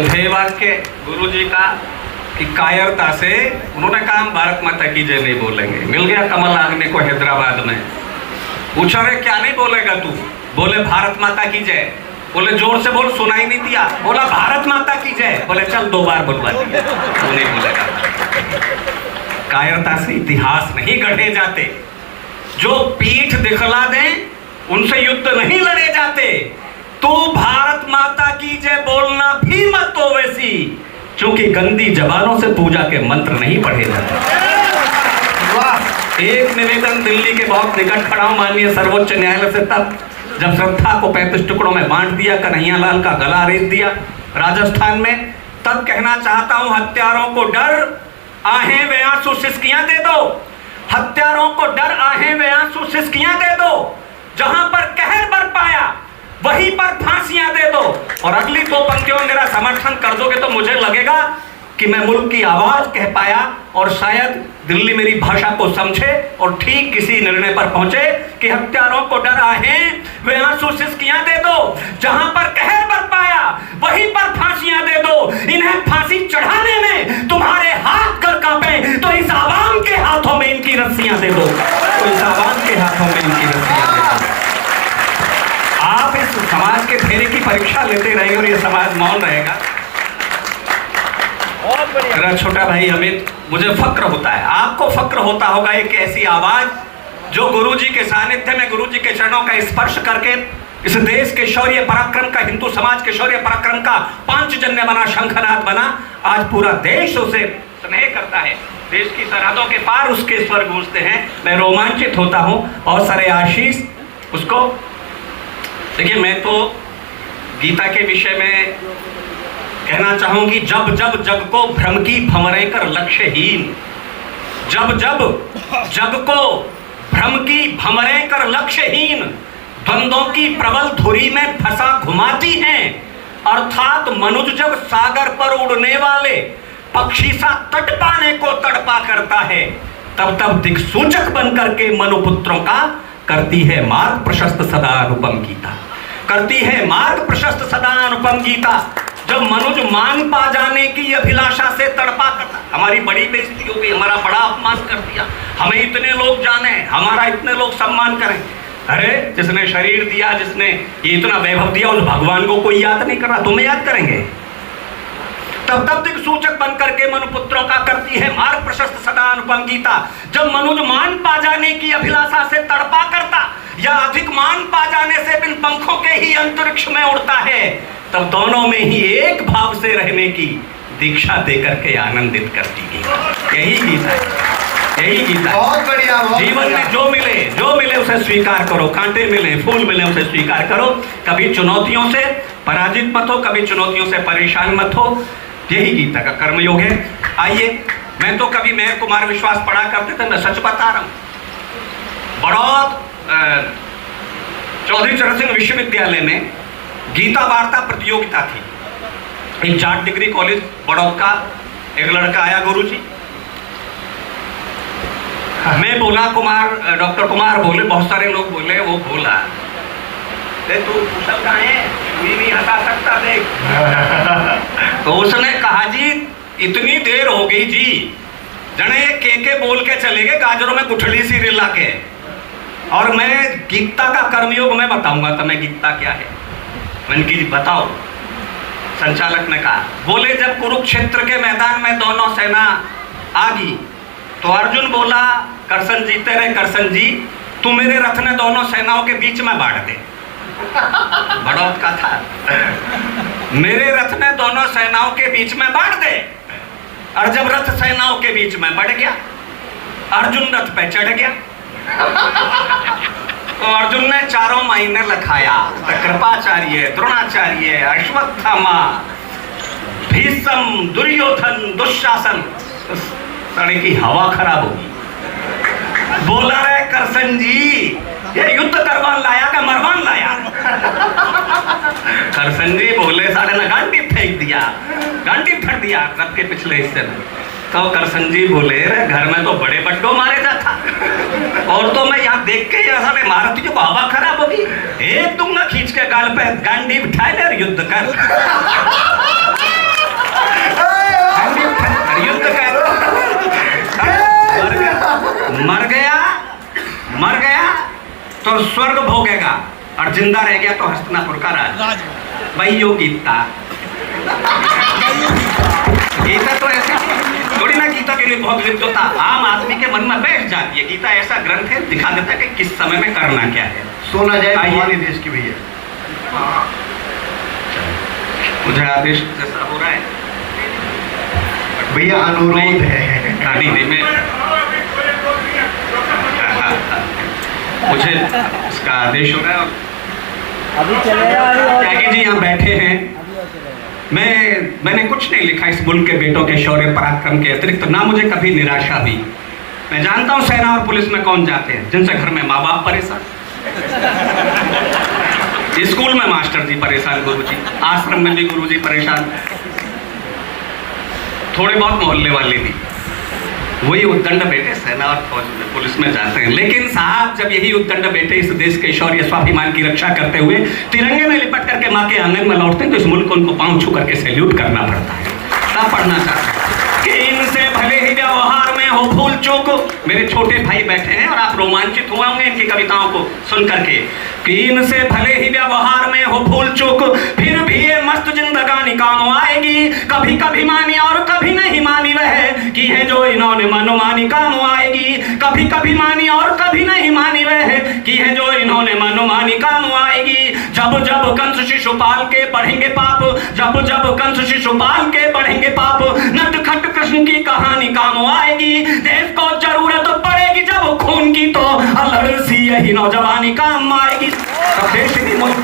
ध्येय वाक्य गुरु जी का कि कायरता से उन्होंने कहा हम भारत माता की जय नहीं बोलेंगे। मिल गया कमल आगने को हैदराबाद में, पूछा रे क्या नहीं बोलेगा तू? बोले भारत माता की जय। बोले जोर से बोल, सुनाई नहीं दिया। बोला भारत माता की जय। बोले चल 2 बार बुलवा दिया, वो नहीं बोलेगा। कायरता से इतिहास नहीं गढ़े जाते, जो पीठ दिखला दें उनसे युद्ध नहीं लड़े जाते। तो भारत माता की जय बोलना भी मत तो वैसी, क्योंकि गंदी जबानों से पूजा के मंत्र नहीं पढ़े जाते। एक निवेदन दिल्ली के बहुत निकट खड़ा हूं माननीय सर्वोच्च न्यायालय से, तब जब श्रद्धा को 35 टुकड़ों में बांट दिया, कन्हैया लाल का गला रेत दिया राजस्थान में, तब कहना चाहता हूं हत्यारों को डर, आहें वे आंसू सिसकियां दे दो। हत्यारों को डर, आहें वे आंसू सिसकियां दे दो। जहां पर कहर बरपाया वहीं पर फांसियां दे दो। और अगली 2 पंक्तियों में मेरा समर्थन कर दोगे तो मुझे लगेगा कि मैं मुल्क की आवाज कह पाया, और शायद दिल्ली मेरी भाषा को समझे और ठीक किसी निर्णय पर पहुंचे कि हत्यारों को डर, आहें वे आंसू सिसकियां दे दो। जहां पर कहर बरपाया वहीं पर फांसियां दे दो। इन्हें फांसी चढ़ाने में तुम्हारे हाथ कर कांपे तो इस आवाम के हाथों में इनकी रस्सियां दे दो। तो इस आवाम के हाथों में इनकी रस्सियां दे दो। आप इस समाज के फेरे की परीक्षा लेते रहेंगे और ये समाज मौन रहेगा। मेरा छोटा भाई अमित, मुझे फक्र होता है, आपको फक्र होता होगा एक ऐसी आवाज जो गुरुजी के सानिध्य में, गुरुजी के चरणों का स्पर्श करके इस देश के शौर्य पराक्रम का, हिंदू समाज के शौर्य पराक्रम का पांचजन्य बना, शंखनाद बना। आज पूरा देश उसे स्नेह करता है, देश की सरहदों के पार उसके स्वर गूंजते हैं। मैं रोमांचित होता हूं। बहुत सारे आशीष उसको। देखिए, मैं तो गीता के विषय में कहना चाहूंगी, जब जब जग को भ्रम की भंवरे कर लक्ष्यहीन, जब जब जग को भ्रम की भंवरे कर लक्ष्यहीन, द्वंद्वों की प्रबल धुरी में फंसा घुमाती हैं। अर्थात मनुष्य जब सागर पर उड़ने वाले पक्षी सा तट पाने को तड़पा करता है, तब तब दिक्सूचक बनकर के मनुपुत्रों का करती है मार्ग प्रशस्त सदा अनुपम गीता, करती है मार्ग प्रशस्त सदा अनुपम गीता। जब मनुष्य मान पा जाने की अभिलाषा से तड़पा करता, हमारी बड़ी बेइज्जती हो गई, हमारा बड़ा अपमान कर दिया, हमें इतने लोग जाने, हमारा इतने लोग सम्मान करें। अरे जिसने शरीर दिया, जिसने ये इतना वैभव दिया, उस भगवान को कोई याद नहीं कर रहा, तुम्हें याद करेंगे? तब तब दिक्सूचक बनकर के मनुपुत्रों का करती है मार्ग प्रशस्त सदा अनुपम गीता। जब मनुष्य मान पा जाने की अभिलाषा से तड़पा करता या अधिक मान पा जाने से बिन पंखों के ही अंतरिक्ष में उड़ता है, तब दोनों में ही एक भाव से रहने की दीक्षा देकर के आनंदित करती है। यही गीता है, यही गीता है। बहुत बढ़िया। जीवन में जो मिले उसे स्वीकार करो, कांटे मिले, फूल मिले, उसे स्वीकार करो। कभी चुनौतियों से पराजित मत हो, कभी चुनौतियों से परेशान मत हो। यही गीता का कर्मयोग है। आइए, मैं तो कभी मेहर कुमार विश्वास पढ़ा करते थे, मैं सच बता रहा हूं, बड़ौद चौधरी चरण सिंह विश्वविद्यालय में गीता वार्ता प्रतियोगिता थी। एक जाट डिग्री कॉलेज बड़ौद का एक लड़का आया, गुरुजी, मैं बोला कुमार, डॉक्टर कुमार बोले, बहुत सारे लोग बोले, वो बोला तू कुशल कहाँ है, नहीं हटा सकता देख। तो उसने कहा जी इतनी देर हो गई जी, जने के बोल के चले गए गाजरों में गुठली सी रिला के, और मैं गीता का कर्मयोग मैं बताऊंगा तुम्हें गीता क्या है। मैंने की बताओ। संचालक ने कहा, बोले जब कुरुक्षेत्र के मैदान में दोनों सेना आ गई तो अर्जुन बोला, कृष्ण जी तेरे कृष्ण जी, तू मेरे रथ ने दोनों सेनाओं के बीच में बांट दे। बड़ौद का था, मेरे रथ ने दोनों सेनाओं के बीच में बांट दे। और जब रथ सेनाओं के बीच में बढ़ गया, अर्जुन रथ पे चढ़ गया, तो अर्जुन ने 4 महीने लखाया, तो कृपाचार्य, द्रोणाचार्य, अश्वत्थामा, भीष्म, दुर्योधन, दुशासन, सड़े की हवा खराब होगी। बोला रे कृष्ण जी, ये युद्ध करवान लाया का मरवान लाया? करसन जी बोले साले ना घंटी फेंक दिया, घंटी फट दिया रथ के पिछले हिस्से में। तो करसन जी बोले रे घर में तो बड़े बड्डो मारे जाता, और तो मैं यहाँ देख के ऐसा मारती जो हवा खराब होगी, एक दूंगा खींच के गाल पे गांडी बिठाए ले युद्ध कर, युद्ध कर। मर गया तो स्वर्ग भोगेगा, और जिंदा रह गया तो हस्तिनापुर का राज। भाई यो गीता तो ऐसे थोड़ी ना गीता के लिए बहुत विद्वता आम आदमी के मन में बैठ जाती है। गीता ऐसा ग्रंथ है, दिखा देता है कि किस समय में करना क्या है। सोना जाए हमारे देश की भैया। मुझे आदेश जैसा हो रहा है भैया, अनुरोध है कहानी में मुझे इसका आदेश हो रहा है। और अभी चलेगा त्यागी जी यहाँ बैठे हैं। मैंने कुछ नहीं लिखा इस मुल्क के बेटों के शौर्य पराक्रम के अतिरिक्त, ना मुझे कभी निराशा हुई। मैं जानता हूँ सेना और पुलिस में कौन जाते हैं, जिनसे घर में माँ बाप परेशान, स्कूल में मास्टर जी परेशान, गुरुजी, आश्रम में भी गुरुजी परेशान, थोड़े बहुत मोहल्ले वाले भी, वही उद्दंड बेटे सेना और फौज में पुलिस में जाते हैं। लेकिन साहब, जब यही उद्दंड बेटे इस देश के शौर्य स्वाभिमान की रक्षा करते हुए तिरंगे में लिपट करके माँ के आंगन में लौटते हैं, तो इस मुल्क को उनको पांव छू करके सैल्यूट करना पड़ता है। क्या पढ़ना चाहते हैं कि इनसे भले ही व्यवहार में हो भूल चूक। मेरे छोटे भाई बैठे हैं और आप रोमांचित हुए होंगे इनकी कविताओं को सुन करके, कि इनसे भले ही व्यवहार में हो भूल चूक, फिर भी ये मस्त जिंदगानी काम आएगी। कभी कभी मानी और कभी नहीं मानी वह की है जो इन्होंने मनोमानी काम आएगी। कभी कभी मानी और कभी नहीं मानी वह की है जो इन्होंने मनोमानी काम आएगी। जब जब कंस शिशुपाल के बढ़ेंगे पाप, जब जब कंस शिशुपाल के बढ़ेंगे पाप, नटखट कृष्ण की कहानी काम आएगी। देश को जरूरत पड़ेगी जब खून की, तो अलड़ सी यही नौजवानी काम आएगी। अब देश भी मुल्क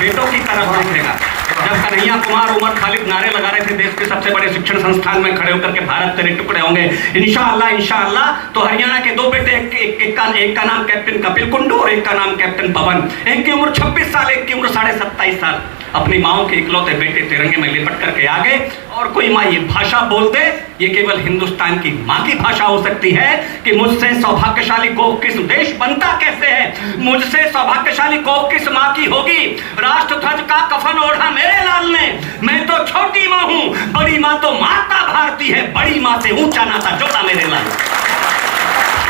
बेटों की तरफ देखेगा। जब कन्हैया कुमार उमर खालिद नारे लगा रहे थे देश के सबसे बड़े शिक्षण संस्थान में खड़े होकर के भारत तेरे टुकड़े होंगे इंशाअल्लाह इंशाअल्लाह, तो हरियाणा के दो बेटे, एक का नाम कैप्टन कपिल कुंडू और एक का नाम कैप्टन पवन, एक की उम्र 26 साल, एक की उम्र 27.5 साल, अपनी माओ के इकलौते बेटे तिरंगे में लिपट करके आ गए। और कोई माँ ये भाषा बोल दे, ये केवल हिंदुस्तान की माँ की भाषा हो सकती है कि मुझसे सौभाग्यशाली कोख किस देश बनता कैसे है, मुझसे सौभाग्यशाली कोख किस माँ की होगी। राष्ट्रध्वज का कफन ओढ़ा मेरे लाल ने, मैं तो छोटी माँ हूँ, बड़ी माँ तो माता भारती है, बड़ी माँ से ऊंचा नाता जोड़ा मेरे लाल।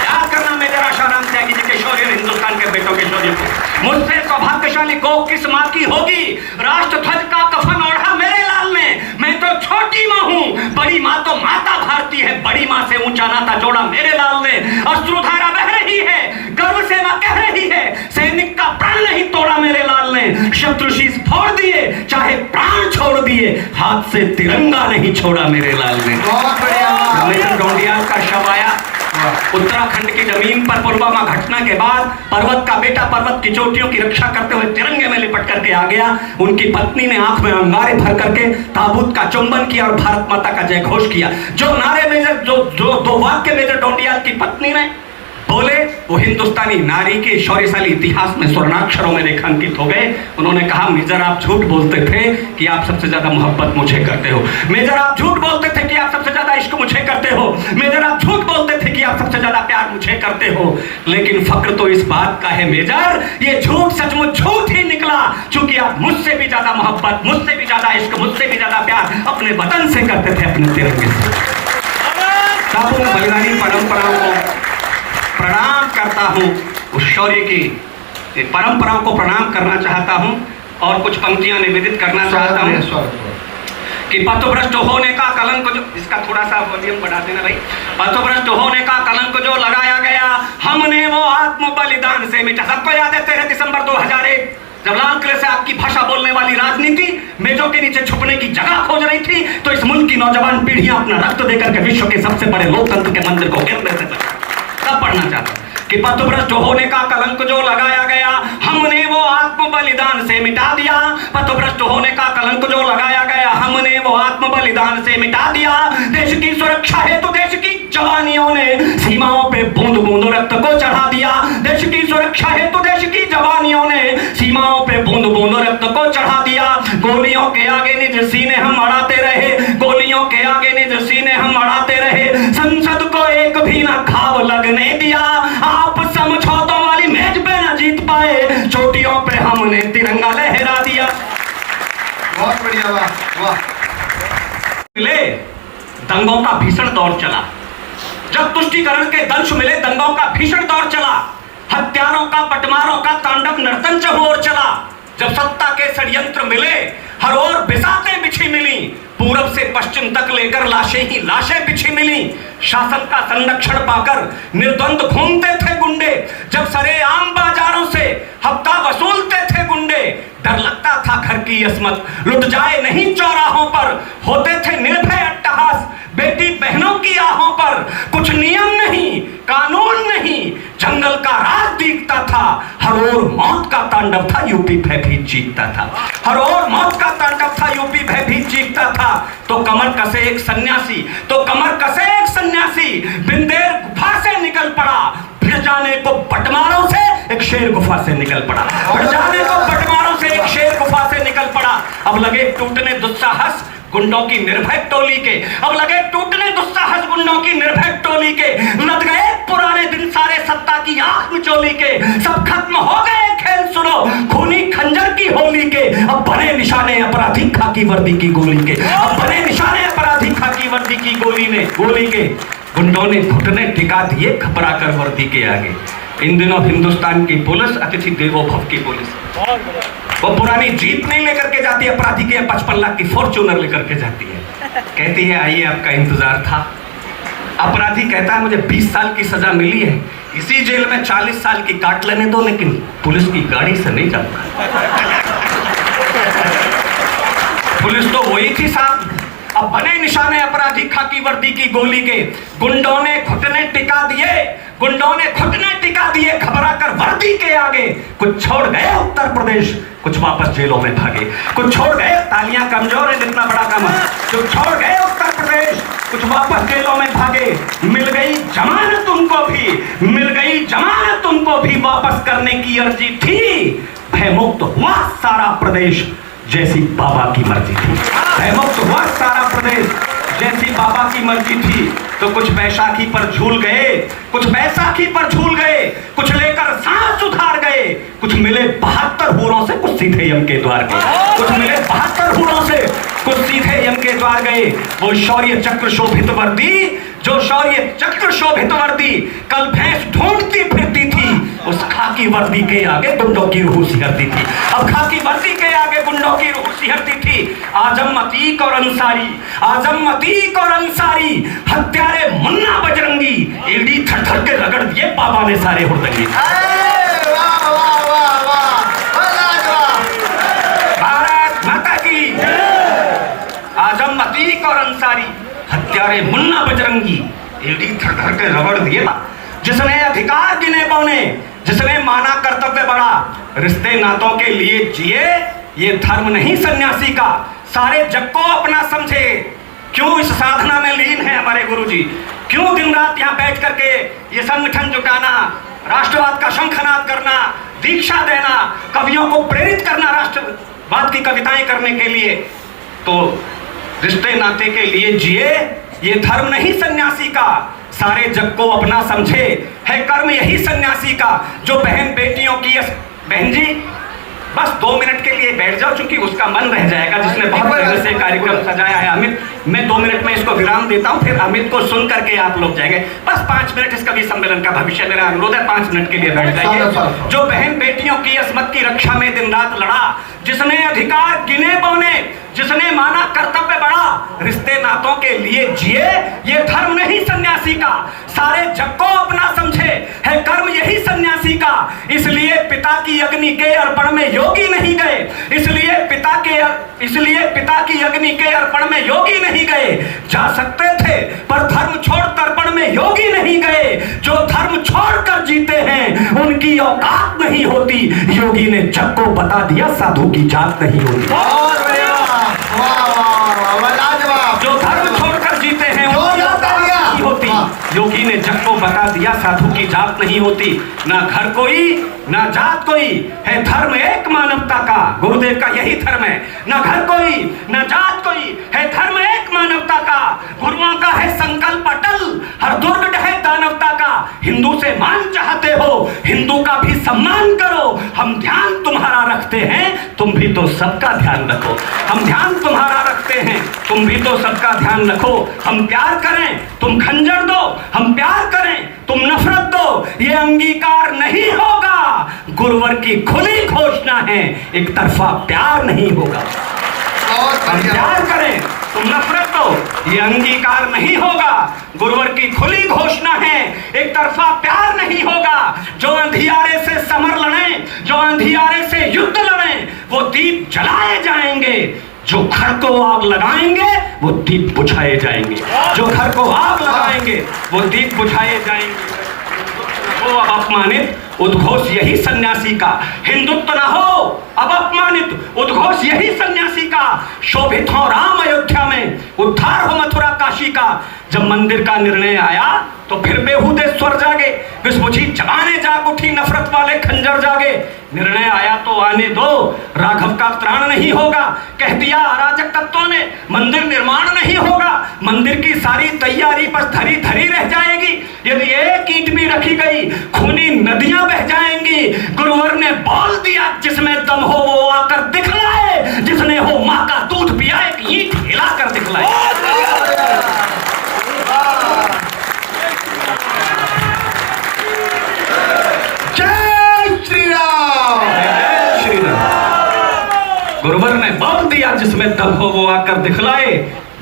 याद करना मेजर आशाराम त्यागी जी के शौर्य, हिंदुस्तान के बेटों के शौर्य को। मुझसे सौभाग्यशाली कोख किस माँ की होगी, राष्ट्रध्वज का कफन ओढ़ा मेरे लाल ने, मैं तो छोटी माँ हूँ, बड़ी माँ तो माता भारती है, बड़ी माँ से ऊंचा नाता जोड़ा मेरे लाल ने। अश्रुधारा बह रही है, गर्व से माँ कह रही है, सैनिक का प्राण नहीं तोड़ा मेरे लाल ने। शत्रु शीश फोड़ दिए, चाहे प्राण छोड़ दिए, हाथ से तिरंगा नहीं छोड़ा मेरे लाल ने। बहुत बढ़िया। मेजर डोंडियाल का शव आया उत्तराखंड की जमीन पर पुलवामा घटना के बाद, पर्वत का बेटा पर्वत की चोटियों की रक्षा करते हुए तिरंगे में लिपट करके आ गया। उनकी पत्नी ने आंख में अंगारे भर करके ताबूत का चुंबन किया और भारत माता का जय घोष किया। जो नारे मेजर जो दो वाक्य मेजर डोंडियाल की पत्नी ने बोले, वो हिंदुस्तानी नारी के शौर्यशाली इतिहास में स्वर्णाक्षरों में रेखांकित हो गए। उन्होंने कहा, मेजर आप झूठ बोलते थे कि आप सबसे ज्यादा मोहब्बत मुझे करते हो, मेजर आप झूठ बोलते थे कि आप सबसे ज्यादा इश्क मुझे करते हो, मेजर आप झूठ बोलते थे कि आप सबसे ज्यादा प्यार मुझे करते हो, लेकिन फक्र तो इस बात का है मेजर, ये झूठ सचमुच झूठ ही निकला, क्योंकि आप मुझसे भी ज्यादा मोहब्बत, मुझसे भी ज्यादा इश्क, मुझसे भी ज्यादा प्यार अपने वतन से करते थे, अपने तिरंगे से। तब उन बलिदानी परंपराओं को प्रणाम करता हूँ, उस शौर्य की परंपराओं को प्रणाम करना चाहता हूँ और कुछ पंक्तियां निवेदित करना चाहता हूँ कि पथभ्रष्ट होने का कलंक जो, इसका थोड़ा सा वॉल्यूम बढ़ा देना भाई, पथभ्रष्ट होने का कलंक जो लगाया गया, हमने वो आत्म बलिदान से मिटा। सबको याद है 13 दिसंबर 2001 जब लाल किले से आपकी भाषा बोलने वाली राजनीति मेजों के नीचे छुपने की जगह खोज रही थी, तो इस मुल्क की नौजवान पीढ़ियां अपना रक्त देकर के विश्व के सबसे बड़े लोकतंत्र के मंदिर को गिर देते थे। सब पढ़ना चाहता कि पथभ्रष्ट होने का कलंक जो लगाया गया, हमने वो आत्म बलिदान से मिटा दिया। पथभ्रष्ट होने का कलंक जो लगाया गया, हमने वो आत्म बलिदान से मिटा दिया। देश की सुरक्षा हेतु देश की जवानियों ने सीमाओं पे बूंद बूंद रक्त को चढ़ा दिया। देश की सुरक्षा हेतु देश की जवानियों ने सीमाओं पे बूंद बूंद रक्त को चढ़ा दिया। बढ़िया, वाह वाह। मिले दंगों का भीषण दौर चला, जब तुष्टीकरण के दंश मिले दंगों का भीषण दौर चला, हत्यारों का बटमारों का तांडव नर्तन चहुओर चला, जब सत्ता के षड्यंत्र मिले हर ओर बिसातें बिछी मिली, पूरब से पश्चिम तक लेकर लाशें ही लाशें बिछी मिली, शासन का संरक्षण पाकर निर्द्वंद घूमते थे गुंडे, जब सरेआम बाजारों से हफ्ता वसूलते थे गुंडे, डर लगता था घर की अस्मत लुट जाए नहीं चौराहों पर, होते थे निर्भय अट्टहास बेटी बहनों की आहों पर, कुछ नियम नहीं कानून नहीं जंगल का राज दिखता था, हर ओर मौत का तांडव था यूपी भयभीत चीखता था, हर ओर मौत का तांडव था यूपी भयभीत चीखता था। तो कमर कसे एक सन्यासी, तो कमर कसे एक सन्यासी बिंदेर गुफा से निकल पड़ा, भिड़ जाने को बटमारों से एक शेर गुफा से निकल पड़ा, भिड़ जाने को बटमारों से एक शेर गुफा से निकल पड़ा। अब लगे टूटने दुस्साहस गुंडों की निर्भय टोली के, अब लगे टूटने दुस्साहस गुंडों की निर्भय टोली के, लद गए पुराने दिन सारे सत्ता की आंख मिचोली के, सब खत्म हो गए खेल सुनो खूनी खंजर की होली के, अब बने निशाने अपराधी खाकी वर्दी की गोली के, अब बने निशाने अपराधी खाकी वर्दी की गोली के, गुंडों ने घुटने टिका दिए घबरा कर वर्दी के आगे। इन दिनों हिंदुस्तान की पुलिस अतिथि देवो भव की पुलिस, वो पुरानी जीप नहीं लेकर के जाती अपराधी के, 55 लाख की फॉर्च्यूनर लेकर के जाती है, कहती है आइए आपका इंतजार था। अपराधी कहता है मुझे 20 साल की सजा मिली है, इसी जेल में 40 साल की काट लेने दो, लेकिन पुलिस की गाड़ी से नहीं जाऊंगा। पुलिस तो वही थी साहब, अब बने निशाने अपराधी खाकी वर्दी की गोली के, गुंडों ने घुटने टिका दिए, गुंडों ने घुटने टिका दिए घबरा कर वर्दी के आगे। कुछ छोड़ गए उत्तर प्रदेश, कुछ वापस जेलों में भागे, कुछ छोड़ गए, तालियां कमजोर है जितना बड़ा कम है, कुछ छोड़ गए उत्तर प्रदेश, कुछ वापस जेलों में भागे। मिल गई जमानत उनको भी, मिल गई जमानत उनको भी, वापस करने की अर्जी थी, भयमुक्त हुआ सारा प्रदेश जैसी बाबा की मर्जी थी, भयमुक्त हुआ सारा प्रदेश जैसी बाबा की मर्जी थी। तो कुछ बैसाखी पर झूल गए, कुछ बैसाखी पर झूल गए, कुछ लेकर सांस उधार गए, कुछ मिले 72 हूरों से, कुछ सीधे यम के द्वार गए, कुछ मिले 72 हूरों से, कुछ सीधे यम के द्वार गए। वो शौर्य चक्र शोभित वर्दी, जो शौर्य चक्र शोभित वर्दी कल भैंस ढूंढती फिरती थी, उस खाकी वर्दी के आगे गुंडों की रूह सिहरती थी, अब खाकी वर्दी के आगे गुंडों की रूह सिहरती थी। आजम अतीक और अंसारी, आजम अतीक और अंसारी, हत्यारे मुन्ना बजरंगी, एड़ी थर थर के रगड़ दिए बाबा ने सारे हुड़दंगी। भारत माता की, आजम अतीक और अंसारी, हत्यारे मुन्ना बजरंगी, एड़ी थर थर के रगड़ दिए। जिसने अधिकार गिने बौने, जिसने माना कर्तव्य बड़ा, रिश्ते नातों के लिए जिए, ये धर्म नहीं सन्यासी का, सारे जग को अपना समझे। क्यों इस साधना में लीन है हमारे गुरुजी, क्यों दिन रात यहाँ बैठ करके ये संगठन जुटाना, राष्ट्रवाद का शंखनाद करना, दीक्षा देना, कवियों को प्रेरित करना राष्ट्रवाद की कविताएं करने के लिए। तो रिश्ते नाते के लिए जिए, ये धर्म नहीं सन्यासी का, सारे जग को अपना समझे, है कर्म यही सन्यासी का। जो बहन बेटियों की, बहन जी बस 2 मिनट के लिए बैठ जाओ, क्योंकि उसका मन रह जाएगा जिसने बहुत पहले से कार्यक्रम सजाया है। अमित, मैं 2 मिनट में इसको विराम देता हूं, फिर अमित को सुन करके आप लोग जाएंगे। बस 5 मिनट इस कवि सम्मेलन का भविष्य मेरा अनुरोध है, 5 मिनट के लिए बैठ जाइए। जो बहन बेटियों की अस्मत की रक्षा में दिन रात लड़ा, जिसने अधिकार गिने बौने, जिसने माना कर्तव्य बड़ा, रिश्ते नातों के लिए जिए, ये धर्म नहीं सन्यासी का, सारे जग को अपना समझे, है कर्म यही सन्यासी का। इसलिए पिता की अग्नि के अर्पण में योगी नहीं गए, इसलिए पिता की अग्नि के अर्पण में योगी नहीं गए। जा सकते थे पर धर्म छोड़ तर्पण में योगी नहीं गए। जो धर्म छोड़कर जीते हैं उनकी औकात नहीं होती, योगी ने जग को बता दिया साधु की जात नहीं होती। जो धर्म छोड़कर जीते हैं उनकी औकात नहीं होती, योगी ने जग को बता दिया साधु की जात नहीं होती। ना घर कोई ना जात कोई, है धर्म एक मानवता का, गुरुदेव का यही धर्म है। ना घर कोई ना जात कोई, है धर्म एक मानवता का, गुरुओं का है संकल्प अटल, हर दुर्ग है दानवता का। हिंदू से मान चाहते हो, हिंदू का भी सम्मान करो, हम ध्यान तुम्हारा रखते हैं तुम भी तो सबका ध्यान रखो। हम ध्यान तुम्हारा रखते हैं, तुम भी तो सबका ध्यान रखो। हम प्यार करें, तुम खंजर दो, हम प्यार करें, तुम नफरत दो, ये अंगीकार नहीं होगा। गुरुवर की खुली घोषणा है, एक तरफा प्यार नहीं होगा। हम प्यार करें, तुम नफरत दो, ये अंगीकार नहीं होगा। गुरुवर की खुली घोषणा है, एक तरफा प्यार नहीं होगा। जो अंधियारे से समर लड़े, जो अंधियारे से युद्ध लड़े, वो दीप जलाए जाएंगे। जो घर को आग लगाएंगे वो दीप बुझाए जाएंगे। जो घर को आग लगाएंगे वो दीप बुझाए जाएंगे। वो अब अपमानित उद्घोष यही सन्यासी का, हिंदुत्व ना हो अब अपमानित उद्घोष यही सन्यासी का। शोभित हो राम अयोध्या में, उद्धार हो मथुरा काशी का। जब मंदिर का निर्णय आया तो फिर बेहूदे स्वर जागे, विस्मुची जबाने जाग उठी, नफरत वाले खंजर जागे। निर्णय आया तो आने दो, राघव का त्राण नहीं होगा। कह दिया अराजक तत्वों ने, मंदिर निर्माण नहीं होगा। मंदिर की सारी तैयारी बस धरी धरी रह जाएगी। यदि एक ईंट भी रखी गई, खूनी नदियां बह जाएंगी। गुरुवर ने बोल दिया, जिसमें दम हो वो आकर दिखलाए, जिसने हो माँ का दूध पिया, एक ईंट हिलाकर दिखलाए। गुरुवर ने बोल दिया, जिसमें दम हो वो आकर दिखलाए,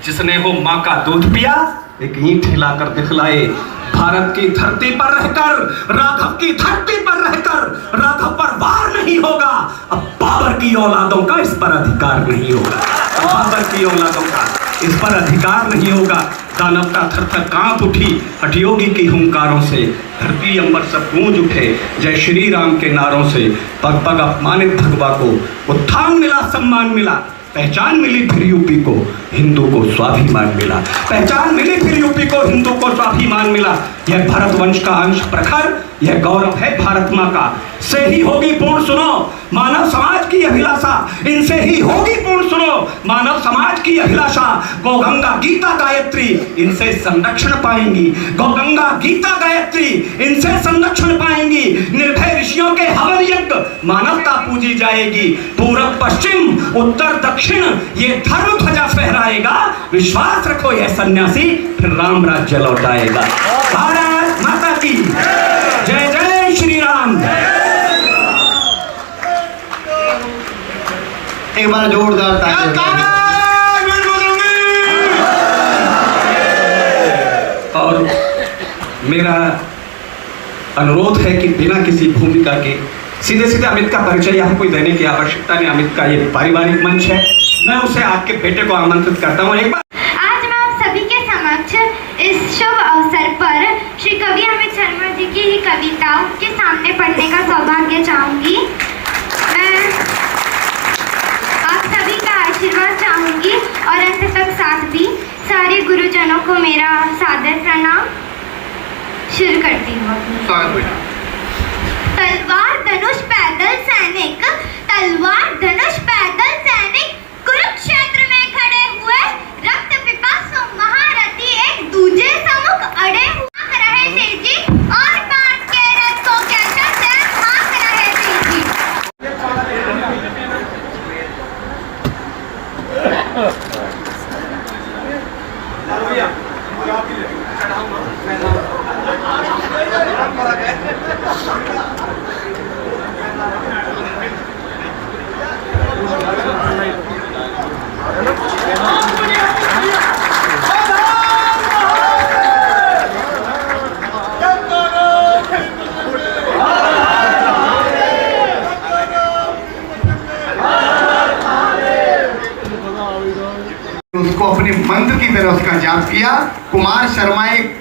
जिसने हो माँ का दूध पिया, एक ईंट हिलाकर दिखलाए। भारत की धरती पर रहकर, राघव की धरती पर रहकर राघव पर वार नहीं होगा। अब बाबर की औलादों का इस पर अधिकार नहीं होगा। अब बाबर की औलादों का इस पर अधिकार नहीं होगा। दानवता थर-थर कांप उठी हठयोगी की हुंकारों से, धरती अंबर सब गूंज उठे जय श्री राम के नारों से। पग पग अपमानित भगवा को उत्थान मिला, सम्मान मिला। पहचान मिली फिर यूपी को, हिंदू को स्वाभिमान मिला। पहचान मिली फिर यूपी को, हिंदू को स्वाभिमान मिला। यह भरतवंश का अंश प्रखर, यह गौरव है भारत माँ का। से ही होगी पूर्ण सुनो मानव समाज की अभिलाषा, इनसे ही होगी पूर्ण सुनो मानव समाज की अभिलाषा। गौगंगा गीता गायत्री इनसे संरक्षण पाएंगी। गौगंगा गीता गायत्री इनसे संरक्षण पाएंगी। निर्भय ऋषियों के हवन यज्ञ मानवता पूजी जाएगी। पूरब पश्चिम उत्तर दक्षिण ये धर्म ध्वजा फहराएगा। विश्वास रखो यह सन्यासी फिर राम राज्य लौटाएगा। भारत माता की जय जय श्री राम। एक बार जोरदार ताली। और मेरा अनुरोध है कि बिना किसी भूमिका के सीधे सीधे अमित का परिचय यहाँ कोई देने की आवश्यकता नहीं। अमित का ये पारिवारिक मंच है। मैं उसे आपके बेटे को आमंत्रित करता हूँ। एक बार आज मैं आप सभी के समक्ष इस शुभ अवसर पर श्री कवि अमित शर्मा जी की ही कविता के सामने पढ़ने का सौभाग्य चाहूंगी। मैं आप सभी का आशीर्वाद चाहूंगी और अंत तक साथ भी। सारे गुरुजनों को मेरा सादर प्रणाम। शुरू करती हूँ। तलवार धनुष पैदल सैनिक, तलवार धनुष पैदल सैनिक, कुरुक्षेत्र में खड़े हुए रक्त पिपासु महारथी एक दूजे सम्मुख अड़े हुए रहे थे जी, और पांच के रथ को कैसे से भाग रहे थे जी। उसको अपने मंत्र की तरह उसका जाप किया। कुमार शर्मा एक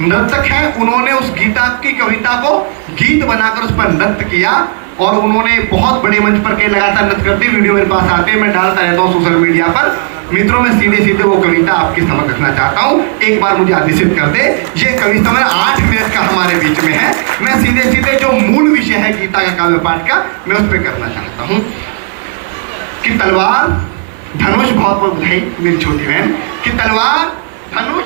नर्तक है, उन्होंने उस गीता की कविता को गीत बनाकर उस पर नृत्य किया और उन्होंने बहुत बड़े मंच पर कई लगातार नृत्य करते वीडियो मेरे पास आते हैं, मैं डालता रहता हूँ सोशल मीडिया पर। मित्रों में सीधे सीधे वो कविता आपके समझ रखना चाहता हूँ। एक बार मुझे आदेशित कर दे। ये कविता में 8 मिनट का हमारे बीच में है। मैं सीधे सीधे जो मूल विषय है गीता का काव्य पाठ का, मैं उस पर करना चाहता हूँ कि तलवार धनुष, बहुत बहुत बधाई मेरी छोटी बहन, कि तलवार धनुष